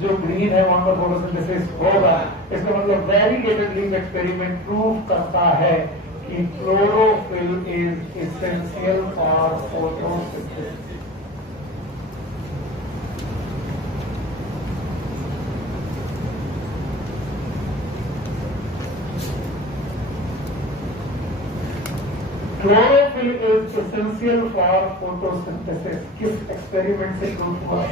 जो ग्रीन है वहां पर फोटोसिंथेसिस होगा। इसका मतलब वेरीगेटेड लीफ एक्सपेरिमेंट प्रूव करता है कि chlorophyll is essential for photosynthesis. Chlorophyll is essential for photosynthesis. किस एक्सपेरिमेंट से प्रूव हुआ?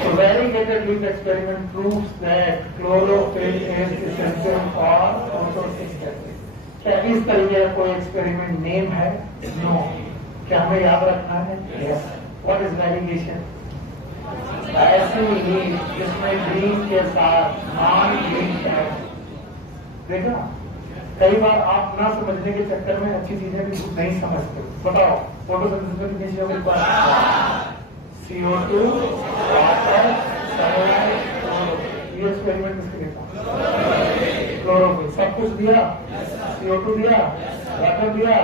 तो variegated leaf experiment proves that chlorophyll is essential for photosynthesis. क्या इस तरीके का कोई एक्सपेरिमेंट नेम है? नो। क्या हमें याद रखना है? यस। What is variegation? ऐसी लीफ जिसमें ग्रीन के साथ नॉन ग्रीन है। देखा, कई बार आप ना समझने के चक्कर में अच्छी चीजें भी नहीं समझते। बताओ फोटोसिंथेसिस में कितनी चीजों के रिक्वायरमेंट? CO2, water, sunlight. ये एक्सपेरिमेंट किसके लिए था? क्लोरोफिल। सब कुछ दिया, CO2 दिया, वाटर दिया,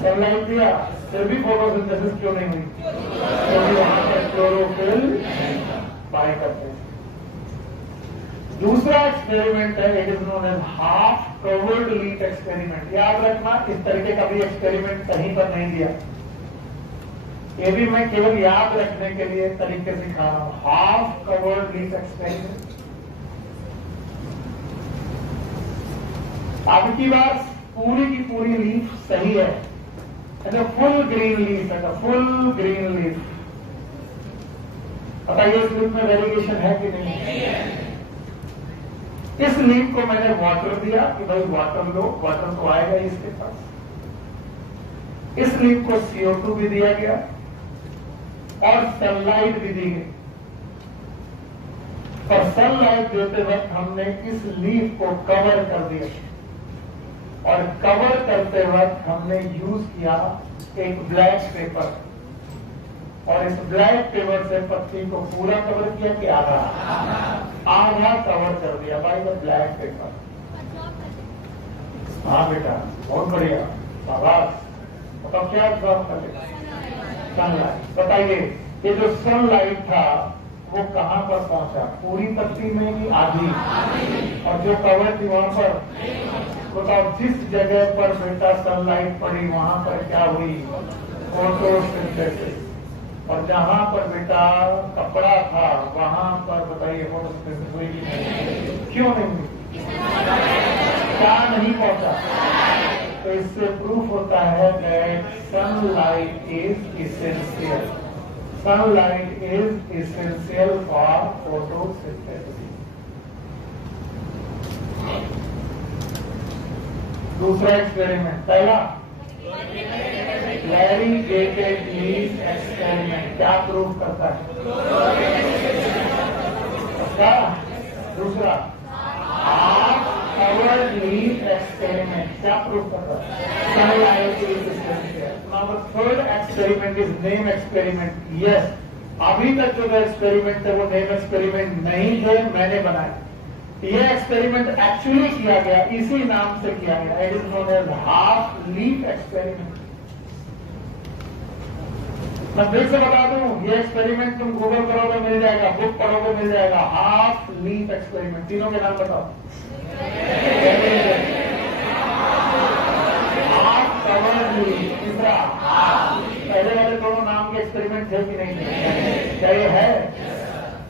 सनलाइट दिया, फिर भी फोटोसिंथेसिस क्यों नहीं हुई? क्योंकि वहां पर क्लोरोफिल बाय करते हैं। दूसरा एक्सपेरिमेंट है, it is known as half covered leaf experiment. याद रखना, इस तरीके का भी एक्सपेरिमेंट कहीं पर नहीं दिया। ये भी मैं केवल याद रखने के लिए तरीके सिखा रहा हूं। Half covered leaf experiment. अब की बार पूरी की पूरी लीफ सही है, फुल ग्रीन लीफ है, फुल ग्रीन लीफ। बताइए इस लीफ में वेरिएशन है कि नहीं? इस लीफ को मैंने वाटर दिया कि भाई वाटर लो, वाटर तो आएगा इसके पास। इस लीफ को CO2 भी दिया गया और सनलाइट भी दी गई। और सनलाइट देते वक्त हमने इस लीफ को कवर कर दिया, और कवर करते वक्त हमने यूज किया एक ब्लैक पेपर। और इस ब्लैक पेपर से पत्ती को पूरा कवर किया कि आधा? आधा कवर कर दिया बाय द ब्लैक पेपर। हाँ बेटा, बहुत बढ़िया, शाबाश। बताओ क्या जवाब कर लेगा? सनलाइट। बताइए ये जो सनलाइट था वो कहां पर पहुंचा? पूरी पत्ती में ही आधी? और जो कवर थी वहां पर? बताओ जिस जगह पर बेटा सनलाइट पड़ी वहां पर क्या हुई? फोटोसिंथेसिस। और जहां पर बेटा कपड़ा था वहां पर बताइए फोटोसिंथेसिस हुई कि नहीं? क्यों नहीं हुई? क्या नहीं पहुंचा? तो इससे प्रूफ होता है that sunlight is essential. Sunlight is essential for photosynthesis. दूसरा एक्सपेरिमेंट, पहला वेरीगेटेड लीफ एक्सपेरिमेंट क्या प्रूव करता है? क्या? दूसरा हाफ कवर्ड लीफ एक्सपेरिमेंट क्या प्रूव करता है? Sunlight is essential. Now the third experiment is name experiment. Yes, अभी तक जो एक्सपेरिमेंट थे वो नेम एक्सपेरिमेंट नहीं थे, मैंने बनाए। ये एक्सपेरिमेंट एक्चुअली किया गया, इसी नाम से किया गया। It is known as half leaf experiment. मैं फिर से बता दूं, ये एक्सपेरिमेंट तुम गूगल करोगे मिल जाएगा, बुक पढ़ोगे मिल जाएगा। Half leaf experiment. तीनों के नाम बताओ। Half covered leaf. तीसरा पहले वाले दोनों नाम के एक्सपेरिमेंट थे कि नहीं थे? क्या ये है?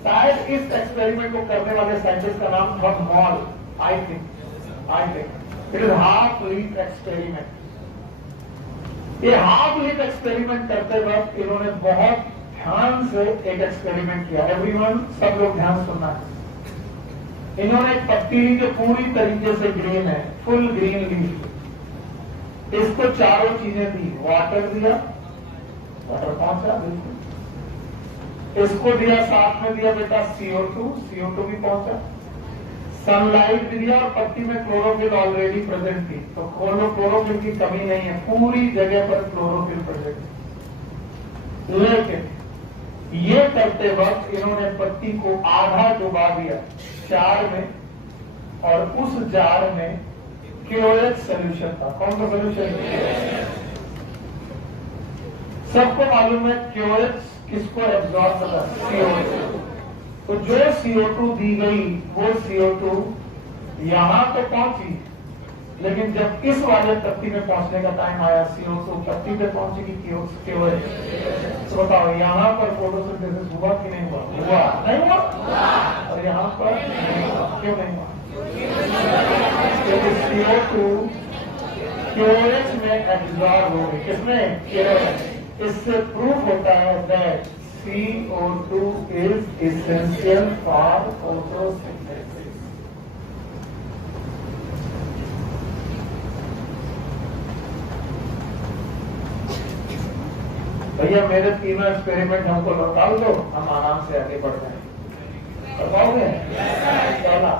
शायद इस एक्सपेरिमेंट को करने वाले साइंटिस्ट का नाम था mall. I think it is half leaf experiment. ये हाफ लीफ एक्सपेरिमेंट करते वक्त इन्होंने बहुत ध्यान से एक एक्सपेरिमेंट किया। एवरीवन, सब लोग ध्यान सुनना है। इन्होंने एक पत्ती ली जो पूरी तरीके से ग्रीन है, फुल ग्रीन लीफ। इसको चारों चीजें दी, वाटर दिया, वाटर पहुंचा बिल्कुल, इसको दिया, साथ में दिया बेटा CO2, CO2 भी पहुंचा, सनलाइट भी दिया, और पत्ती में क्लोरोफिल ऑलरेडी प्रेजेंट थी, तो क्लोरोफिल की कमी नहीं है, पूरी जगह पर क्लोरोफिल प्रेजेंट है। लेकिन ये करते वक्त इन्होंने पत्ती को आधा डुबा दिया जार में, और उस जार में KOH सोल्यूशन था। कौन सा सोल्यूशन? सबको मालूम है KOH किसको एब्जॉर्ब करता है? CO2। तो जो CO2 दी गई वो CO2 यहां तो पहुंची, लेकिन जब इस वाले पत्ती में पहुंचने का टाइम आया, CO2 पत्ती पे पहुंचेगी KOH। तो बताओ यहां पर फोटोसिंथेसिस हुआ कि नहीं हुआ? हुआ नहीं हुआ? और यहां पर नहीं हुआ। क्यों नहीं हुआ? क्योंकि CO2 KOH में एब्जॉर्ब हो गई। किसमें? KOH। इससे प्रूफ होता है that CO2 is essential for photosynthesis। भैया मेरे तीनों एक्सपेरिमेंट हमको लौटाल दो, हम आराम से आगे बढ़ जाएंगे। बताओगे? पहला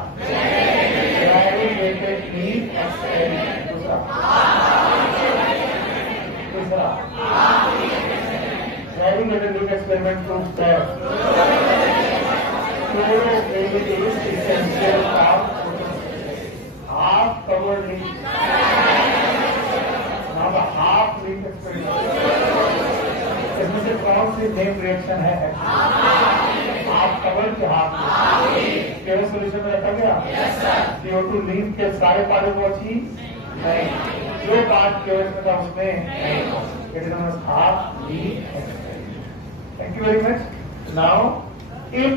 दूसरा experiment proves that chlorophyll is essential for half covered leaf. Now the half leaf experiment. इसमें से कौन सी मेन रिएक्शन है? हाफ कवर्ड के हाफ केवल सोल्यूशन में रखा गया। CO2 लीफ के सारे पारे पहुंची नहीं, जो पार्ट केवल में था उसमें it is half leaf. Thank you very much. Now, if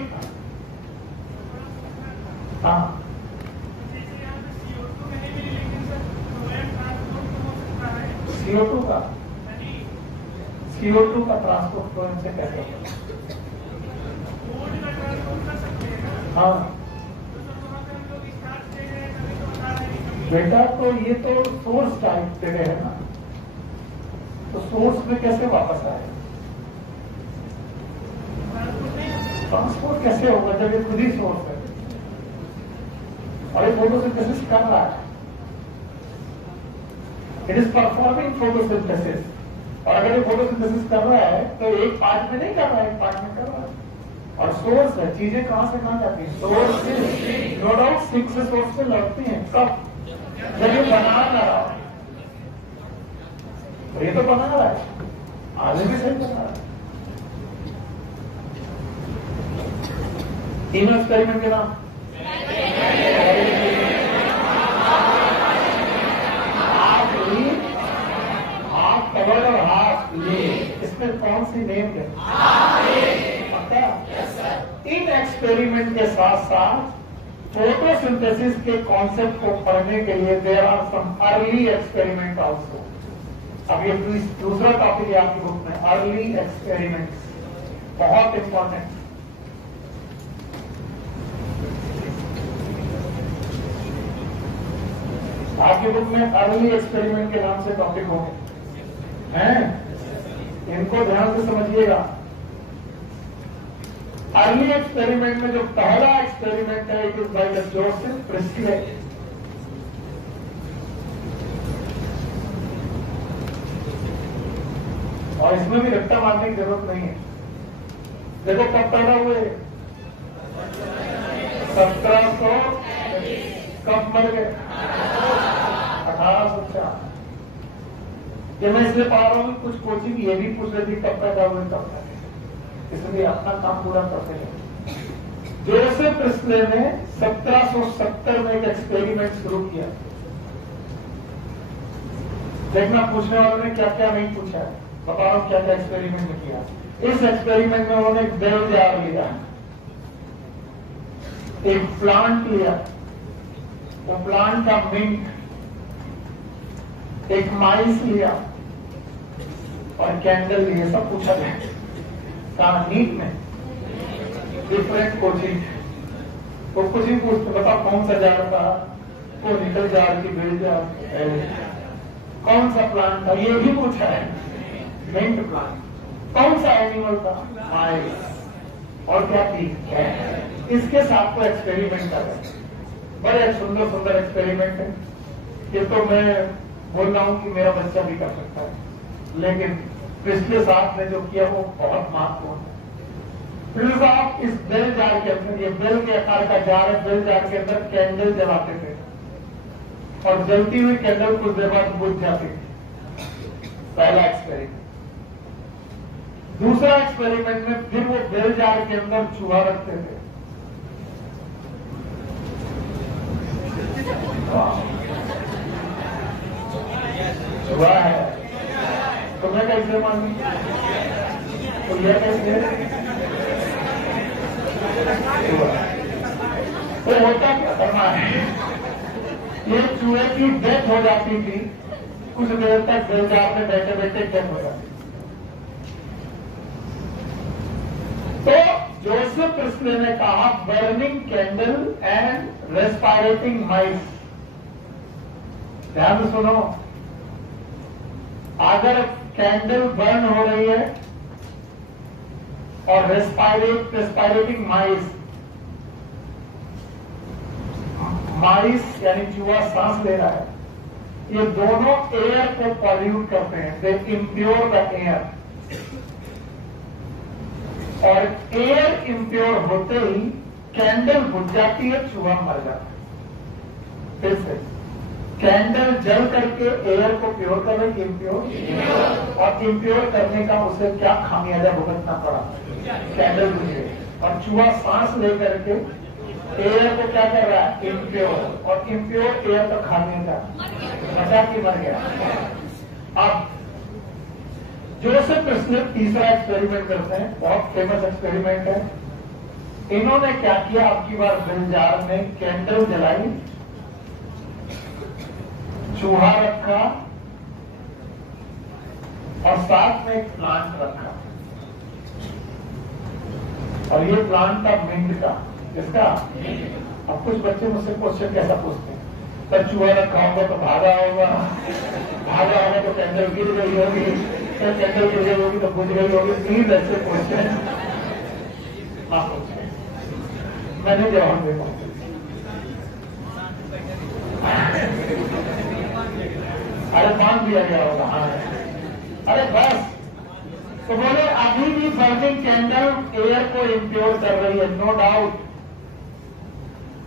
CO2 का ट्रांसपोर्ट तो इनसे कैसे होगा? हाँ बेटा, तो ये तो सोर्स टाइप जगह है ना, तो सोर्स में कैसे वापस आए? ट्रांसपोर्ट कैसे होगा जब ये खुद ही सोर्स है और ये फोटोसिंथेसिस कर रहा है? इट इज परफॉर्मिंग फोटोसिंथेसिस, और अगर ये फोटोसिंथेसिस कर रहा है तो एक पार्ट में नहीं कर रहा है, एक पार्ट में कर रहा है। और सोर्स है, चीजें कहां से कहां जाती है? सोर्स से। नो डाउट 6 से सोर्स पे लड़ती हैं। कब? जब ये बना रहा है, ये तो बना रहा है, आगे भी सही बना रहा है। तीनों एक्सपेरिमेंट के नाम हाफ कवर्ड और हाफ लीफ। इसमें कौन सी नेम है? पता? इन एक्सपेरिमेंट के साथ साथ फोटोसिंथेसिस के कॉन्सेप्ट को पढ़ने के लिए there are some early experiment also. अब ये दूसरा टॉपिक है आपकी बुक में, अर्ली एक्सपेरिमेंट, बहुत इंपॉर्टेंट। आपकी बुक में अर्ली एक्सपेरिमेंट के नाम से टॉपिक होंगे, हैं? इनको ध्यान से समझिएगा। अर्ली एक्सपेरिमेंट में जो पहला एक्सपेरिमेंट है, it is by the Joseph Presley. और इसमें भी रट्टा मारने की जरूरत नहीं है। देखो कब पैदा हुए? 1700। कब मर गए? 1804। ये मैं इसलिए पढ़ा रहा हूँ, कुछ कोचिंग ये भी पूछ रही थी कब पैदा हुए, कब पैदा, इसलिए अपना काम पूरा करते हैं। जोसेफ प्रिस्ले ने 1770 में एक एक्सपेरिमेंट शुरू किया। देखना पूछने वालों ने क्या क्या नहीं पूछा है, बताओ क्या क्या एक्सपेरिमेंट किया। इस एक्सपेरिमेंट में उन्होंने एक बेल जार लिया, एक प्लांट लिया, वो प्लांट का मिंट, एक माइस लिया और कैंडल लिए, सब पूछा गया। नीट में डिफरेंट कोचिंग, तो कुछ ही पूछते, बताओ कौन सा जार था? वो निकल जार की बेल जार। कौन सा प्लांट था, ये भी पूछा है, मिंट प्लांट। कौन सा एनिमल था, माइस। और क्या थी, कैट। इसके साथ को एक्सपेरिमेंट कर रहे हैं, बड़े सुंदर सुंदर एक्सपेरिमेंट है। ये तो मैं बोल रहा हूं कि मेरा बच्चा भी कर सकता है, लेकिन पिछले साल ने जो किया वो बहुत महत्वपूर्ण है। पिछले साल इस बेल जार के अंदर, ये बेल के आकार का जार है, बेल जार के अंदर कैंडल जलाते थे और जलती हुई कैंडल कुछ देर बाद बुझ जाती थी। पहला एक्सपेरिमेंट। दूसरा एक्सपेरिमेंट में फिर वो बेल जार के अंदर चूहा रखते थे। चूहा है तो मैं कैसे मानूं, तो यह कैसे तो होता क्या करना है, ये चूहे की डेथ हो जाती थी, कुछ देर तक बेल जार में बैठे बैठे डेथ हो जाती। तो जोसेफ प्रिस्ले ने कहा बर्निंग कैंडल एंड रेस्पायरेटिंग माइस। ध्यान से सुनो, अगर कैंडल बर्न हो रही है और रेस्पायरेटिंग माइस, माइस यानी चूहा सांस ले रहा है, ये दोनों एयर को पॉल्यूट करते हैं, दे इम्प्योर द एयर। और एयर इम्प्योर होते ही कैंडल बुझ जाती है, चूहा मर जाता है। फिर से कैंडल जल करके एयर को प्योर कर रही, इम्प्योर, और इम्प्योर करने का उसे क्या खामियाजा भुगतना पड़ा, कैंडल बुझ गई। और चूहा सांस लेकर के एयर को क्या कर रहा है, इम्प्योर, और इम्प्योर एयर का खामियाजा बचा के मर गया। अब जोसेफ प्रिस्ले तीसरा एक्सपेरिमेंट करते हैं, बहुत फेमस एक्सपेरिमेंट है। इन्होंने क्या किया, अब की बार बेल जार में कैंडल जलाई, चूहा रखा और साथ में एक प्लांट रखा, और ये प्लांट था मिंट का। किसका? अब कुछ बच्चे मुझसे क्वेश्चन कैसा पूछते हैं, तो चूहा रखा होगा तो भागा होगा, भागा होगा तो कैंडल गिर गई होगी, तो कैंडल गिर गई होगी तो बुझ गई होगी। प्लीज ऐसे क्वेश्चन ना पूछे, मैंने जवाब दे पाऊंगा। अरे मान दिया गया होगा, हाँ। अरे बस, तो बोले अभी भी बर्निंग कैंडल एयर को इम्प्योर कर रही है, नो डाउट।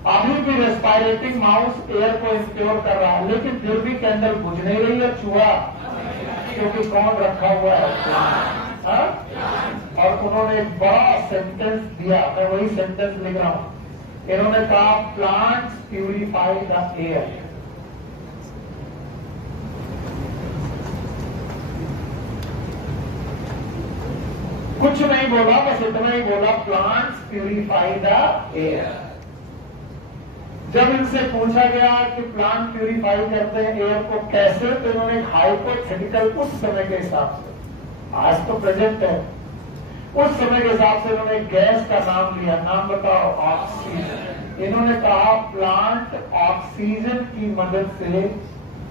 अभी भी रेस्पायरेटिंग माउस एयर को इम्प्योर कर रहा है, लेकिन फिर भी कैंडल बुझ नहीं रही है, चूहा, क्योंकि कौन रखा हुआ है, हाँ? और उन्होंने एक बड़ा सेंटेंस दिया, मैं वही सेंटेंस लिख रहा हूं। इन्होंने कहा प्लांट्स प्यूरिफाई द एयर। कुछ नहीं बोला, बस इतना ही बोला, प्लांट्स प्यूरिफाई द एयर। जब इनसे पूछा गया कि प्लांट प्यूरिफाई करते हैं एयर को कैसे, तो इन्होंने हाइपोथेटिकल उस समय के हिसाब से, आज तो प्रेजेंट है, उस समय के हिसाब से इन्होंने गैस का नाम लिया। नाम बताओ, ऑक्सीजन। इन्होंने कहा प्लांट ऑक्सीजन की मदद से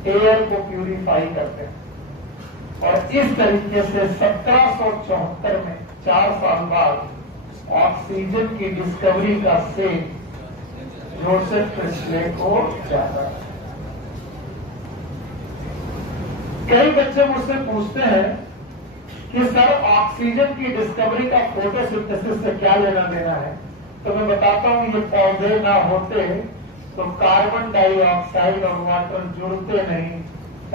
एयर को प्यूरिफाई करते हैं। और इस तरीके से 1774 में, 4 साल बाद, ऑक्सीजन की डिस्कवरी का श्रेय जोसेफ प्रिस्ले को जाता है। कई बच्चे मुझसे पूछते हैं कि सर ऑक्सीजन की डिस्कवरी का फोटोसिंथेसिस से क्या लेना देना है, तो मैं बताता हूं ये पौधे ना होते तो कार्बन डाइऑक्साइड और वाटर जुड़ते नहीं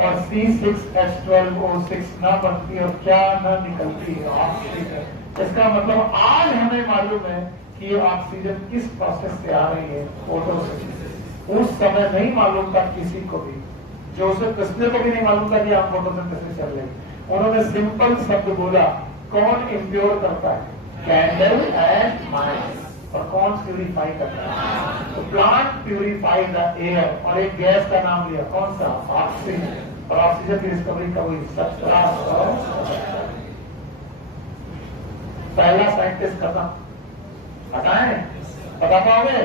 और C6H12O6 ना बनती और क्या ना निकलती है, ऑक्सीजन। इसका मतलब आज हमें मालूम है कि ये ऑक्सीजन किस प्रोसेस से आ रही है, फोटोसिंथेसिस। उस समय नहीं मालूम था किसी को भी, जोसेफ प्रिस्ले को भी नहीं मालूम था कि आप फोटोसिंथेसिस चल रही। उन्होंने सिंपल शब्द बोला, कौन इम्प्योर करता है, कैंडल एंड माइस, और कौन प्यूरिफाई करता है, तो प्लांट प्यूरिफाई द एयर। और एक गैस का नाम लिया, कौन सा, ऑक्सीजन। और ऑक्सीजन की डिस्कवरी कब हुई, 1700। पहला साइंटिस्ट खत्म, बताएं, बता पाओगे?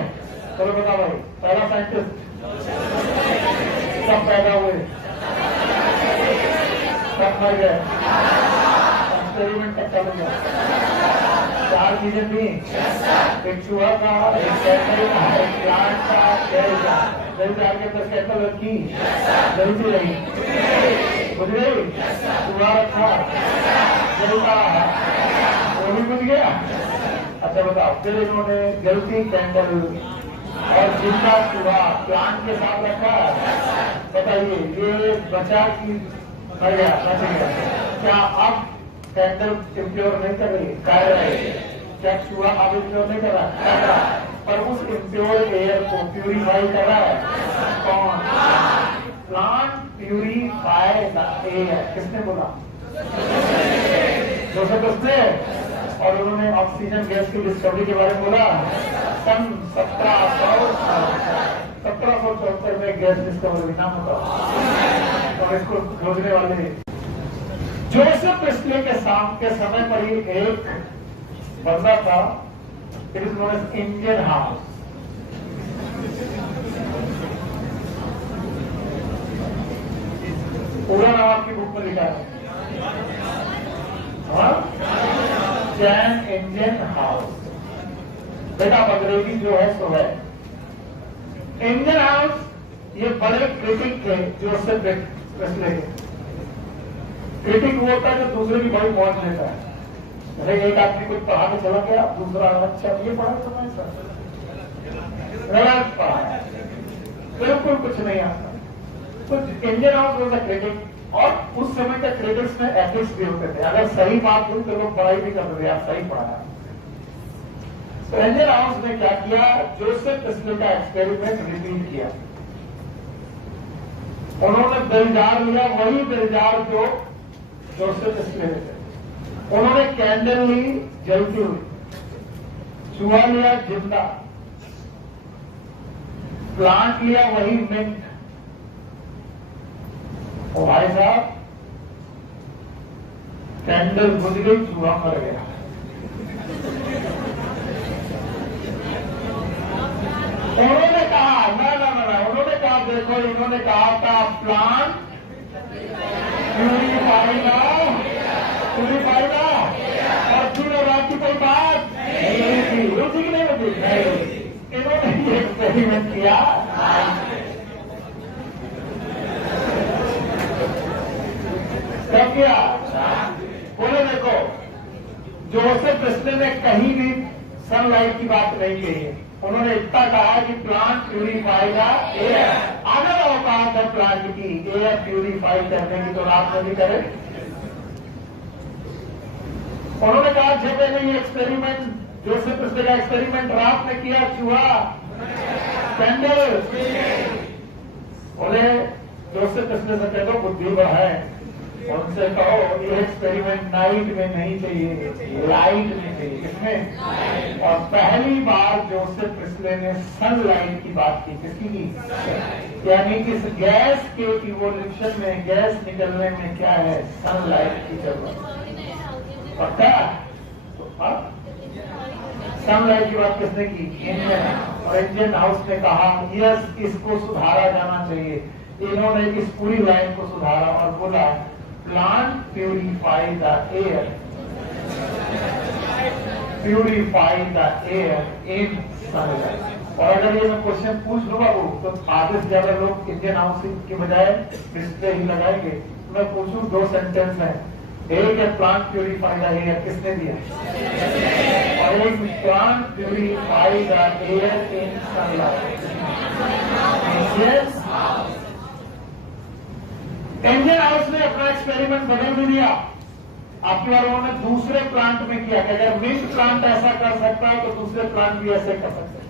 चलो बताओ भाई, पहला साइंटिस्ट कब पैदा हुए? आप मर गए, एक्सपेरिमेंट कच्चा हो गया। 4 चीजें थी, एक चूहा था, एक कैटल था, एक प्लांट था, जल था। जल जाल के अंदर कैटल रखी, जलती रही, बुझ गई, चूहा रखा, जलता रहा, वो भी बुझ गया। अच्छा बताओ, फिर इन्होंने जलती कैंडल और जिंदा चूहा प्लांट के साथ रखा, बताइए ये बचा कि मर गया, बच गया? क्या अब कैंडल इम्प्योर नहीं कर रही, कर रही? क्या चूहा अब इम्प्योर नहीं कर रहा, कर रहा? पर उस इम्प्योर एयर को प्यूरिफाई कर रहा है कौन? Plant purify the air. किसने बोला? जोसेफ ने। और उन्होंने ऑक्सीजन गैस की डिस्कवरी के बारे में बोला सन 1774 में गैस डिस्कवरी। नाम बताओ। और इसको खोजने वाले जोसेफ प्रिस्टले के समय पर ही एक बंदा था, it is known as Indian house. पूरा नाम आपकी बुक में लिखा है, जैन इंडियन हाउस। बेटा अंग्रेजी जो है सो है इंडियन हाउस। ये बड़े क्रिटिक थे जोसेफ प्रिस्टले के। क्रिटिक वो होता है जो दूसरे की बड़ी मौज लेता है। अरे एक आदमी कुछ पढ़ा के चला गया, दूसरा अच्छा ये पढ़ा तो मैं सर गलत पढ़ा है, बिल्कुल कुछ नहीं आता। तो Indian house was a critic. और उस समय के क्रिटिक्स में एथिक्स भी होते थे। अगर सही बात हुई तो लोग बड़ाई भी करते थे, आप सही पढ़ाया। तो इंडियन हाउस ने क्या किया, जोसेफ प्रिस्टले का एक्सपेरिमेंट रिपीट किया। उन्होंने बेलजार लिया, वही बेलजार जो जोसेफ प्रिस्टले थे। उन्होंने कैंडल ली जलती हुई, चूहा लिया जिंदा, प्लांट लिया वही मिंट। और भाई साहब कैंडल बुझ गई, चूहा मर गया। उन्होंने कहा ना, उन्होंने कहा देखो, इन्होंने कहा था प्लांट प्यूरिफाइगा, प्यूरिफाइगा। और प्यूरिफाई की कोई बात नहीं थी, रुचि की नहीं होती। इन्होंने ये एक्सपेरिमेंट किया। क्या किया? बोले देखो, जोसेफ प्रिस्टले ने कहीं भी सनलाइट की बात नहीं कही है। उन्होंने इतना कहा कि प्लांट प्यूरिफाइगा एयर। अगर औकात है प्लांट की एयर प्यूरिफाई करने की तो रात में भी करे। उन्होंने कहा जब मैंने ये एक्सपेरिमेंट, जोसेफ प्रिस्टले का एक्सपेरिमेंट रात में किया, चूहा कैंडल। बोले जोसेफ प्रिस्टले से कह दो बुद्धि बढ़ाए, उनसे कहो ये एक्सपेरिमेंट नाइट में नहीं चाहिए, लाइट में चाहिए। किसमें? और पहली बार जोसेफ प्रिस्टले ने सनलाइट की बात की। किसकी की? यानी कि इस गैस के इवोल्यूशन में, गैस निकलने में क्या है, सनलाइट की जरूरत। पक्का? तो अब सनलाइट की बात किसने की? इंडियन। और इंडियन हाउस ने कहा यस, इसको सुधारा जाना चाहिए। इन्होंने इस पूरी लाइन को सुधारा और बोला plant purify the air, purify the air in sunlight. और अगर ये मैं क्वेश्चन पूछ लूँ बाबू, तो आधे से ज्यादा लोग इंडियन हाउस के बजाय डिस्प्ले ही लगाएंगे। मैं पूछूं 2 सेंटेंस में, एक है प्लांट प्यूरिफाई द एयर, किसने दिया? और एक plant purify the air in sunlight. Indian house ने अपना एक्सपेरिमेंट बदल भी दिया। आपके लोगों ने दूसरे प्लांट में किया कि अगर मिंट प्लांट ऐसा कर सकता है तो दूसरे प्लांट भी ऐसे कर सकते हैं।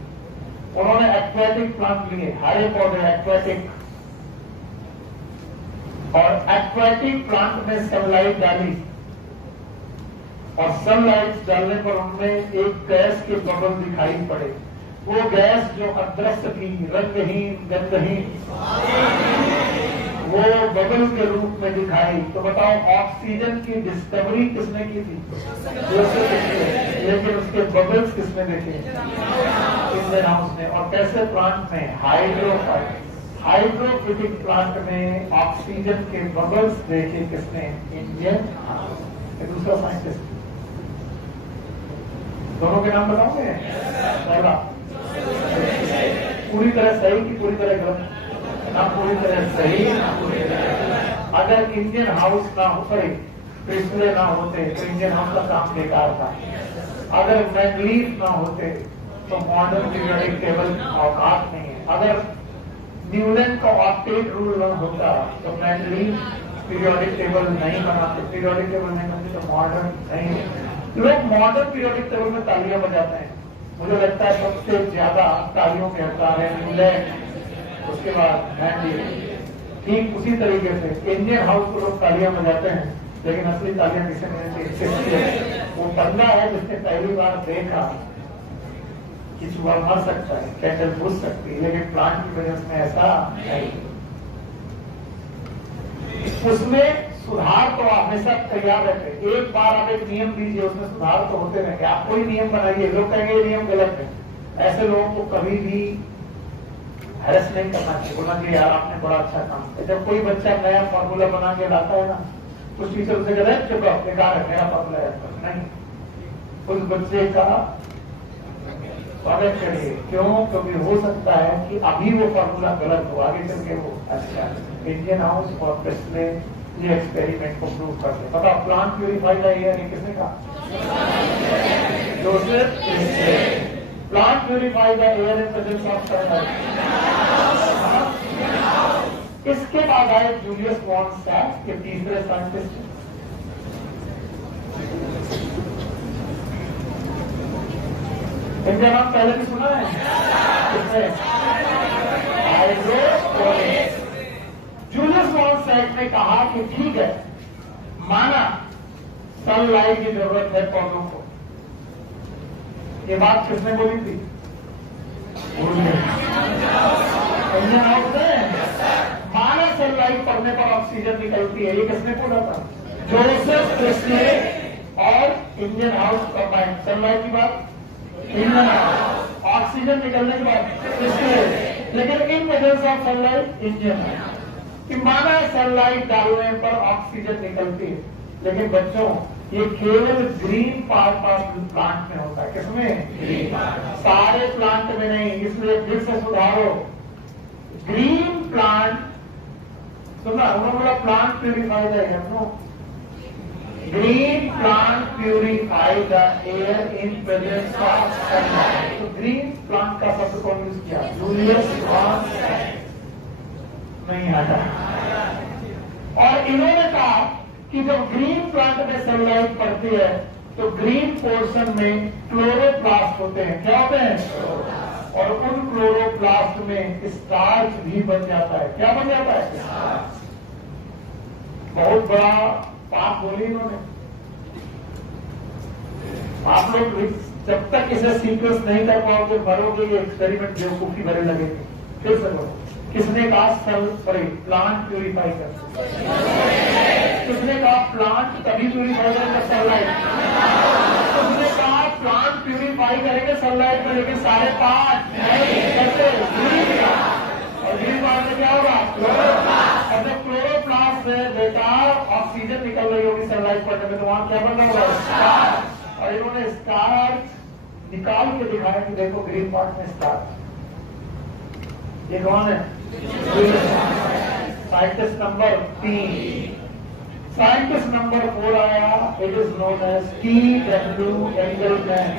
उन्होंने एक्वेटिक प्लांट लिए, हरे पौधे एक्वेटिक, और एक्वेटिक प्लांट में सनलाइट डाली। और सनलाइट डालने पर उनमें एक गैस के बबल दिखाई पड़े। वो गैस जो अदृश्य थी, रंगहीन, गंधहीन, वो बबल के रूप में दिखाई। तो बताओ ऑक्सीजन की डिस्कवरी किसने की थी? Joseph Presley. लेकिन उसके बबल्स किसने देखे? इंडियन हाउस ने। और कैसे प्लांट में? हाइड्रोफिटिक प्लांट में ऑक्सीजन के बबल्स देखे किसने? इंडियन दूसरा साइंटिस्ट। दोनों के नाम बताओगे? पहला पूरी तरह सही कि पूरी तरह गलत? ना पूरी तरह सही ना पूरी तरह। अगर इंडियन हाउस ना हो, सॉरी प्रिंसले ना होते तो इंडियन हाउस का काम बेकार था। अगर मैंगलीफ ना होते तो मॉडर्न पीरियोडिक टेबल औकात नहीं है। अगर न्यूलैंड का ऑक्टेट रूल ना होता तो मैंगलीफ पीरियोडिक टेबल नहीं बनाते। पीरियोडिक टेबल नहीं बनते तो मॉडर्न नहीं। लोग मॉडर्न पीरियोडिक टेबल में तालियां बजाते हैं। मुझे लगता है सबसे ज्यादा तालियों के हकदार है न्यूलैंड, उसके बाद मैंगलीफ। ठीक उसी तरीके से इंडियन हाउस को लोग तालियां बजाते हैं, लेकिन असली तालियां किसे नहीं? वो बंदा है जिसने पहली बार देखा कि चूहा मर सकता है, कैंडल बुझ सकती है, लेकिन प्लांट की वजह से ऐसा नहीं। उसमें सुधार तो हमेशा तैयार रहते। एक बार आप एक नियम दीजिए, उसमें सुधार तो होते रहेंगे। आप कोई नियम बनाइए, लोग कहेंगे ये नियम गलत है। ऐसे लोगों को कभी भी हैरेस नहीं करना चाहिए, बोलना चाहिए यार आपने बड़ा अच्छा काम किया। जब कोई बच्चा नया फॉर्मूला बना के लाता है ना, कुछ टीचर उसे कहते हैं चुप रहो, बेकार है मेरा फॉर्मूला है। नहीं, उस बच्चे का स्वागत करिए। क्यों? क्योंकि हो सकता है कि अभी वो फॉर्मूला गलत हो, आगे चल के वो अच्छा। इंडियन हाउस और प्रिंसले ये एक्सपेरिमेंट को प्रूव करते। पता प्लांट प्यूरिफाई द एयर किसने कहा? Joseph princely. Plant purify the air in presence of sunlight. इसके बाद आए जूलियस वॉन सैक्स के तीसरे साइंटिस्ट। इनका नाम पहले भी सुना है? हाइड्रोपोनिक्स। जूलियस वॉन सैक्स ने कहा कि ठीक है, माना सनलाइट की जरूरत है पौधों को। ये बात किसने बोली थी? इंडियन हाउस ने। माना सनलाइट पड़ने पर ऑक्सीजन निकलती है, ये किसने बोला था? जोसेफ प्रिंसले और इंडियन हाउस कंबाइंड। सनलाइट की बात इंडियन हाउस, ऑक्सीजन निकलने के बाद लेकिन इन presence of sunlight Indian house. कि माना सनलाइट डालने पर ऑक्सीजन निकलती है, लेकिन बच्चों ये केवल ग्रीन पार्ट ऑफ प्लांट में होता है। किसमें? Green part. सारे प्लांट में नहीं, इसलिए फिर से सुधारो। ग्रीन प्लांट सुना, उन्होंने बोला plant purify the air. No, green plant purify the air in presence of sunlight. तो ग्रीन प्लांट का शब्द कौन यूज किया? जूलियस वॉन सैक्स। नहीं आता। और इन्होंने कहा कि जब ग्रीन प्लांट में सनलाइट पड़ती है तो ग्रीन पोर्शन में क्लोरोप्लास्ट होते हैं। क्या होते हैं? और उन क्लोरोप्लास्ट में स्टार्च भी बन जाता है। क्या बन जाता है? बहुत बड़ा पाप बोली इन्होंने। आप लोग जब तक इसे सीक्वेंस नहीं कर पाओगे भरोगे, ये एक्सपेरिमेंट बेवकूफी भरे लगेंगे। फिर से बोलो, किसने कहा प्लांट प्यूरिफाई कर? किसने कहा प्लांट तभी प्यूरिफाई करेगा? सनलाइट। किसने कहा प्लांट प्यूरिफाई करेंगे सनलाइट में, लेकिन सारे पार्ट नहीं। कैसे? और ग्रीन पार्ट में क्या होगा? क्लोरोप्लास्ट। और जब क्लोरोप्लास्ट से बेटा ऑक्सीजन निकल रही होगी सनलाइट पड़ने में, तो वहां क्या बन रहा होगा? स्टार्च। और इन्होंने स्टार्च निकाल के दिखाया कि देखो ग्रीन पार्ट में स्टार्च। ये कौन है? Scientist number 3। साइंटिस्ट नंबर 4 आया, it is known as T.W. Engelmann.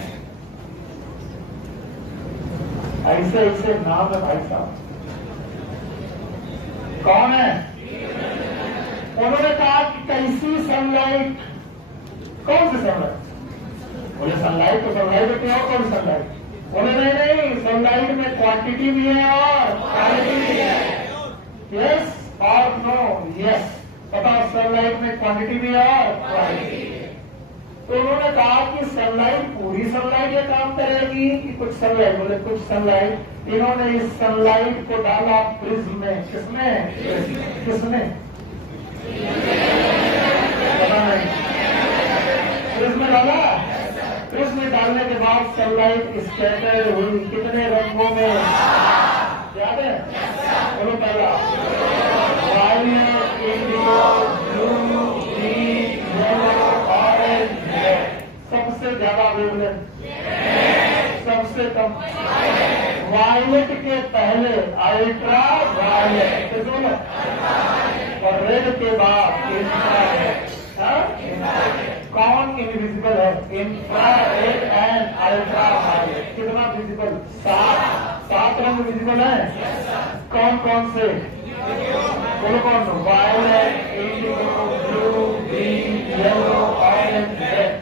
ऐसे ऐसे नाम है भाई साहब। कौन है? उन्होंने कहा कि कैसी सनलाइट, कौन सी सनलाइट? बोले सनलाइट तो सनलाइट होती है, और कौन सनलाइट? बोले नहीं, सनलाइट में क्वांटिटी भी है और क्वालिटी भी है। यस और नो? यस। पता सनलाइट में क्वांटिटी भी है और क्वालिटी भी है। तो उन्होंने कहा कि सनलाइट पूरी सनलाइट ये काम करेगी कि कुछ सनलाइट? बोले कुछ सनलाइट। इन्होंने इस सनलाइट को डाला प्रिज्म में। किसमें? किसने? पता नहीं। प्रिज्म में डाला। प्रिज्म डालने के बाद सनलाइट स्कैटर हुई कितने रंगों में? याद है? बोलो पहला टर्म? वायलेट के पहले अल्ट्रा वायलेट, और रेड के बाद इंफ्रारेड। कौन इनविजिबल है? Infrared and ultraviolet. कितना विजिबल? 7 रंग विजिबल है। कौन कौन से? बोलो कौन? Violet, indigo, blue, green, yellow, orange, red.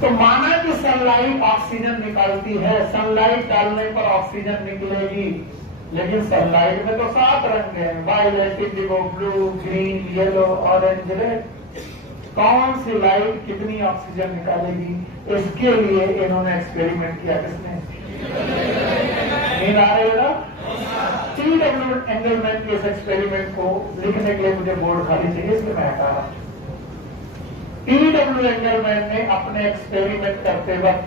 तो माना कि सनलाइट ऑक्सीजन निकालती है, सनलाइट डालने पर ऑक्सीजन निकलेगी, लेकिन सनलाइट में तो 7 रंग हैं, violet, indigo, blue, green, yellow, orange, red. कौन सी लाइट कितनी ऑक्सीजन निकालेगी? इसके लिए इन्होंने एक्सपेरिमेंट किया। किसने? नींद आ रही है ना? TW एंगलमैन के इस एक्सपेरिमेंट को लिखने के लिए मुझे बोर्ड खाली चाहिए, इसलिए मैं हटा रहा हूं। TW एंगलमैन ने अपने एक्सपेरिमेंट करते वक्त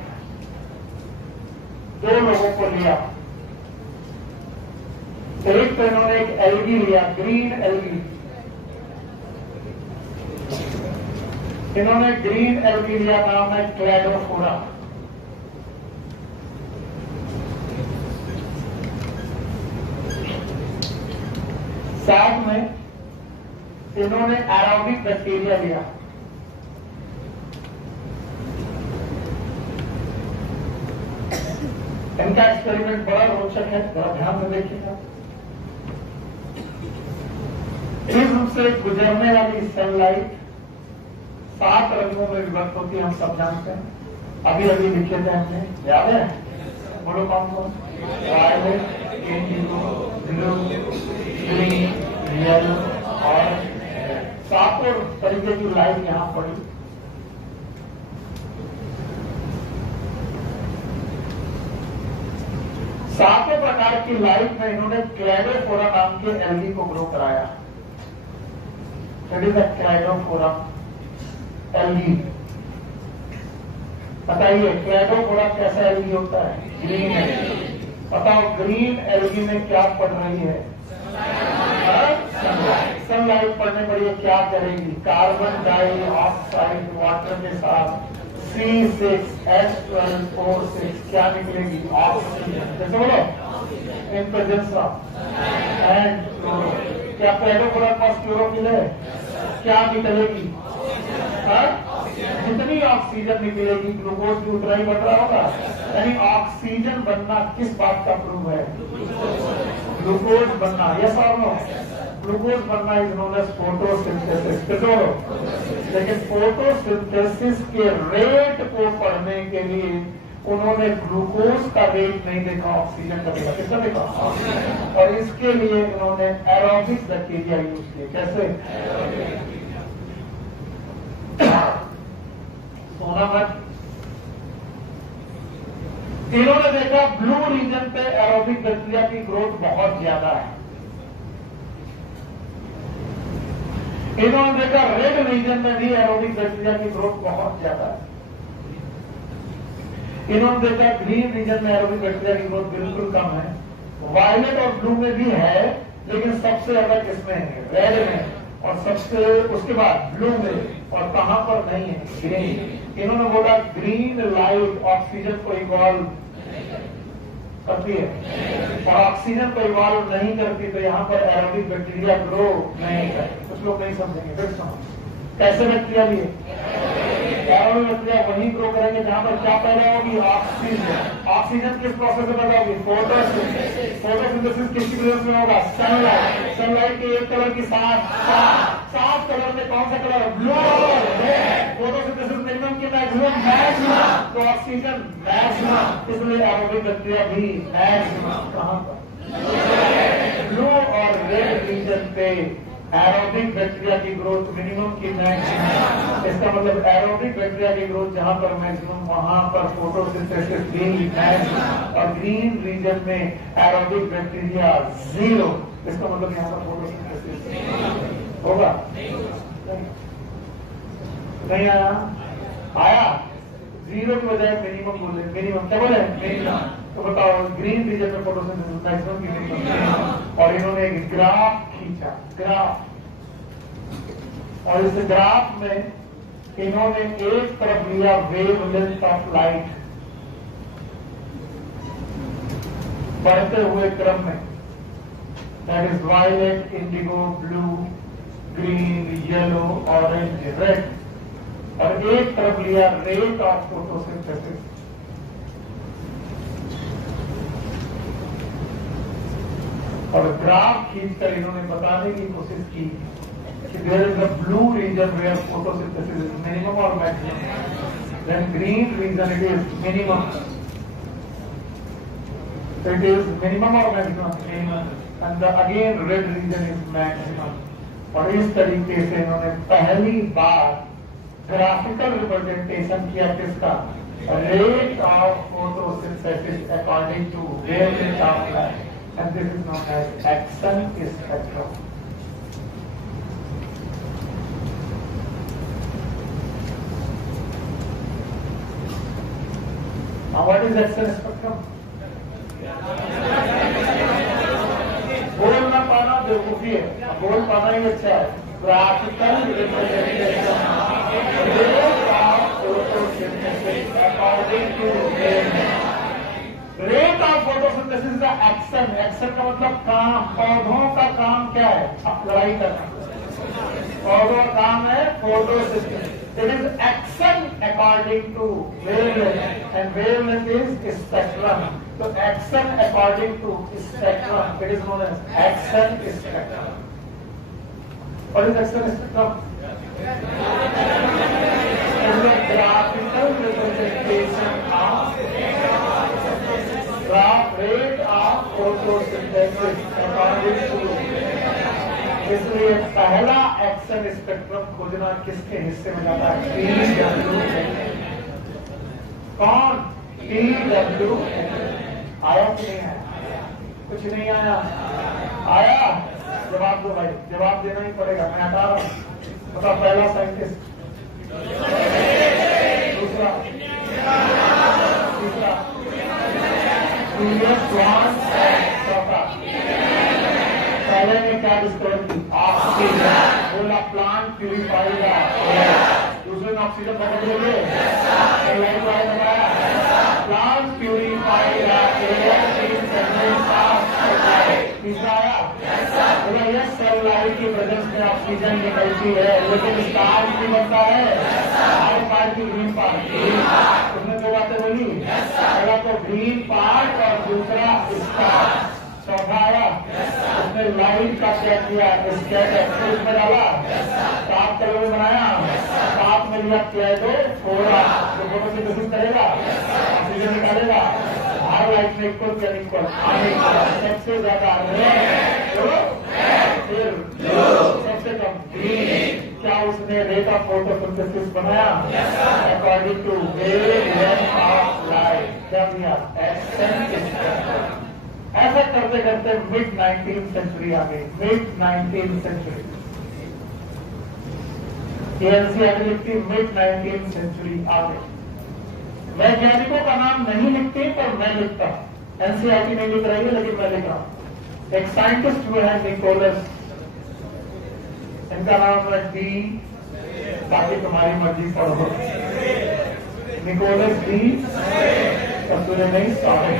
2 लोगों को लिया। एक तो इन्होंने एक एल्गी लिया, ग्रीन एल्गी। इन्होंने ग्रीन एल्गी लिया, नाम है क्लैडोफोरा। साथ में इन्होंने एरोबिक बैक्टीरिया लिया। इनका एक्सपेरिमेंट बड़ा रोचक है, बड़ा ध्यान से देखिएगा। प्रिज्म से गुजरने वाली सनलाइट 7 रंगों में विभक्त होती है, हम सब जानते हैं। अभी अभी लिखे थे हमने, याद है? बोलो कौन कौन? Violet, indigo, blue, green, yellow, orange, red. 7 तरीके की लाइट यहां पड़ी। सातों प्रकार की लाइट में इन्होंने क्लैडोफोरा नाम के एल्गी को ग्रो कराया। क्लैडोफोरा एल्गी, बताइए क्लैडोफोरा कैसा एल्गी होता है? Green algae. बताओ ग्रीन एल्गी में क्या पड़ रही है? सनलाइट पड़ने पर ये क्या करेगी? कार्बन डाइऑक्साइड वाटर के साथ C6H12O6 क्या निकलेगी? ऑक्सीजन। जैसे बोलो in presence of and chloro. क्या क्लैडोफोरा पास क्लोरोफिल है? क्या निकलेगी? जितनी ऑक्सीजन निकलेगी ग्लूकोज की उतना ही बढ़ रहा होगा। यानी ऑक्सीजन बनना किस बात का प्रूफ है? ग्लूकोज बनना। यस और नो? ग्लूकोज बनना इज नोन एज फोटोसिंथेसिस। लेकिन फोटोसिंथेसिस के रेट को पढ़ने के लिए उन्होंने ग्लूकोज का रेट नहीं देखा, ऑक्सीजन का देखा। किसका देखा? और इसके लिए उन्होंने एरोबिक बैक्टीरिया यूज किए। कैसे? सोना मत। इन्होंने देखा ब्लू रीजन पे एरोबिक बैक्टीरिया की ग्रोथ बहुत ज्यादा है। इन्होंने देखा रेड रीजन में भी एरोबिक बैक्टीरिया की ग्रोथ बहुत ज्यादा है। इन्होंने देखा ग्रीन रीजन में एरोबिक बैक्टीरिया की ग्रोथ बिल्कुल कम है। वायलेट और ब्लू में भी है, लेकिन सबसे ज्यादा किसमें है? रेड में। और सबसे उसके बाद ब्लू में। और कहां पर नहीं है? ग्रीन। इन्होंने बोला ग्रीन लाइट ऑक्सीजन को इवॉल्व करती है, और ऑक्सीजन को इवॉल्व नहीं करती, तो यहाँ पर एरोबिक बैक्टीरिया ग्रो नहीं करती। कुछ लोग नहीं समझेंगे, फिर समझ। कैसे बैक्टीरिया लिए? एरोबिक बैक्टीरिया वही ग्रो करेंगे जहां पर क्या पैदा होगी? ऑक्सीजन। ऑक्सीजन किस प्रोसेस से पैदा होगी? फोटोसिंथेसिस। फोटोसिंथेसिस किसकी प्रेजेंस में होगा? सनलाइट। सनलाइट के एक कलर की 7 कलर में कौन सा कलर? ब्लू और रेड। फोटोसिंथेसिस मिनिमम की मैक्सिमम, तो ऑक्सीजन मैक्सिमम, इसलिए एरोबिक बैक्टीरिया भी मैक्सिमम। कहां पर? ब्लू और रेड रीजन पे एरोबिक बैक्टीरिया की ग्रोथ मिनिमम की मैक्सिमम। इसका मतलब एरोबिक बैक्टीरिया की ग्रोथ जहां पर मैक्सिमम, वहां पर फोटोसिंथेसिस भी मैक्सिमम। और ग्रीन रीजन में एरोबिक बैक्टीरिया 0। इसका मतलब यहाँ पर फोटोसिंथेसिस होगा? नहीं आया? आया? 0 की बजाय मिनिमम बोले। मिनिमम क्या बोले? मिनिमम। तो बताओ ग्रीन रीजन में फोटोसिंथेसिस मैक्सिमम की मिनिमम। और इन्होंने एक ग्राफ खींचा, ग्राफ। और इस ग्राफ में इन्होंने एक तरफ लिया वेवलेंथ ऑफ लाइट बढ़ते हुए क्रम में, that is violet, indigo, blue, green, yellow, orange, red, और एक तरफ लिया रेट ऑफ फोटोसिंथेसिस। और ग्राफ खींचकर इन्होंने बताने की कोशिश की कि there is a blue region where photosynthesis is minimum और maximum, then green region it is minimum, it is minimum और maximum, and again red region is maximum. और इस तरीके से इन्होंने पहली बार ग्राफिकल रिप्रेजेंटेशन किया किसका, rate of photosynthesis according to wavelength of light, and this is known as Akson spectrum. Now what is Akson spectrum? बोल ना पाना बेवकूफी है, बोल पाना ही अच्छा है। Graphical representation of photosynthesis according to wavelength. Rate of photosynthesis का एक्शन, एक्शन का मतलब काम, पौधों का काम क्या है, लड़ाई करना, पौधों का काम है photosynthesis, it is action according to wavelength, and wavelength is spectrum, तो action according to spectrum, it is known as action spectrum. और is action spectrum graphical representation of rate of photosynthesis according to, इसलिए पहला action spectrum खोजना किसके हिस्से में जाता है, TW। कौन, TW। आया कि नहीं आया, कुछ नहीं आया, आया, जवाब दो भाई, जवाब देना ही पड़ेगा, मैं हटा रहा हूं। बताओ पहला साइंटिस्ट, दूसरा, तीसरा, चौथा, पहले ने क्या डिस्कवर की, ऑक्सीजन, बोला प्लांट प्यूरिफाइड है, दूसरे में ऑक्सीजन पकड़ लोगे, प्लांट प्यूरिफाइड तीसरा आया, बोला यस सनलाइट की प्रेजेंस में ऑक्सीजन निकलती है, लेकिन स्टार्च भी बनता है, हर पार्ट की ग्रीन पार्ट, तुमने दो बातें बोली, पहला तो ग्रीन पार्ट और दूसरा स्टार्च। चौथा आया, उसने लाइट का क्या किया, स्कैटर में डाला, 7 कलर में बनाया, 7 में लिया कैदो थोड़ा, जो फोटोसिंथेसिस करेगा, ऑक्सीजन निकालेगा, हर लाइट में इक्वल क्या इक्वल, सबसे ज्यादा फिर सबसे कम ग्रीन। क्या उसने रेट ऑफ फोटोसिंथेसिस बनाया according to wavelength of light, क्या दिया, एक्शन। ऐसा करते करते मिड 19th सेंचुरी आ गई, मिड 19th सेंचुरी, एनसीईआरटी लिखती मिड 19th सेंचुरी आ गई। वैज्ञानिकों का नाम नहीं लिखते पर मैं लिखता हूं, एनसीईआरटी नहीं लिख रही है लेकिन मैं लिख रहा हूं। एक साइंटिस्ट हुए हैं निकोलस, इनका नाम है डी, बाकी तुम्हारी मर्जी पढ़ो, निकोलस डी, कसूरे नहीं सॉरी,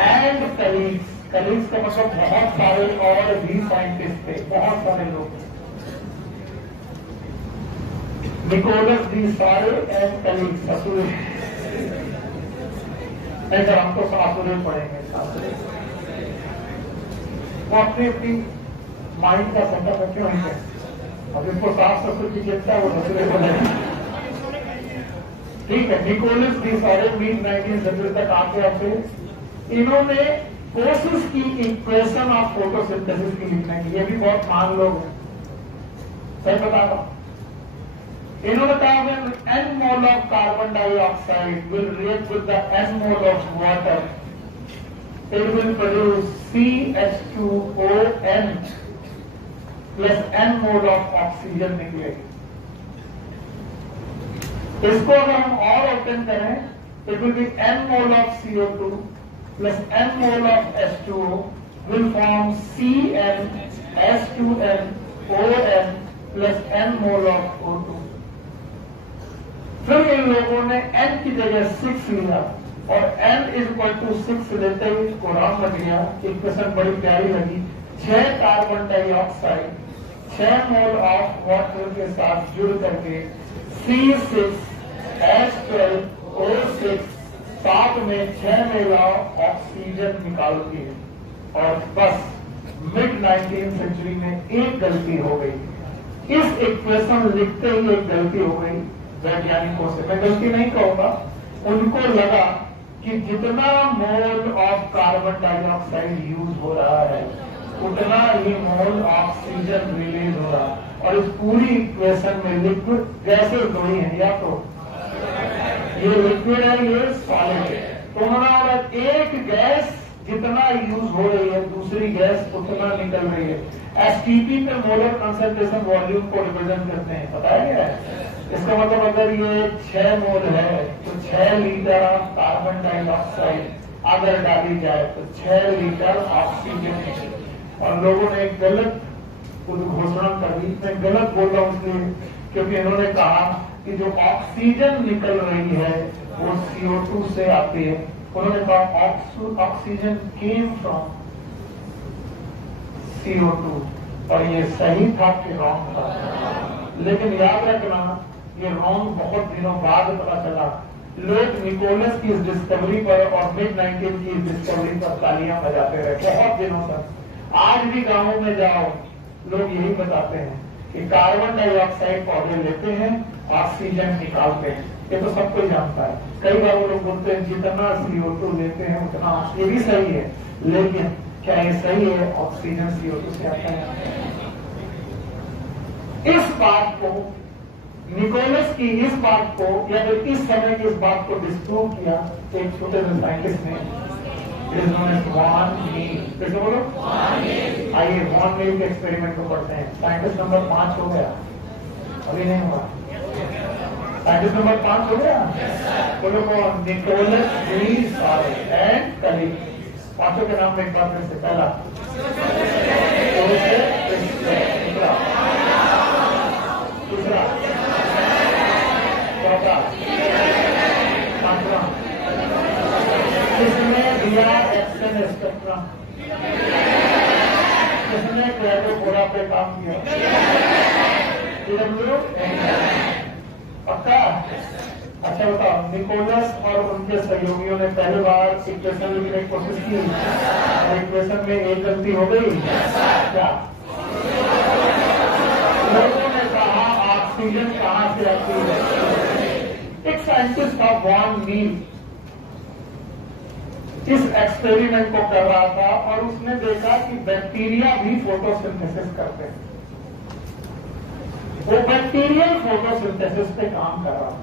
एंड कलीग्स, कलीग्स का मतलब बहुत सारे और भी साइंटिस्ट थे, बहुत सारे लोग, निकोलस डी सारे एंड कलीग्स, ससुरे नहीं सर हम तो सासुरे पढ़ेंगे, सासुरे वो अपनी अपनी माइंड का सेटअप क्यों है, अब इसको सास ससुर की चिंता वो ससुरे पढ़ेंगे, ठीक है। निकोलस डी सारे मिड 19th सेंचुरी तक आते आते इन्होंने कोशिश की इक्वेशन ऑफ फोटोसिंथेसिस की लिखने की, ये भी बहुत महान लोग हैं, सही बता रहा हूं। इन्होंने कहा when n mole of carbon dioxide will react with the n mole of water, it will produce CH2ON plus n mole of oxygen निकलेगी। इसको अगर हम और ओपन करें, it will be n mole of CO2 plus n mole of H2O will form CN H2N ON plus n mole of O2, फिर इन लोगों ने n की जगह 6 लिया और n = 6 लेते ही कोराम बच गया। इक्वेशन बड़ी प्यारी लगी। 6 carbon dioxide 6 mole of water के साथ जुड़ करके C6H12O6 साथ में 6 मिलाओ ऑक्सीजन निकालती है। और बस मिड 19th सेंचुरी में एक गलती हो गई। इस इक्वेशन लिखते ही एक गलती हो गई वैज्ञानिकों से। मैं गलती नहीं कहूंगा, उनको लगा कि जितना mole of carbon dioxide use हो रहा है उतना ही मोल ऑक्सीजन रिलीज हो रहा है। और इस पूरी इक्वेशन में लिक्विड गैसेस दो ही है, या तो ये लिक्विड है ये सॉलिड है। तो उन्होंने एक गैस जितना यूज हो रही है दूसरी गैस उतना निकल रही है। एसटीपी पे मोलर कंसंट्रेशन वॉल्यूम को रिप्रेजेंट करते हैं, पता है क्या? इसका मतलब अगर ये 6 मोल है तो 6 लीटर कार्बन डाइऑक्साइड अगर डाली जाए तो 6 लीटर ऑक्सीजन। और लोगों ने एक गलत घोषणा कर दी। मैं गलत बोल रहा हूं इसलिए क्योंकि इन्होंने कहा कि जो ऑक्सीजन निकल रही है वो CO2 से आती है। उन्होंने कहा ऑक्सीजन केम फ्रॉम CO2 और ये सही था कि रॉन्ग था। लेकिन याद रखना ये रॉन्ग बहुत दिनों बाद पता चला। लोग निकोलस की इस डिस्कवरी पर और मिड 19 की इस डिस्कवरी पर तालियां बजाते रहे बहुत दिनों तक। आज भी गांवों में जाओ लोग यही बताते हैं कि कार्बन डाइऑक्साइड पौधे लेते हैं ऑक्सीजन निकालते हैं। ये तो सब कोई जानता है। कई बार वो लोग बोलते हैं जितना CO2 लेते हैं उतना, ये भी सही है, लेकिन क्या ये सही है? ऑक्सीजन CO2 से आता है। इस बात को निकोलस की इस बात को या फिर इस समय की इस बात को डिस्प्रूव किया एक छोटे से साइंटिस्ट ने, वॉन मील। कैसे बोलो? आइए वॉन मील के एक्सपेरिमेंट को पढ़ते हैं। साइंटिस्ट नंबर 5 हो गया, अभी नहीं हुआ। साइंटिस्ट नंबर 5 हो गया। बोलो कौन? Nicholas and colleague. पांचों के नाम में एक बार फिर से। पहला दूसरा चौथा पांचवा किसने दिया एक्शन स्पेक्ट्रम? किसने क्रेडोफोरा पे काम किया? पक्का? अच्छा बताओ, निकोलस और उनके सहयोगियों ने पहली बार इक्वेशन लिखने की कोशिश की। इक्वेशन में एक गलती हो गई। क्या लोगों ने कहा ऑक्सीजन कहां से आती है? एक साइंटिस्ट था वॉन मील इस एक्सपेरिमेंट को कर रहा था और उसने देखा कि बैक्टीरिया भी फोटोसिंथेसिस करते हैं। वो बैक्टीरियल फोटोसिंथेसिस पे काम कर रहा था।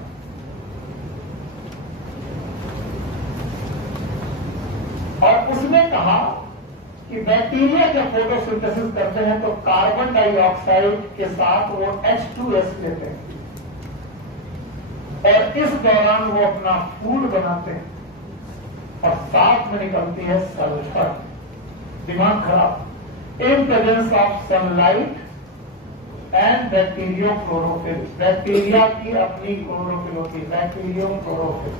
और उसने कहा कि बैक्टीरिया जब फोटोसिंथेसिस करते हैं तो कार्बन डाइऑक्साइड के साथ वो H2S लेते हैं और इस दौरान वो अपना फूड बनाते हैं और साथ में निकलती है सल्फर। दिमाग खराब। इन presence of sunlight and bacterio chlorophyll. Bacteria की अपनी क्लोरोफिल होती है, बैक्टीरियो क्लोरोफिल।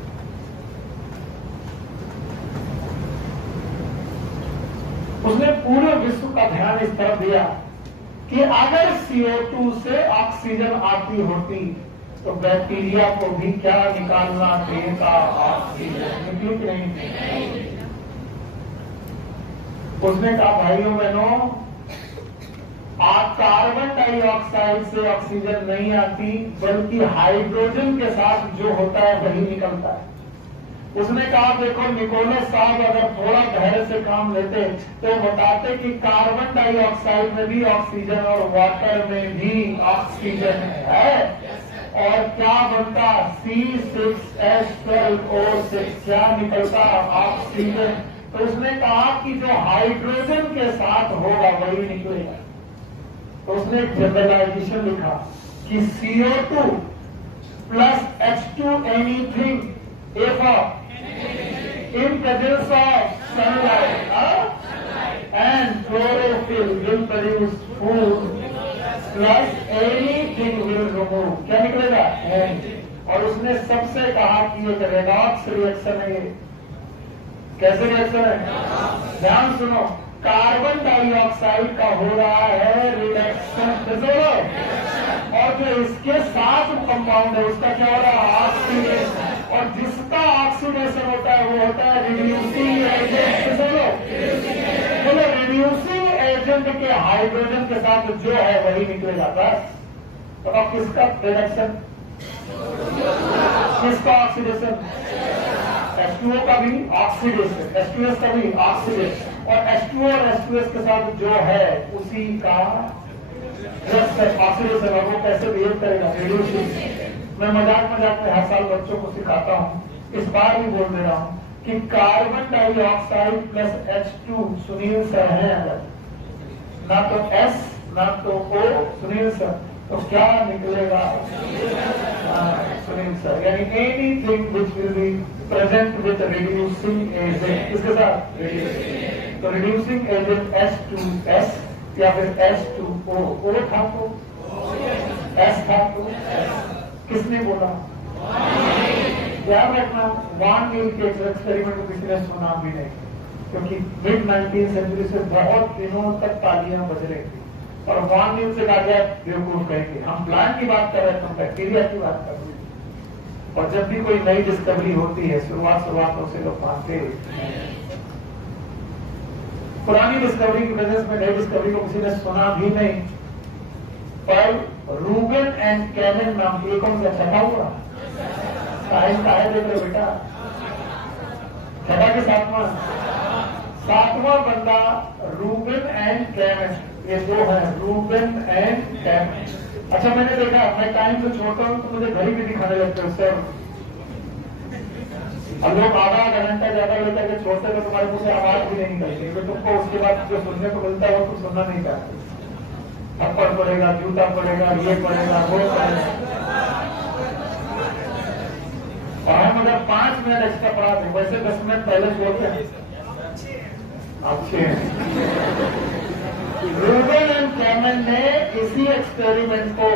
उसने पूरे विश्व का ध्यान इस तरफ दिया कि अगर CO2 से ऑक्सीजन आती होती तो बैक्टीरिया को भी क्या निकालना चाहिए था? ऑक्सीजन। निकली कि नहीं? उसने कहा भाइयों बहनों, कार्बन डाइऑक्साइड से ऑक्सीजन नहीं आती बल्कि हाइड्रोजन के साथ जो होता है वही निकलता है। उसने कहा देखो निकोलस साहब अगर थोड़ा धैर्य से काम लेते तो बताते कि कार्बन डाइऑक्साइड में भी ऑक्सीजन और वाटर में भी ऑक्सीजन है और क्या बनता? C6H12O6 क्या निकलता? ऑक्सीजन। तो उसने कहा कि जो हाइड्रोजन के साथ होगा वही निकलेगा। तो उसने एक जनरलाइजेशन लिखा कि CO2 plus H2 anything if in presence of sunlight and chlorophyll will produce food plus anything will remove। क्या निकलेगा? और उसने सबसे कहा कि एक रेडॉक्स रिएक्शन है। कैसे रिएक्शन है? ध्यान सुनो, कार्बन डाइऑक्साइड का हो रहा है रिडक्शन, और जो इसके साथ कंपाउंड है उसका क्या हो रहा है? ऑक्सीडेशन। और जिसका ऑक्सीडेशन होता है वो होता है रिड्यूसिंग एजेंट। बोलो, रिड्यूसिंग एजेंट के हाइड्रोजन के साथ जो है वही निकलेगा बस। तो अब किसका रिडक्शन, किसका ऑक्सीडेशन? H2O का भी ऑक्सीडेशन, H2S का भी ऑक्सीडेशन, और H2O और H2S के साथ जो है उसी का ऑक्सीडेशन। और वो कैसे बिहेव करेगा? रिड्यूसिंग। मैं मजाक मजाक में हर साल बच्चों को सिखाता हूँ, इस बार भी बोल दे रहा हूँ कि carbon dioxide plus H2 Sunil sir है अगर, ना तो S ना तो O, सुनील सर, तो क्या निकलेगा? सुनील सर, यानी anything which will be present with reducing agent, इसके साथ रिड्यूसिंग, तो रिड्यूसिंग एजेंट H2S या फिर H2O। O था तो S था तो किसने बोला? याद रखना, वान नील के एक्सपेरिमेंट को किसी ने सुना भी नहीं, क्योंकि मिड 19वीं सेंचुरी से बहुत दिनों तक तालियां बज रही थी और वान नील से कहा गया बेवकूफ कहेंगे, हम प्लांट की बात कर रहे थे, हम बैक्टीरिया की बात कर रहे थे। और जब भी कोई नई डिस्कवरी होती है शुरुआत से लोग मानते पुरानी डिस्कवरी की वजह से नई डिस्कवरी को किसी ने सुना भी नहीं। पर रूबेन एंड कैनन नाम की कौन सा छठा हुआ साइंस का है, देख रहे बेटा, छठा के सातवां बंदा रूबेन एंड कैनन, ये दो है, रूबेन एंड कैनन। अच्छा, मैंने देखा, मैं टाइम से छोड़ता हूँ तो मुझे घड़ी भी दिखाने लगते हो सर। अब लोग आधा घंटा ज्यादा लेकर के छोड़ते तो तुम्हारे मुंह से आवाज भी नहीं निकलती, तो तुमको उसके बाद जो सुनने को मिलता है वो तुम सुनना नहीं चाहते। थप्पड़ पड़ेगा, जूता पड़ेगा, ये पड़ेगा, वो पड़ेगा। और हम अगर 5 मिनट एक्स्ट्रा पढ़ाते, वैसे 10 मिनट पहले छोड़ते हैं, अच्छे रूबेन एंड कैमन ने इसी एक्सपेरिमेंट को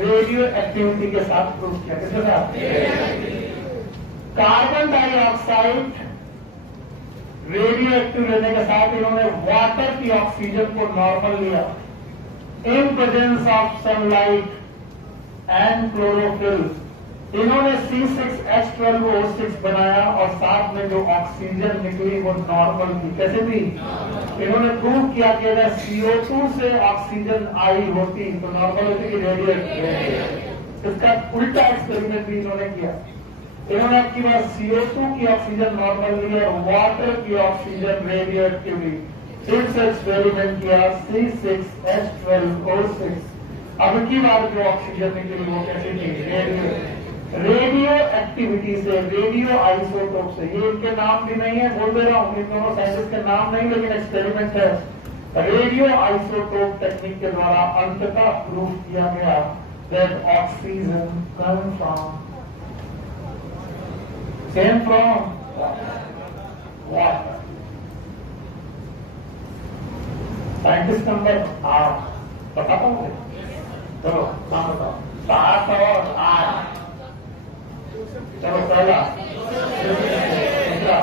रेडियो एक्टिविटी के साथ प्रूव किया। किसके साथ? कार्बन डाइऑक्साइड रेडियो एक्टिव लेने के साथ इन्होंने वाटर की ऑक्सीजन को नॉर्मल लिया इन presence of sunlight and chlorophyll. इन्होंने C6H12O6 बनाया और साथ में जो ऑक्सीजन निकली वो नॉर्मल थी। कैसे थी? इन्होंने प्रूव किया कि अगर CO2 से ऑक्सीजन आई होती तो नॉर्मल होती कि रेडियो एक्टिव। इसका उल्टा एक्सपेरिमेंट भी इन्होंने किया। इन्होंने आपकी बात CO2 की ऑक्सीजन नॉर्मल ली और वाटर की ऑक्सीजन रेडियो एक्टिव ली। फिर से एक्सपेरिमेंट किया C6H12O6। अब की बार जो ऑक्सीजन निकली वो कैसे थी? रेडियो एक्टिविटी से, रेडियो आइसोटोप से। ये इनके नाम भी नहीं है, बोल दे रहा हूँ, इन दोनों साइंटिस्ट के नाम नहीं, लेकिन एक्सपेरिमेंट है। रेडियो आइसोटोप टेक्निक के द्वारा अंततः प्रूव किया गया that oxygen came from water. Scientist number 8 बता पाओगे? चलो नाम बताओ। 7 और 8। चलो पहला दूसरा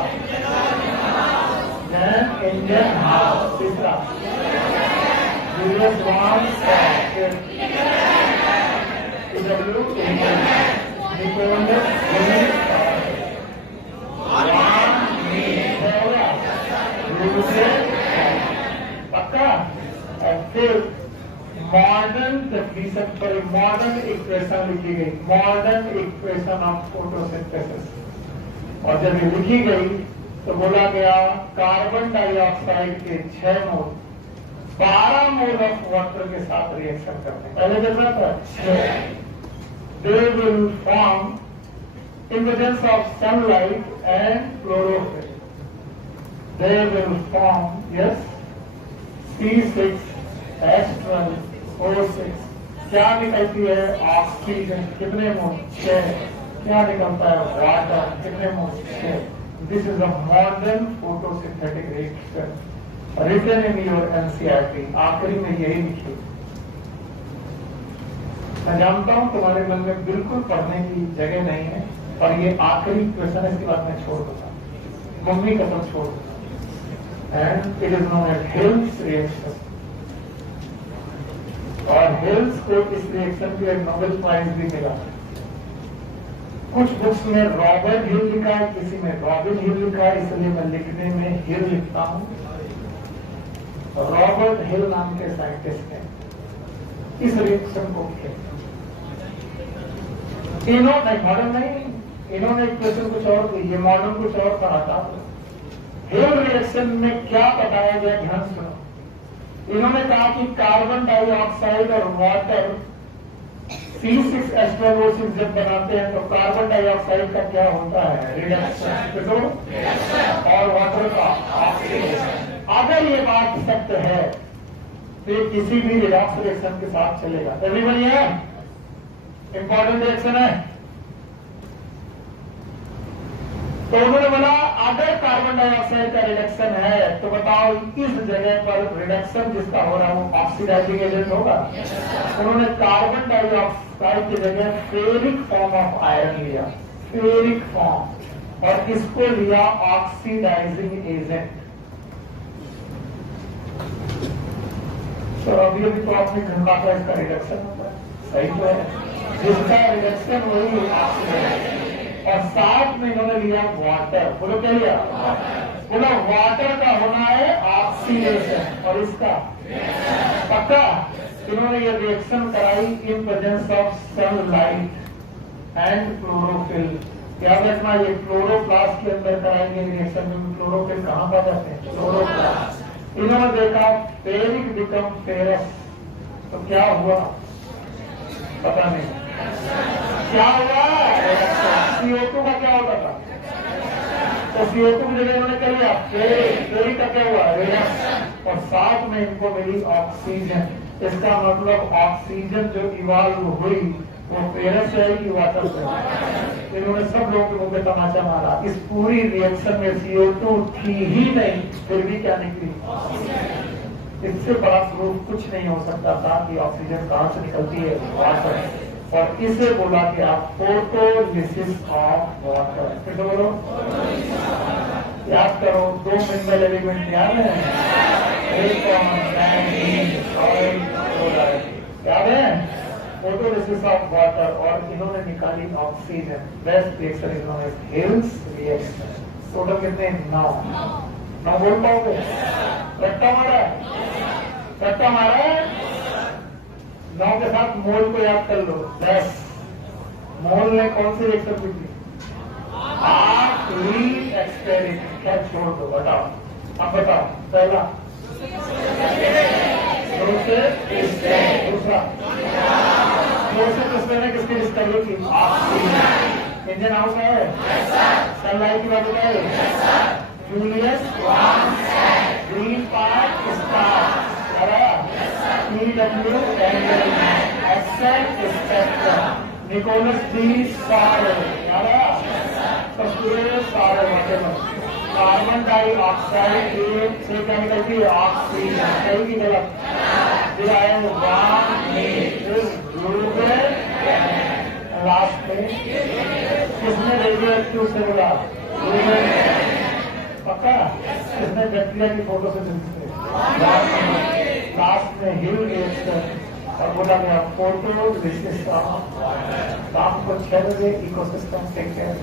इंडियन हाउस, तीसरा यूएस वन, पक्का। फिर मॉडर्न डेफिनेशन पर मॉडर्न इक्वेशन लिखी गई, मॉडर्न इक्वेशन ऑफ फोटोसिंथेसिस। और जब ये लिखी गई तो बोला गया कार्बन डाइऑक्साइड के 6 मोल 12 मोल ऑफ वाटर के साथ रिएक्शन करते हैं। पहले जब था 6, they will form in the presence of sunlight and chlorophyll. They will form, yes, C6H12O6। क्या निकलती है? ऑक्सीजन। कितने मोल? 6। क्या निकलता है? वाटर। कितने मोल? 6। This is a modern photosynthetic reaction written in your NCERT। आखिरी में यही लिखी। मैं जानता हूं तुम्हारे मन में बिल्कुल पढ़ने की जगह नहीं है, और ये आखिरी क्वेश्चन है, इसके बाद मैं छोड़ दूंगा, मम्मी कसम छोड़ दूंगा। And it is known as Hill's reaction, और हिल्स को इस रिएक्शन के लिए नोबेल प्राइज भी मिला। कुछ बुक्स में रॉबर्ट हिल लिखा है, किसी में रॉबिन हिल लिखा है, इसलिए मैं लिखने में हिल लिखता हूं। रॉबर्ट हिल नाम के साइंटिस्ट हैं इस रिएक्शन को किया। इन्होंने मॉडर्न नहीं, इन्होंने क्वेश्चन कुछ और, ये मॉडर्न कुछ और पढ़ाता। हिल रिएक्शन में क्या बताया गया, ध्यान सुनो। इन्होंने कहा कि कार्बन डाइऑक्साइड और वाटर C6H12O6 जब बनाते हैं तो कार्बन डाइऑक्साइड का क्या होता है, रिडक्शन, और वाटर का ऑक्सीडेशन। अगर ये बात सत्य है तो ये किसी भी रिडॉक्स रिएक्शन के साथ चलेगा। एवरीबॉडी है, इंपॉर्टेंट रिएक्शन है। तो उन्होंने बोला अगर कार्बन डाइऑक्साइड का रिडक्शन है तो बताओ इस जगह पर रिडक्शन जिसका हो रहा है वो ऑक्सीडाइजिंग एजेंट होगा। उन्होंने कार्बन डाइऑक्साइड की जगह फेरिक फॉर्म ऑफ आयरन लिया, फेरिक फॉर्म, और इसको लिया ऑक्सीडाइजिंग एजेंट। तो अभी अभी तो आपने गंगा का इसका रिडक्शन होता है, सही तो है, जिसका रिडक्शन वही ऑक्सीडाइजिंग, और साथ में इन्होंने लिया वाटर। बोलो क्या लिया, बोलो वाटर का होना है ऑक्सीडेशन, और इसका पक्का। इन्होंने ये रिएक्शन कराई इन presence of sunlight and chlorophyll. याद रखना, ये क्लोरोप्लास्ट के अंदर कराएंगे रिएक्शन में। क्लोरोफिल कहाँ पाए जाते हैं, क्लोरोप्लास्ट। इन्होंने देखा फेरिक बिकम फेरस, तो क्या हुआ पता नहीं, क्या हुआ, CO2 का क्या होता था, तो CO2 की जगह इन्होंने कर लिया फेरिक का क्या हुआ, रिडक्शन, और साथ में इनको मिली ऑक्सीजन। इसका मतलब ऑक्सीजन जो इवाल्व हुई वो फेरस से आई, वाटर से। इन्होंने सब लोगों के मुंह पे तमाचा मारा। इस पूरी रिएक्शन में CO2 थी ही नहीं, फिर भी क्या निकली, इससे बड़ा प्रूफ कुछ नहीं हो सकता था कि ऑक्सीजन कहां से निकलती है, वाटर। और इसे बोला कि आप फोटोलिसिस ऑफ वाटर। फिर तो बोलो, याद करो, 2 मिनरल एलिमेंट याद है, याद है, फोटोलिसिस ऑफ वाटर, और इन्होंने निकाली oxygen. Best reaction is known as Hill's reaction. Total कितने, 9 बोल पाओगे, रट्टा मारा, रट्टा मारा। 9 के साथ मोल को याद कर लो, 10। मोल ने कौन सी रिएक्शन की थी, आखिरी एक्सपेरिमेंट। क्या छोड़ दो, बताओ, अब बताओ, पहला दूसरा ने किसकी डिस्कवरी की, ऑक्सीजन। इंडियन हाउस है, सनलाइट की बात है, Julius green park star, PW Nicholas de सारे, कार्बन डाइऑक्साइड से क्या निकलती है, ऑक्सीजन। सही की गलत, लास्ट में किसने रेडियो एक्टिव से बोला, पक्का। किसने बैक्टीरिया की फोटो से लास्ट में हिल रिएक्शन, और बोला गया फोटो विशिष्ट। शाम को 6 बजे इकोसिस्टम टेक केयर।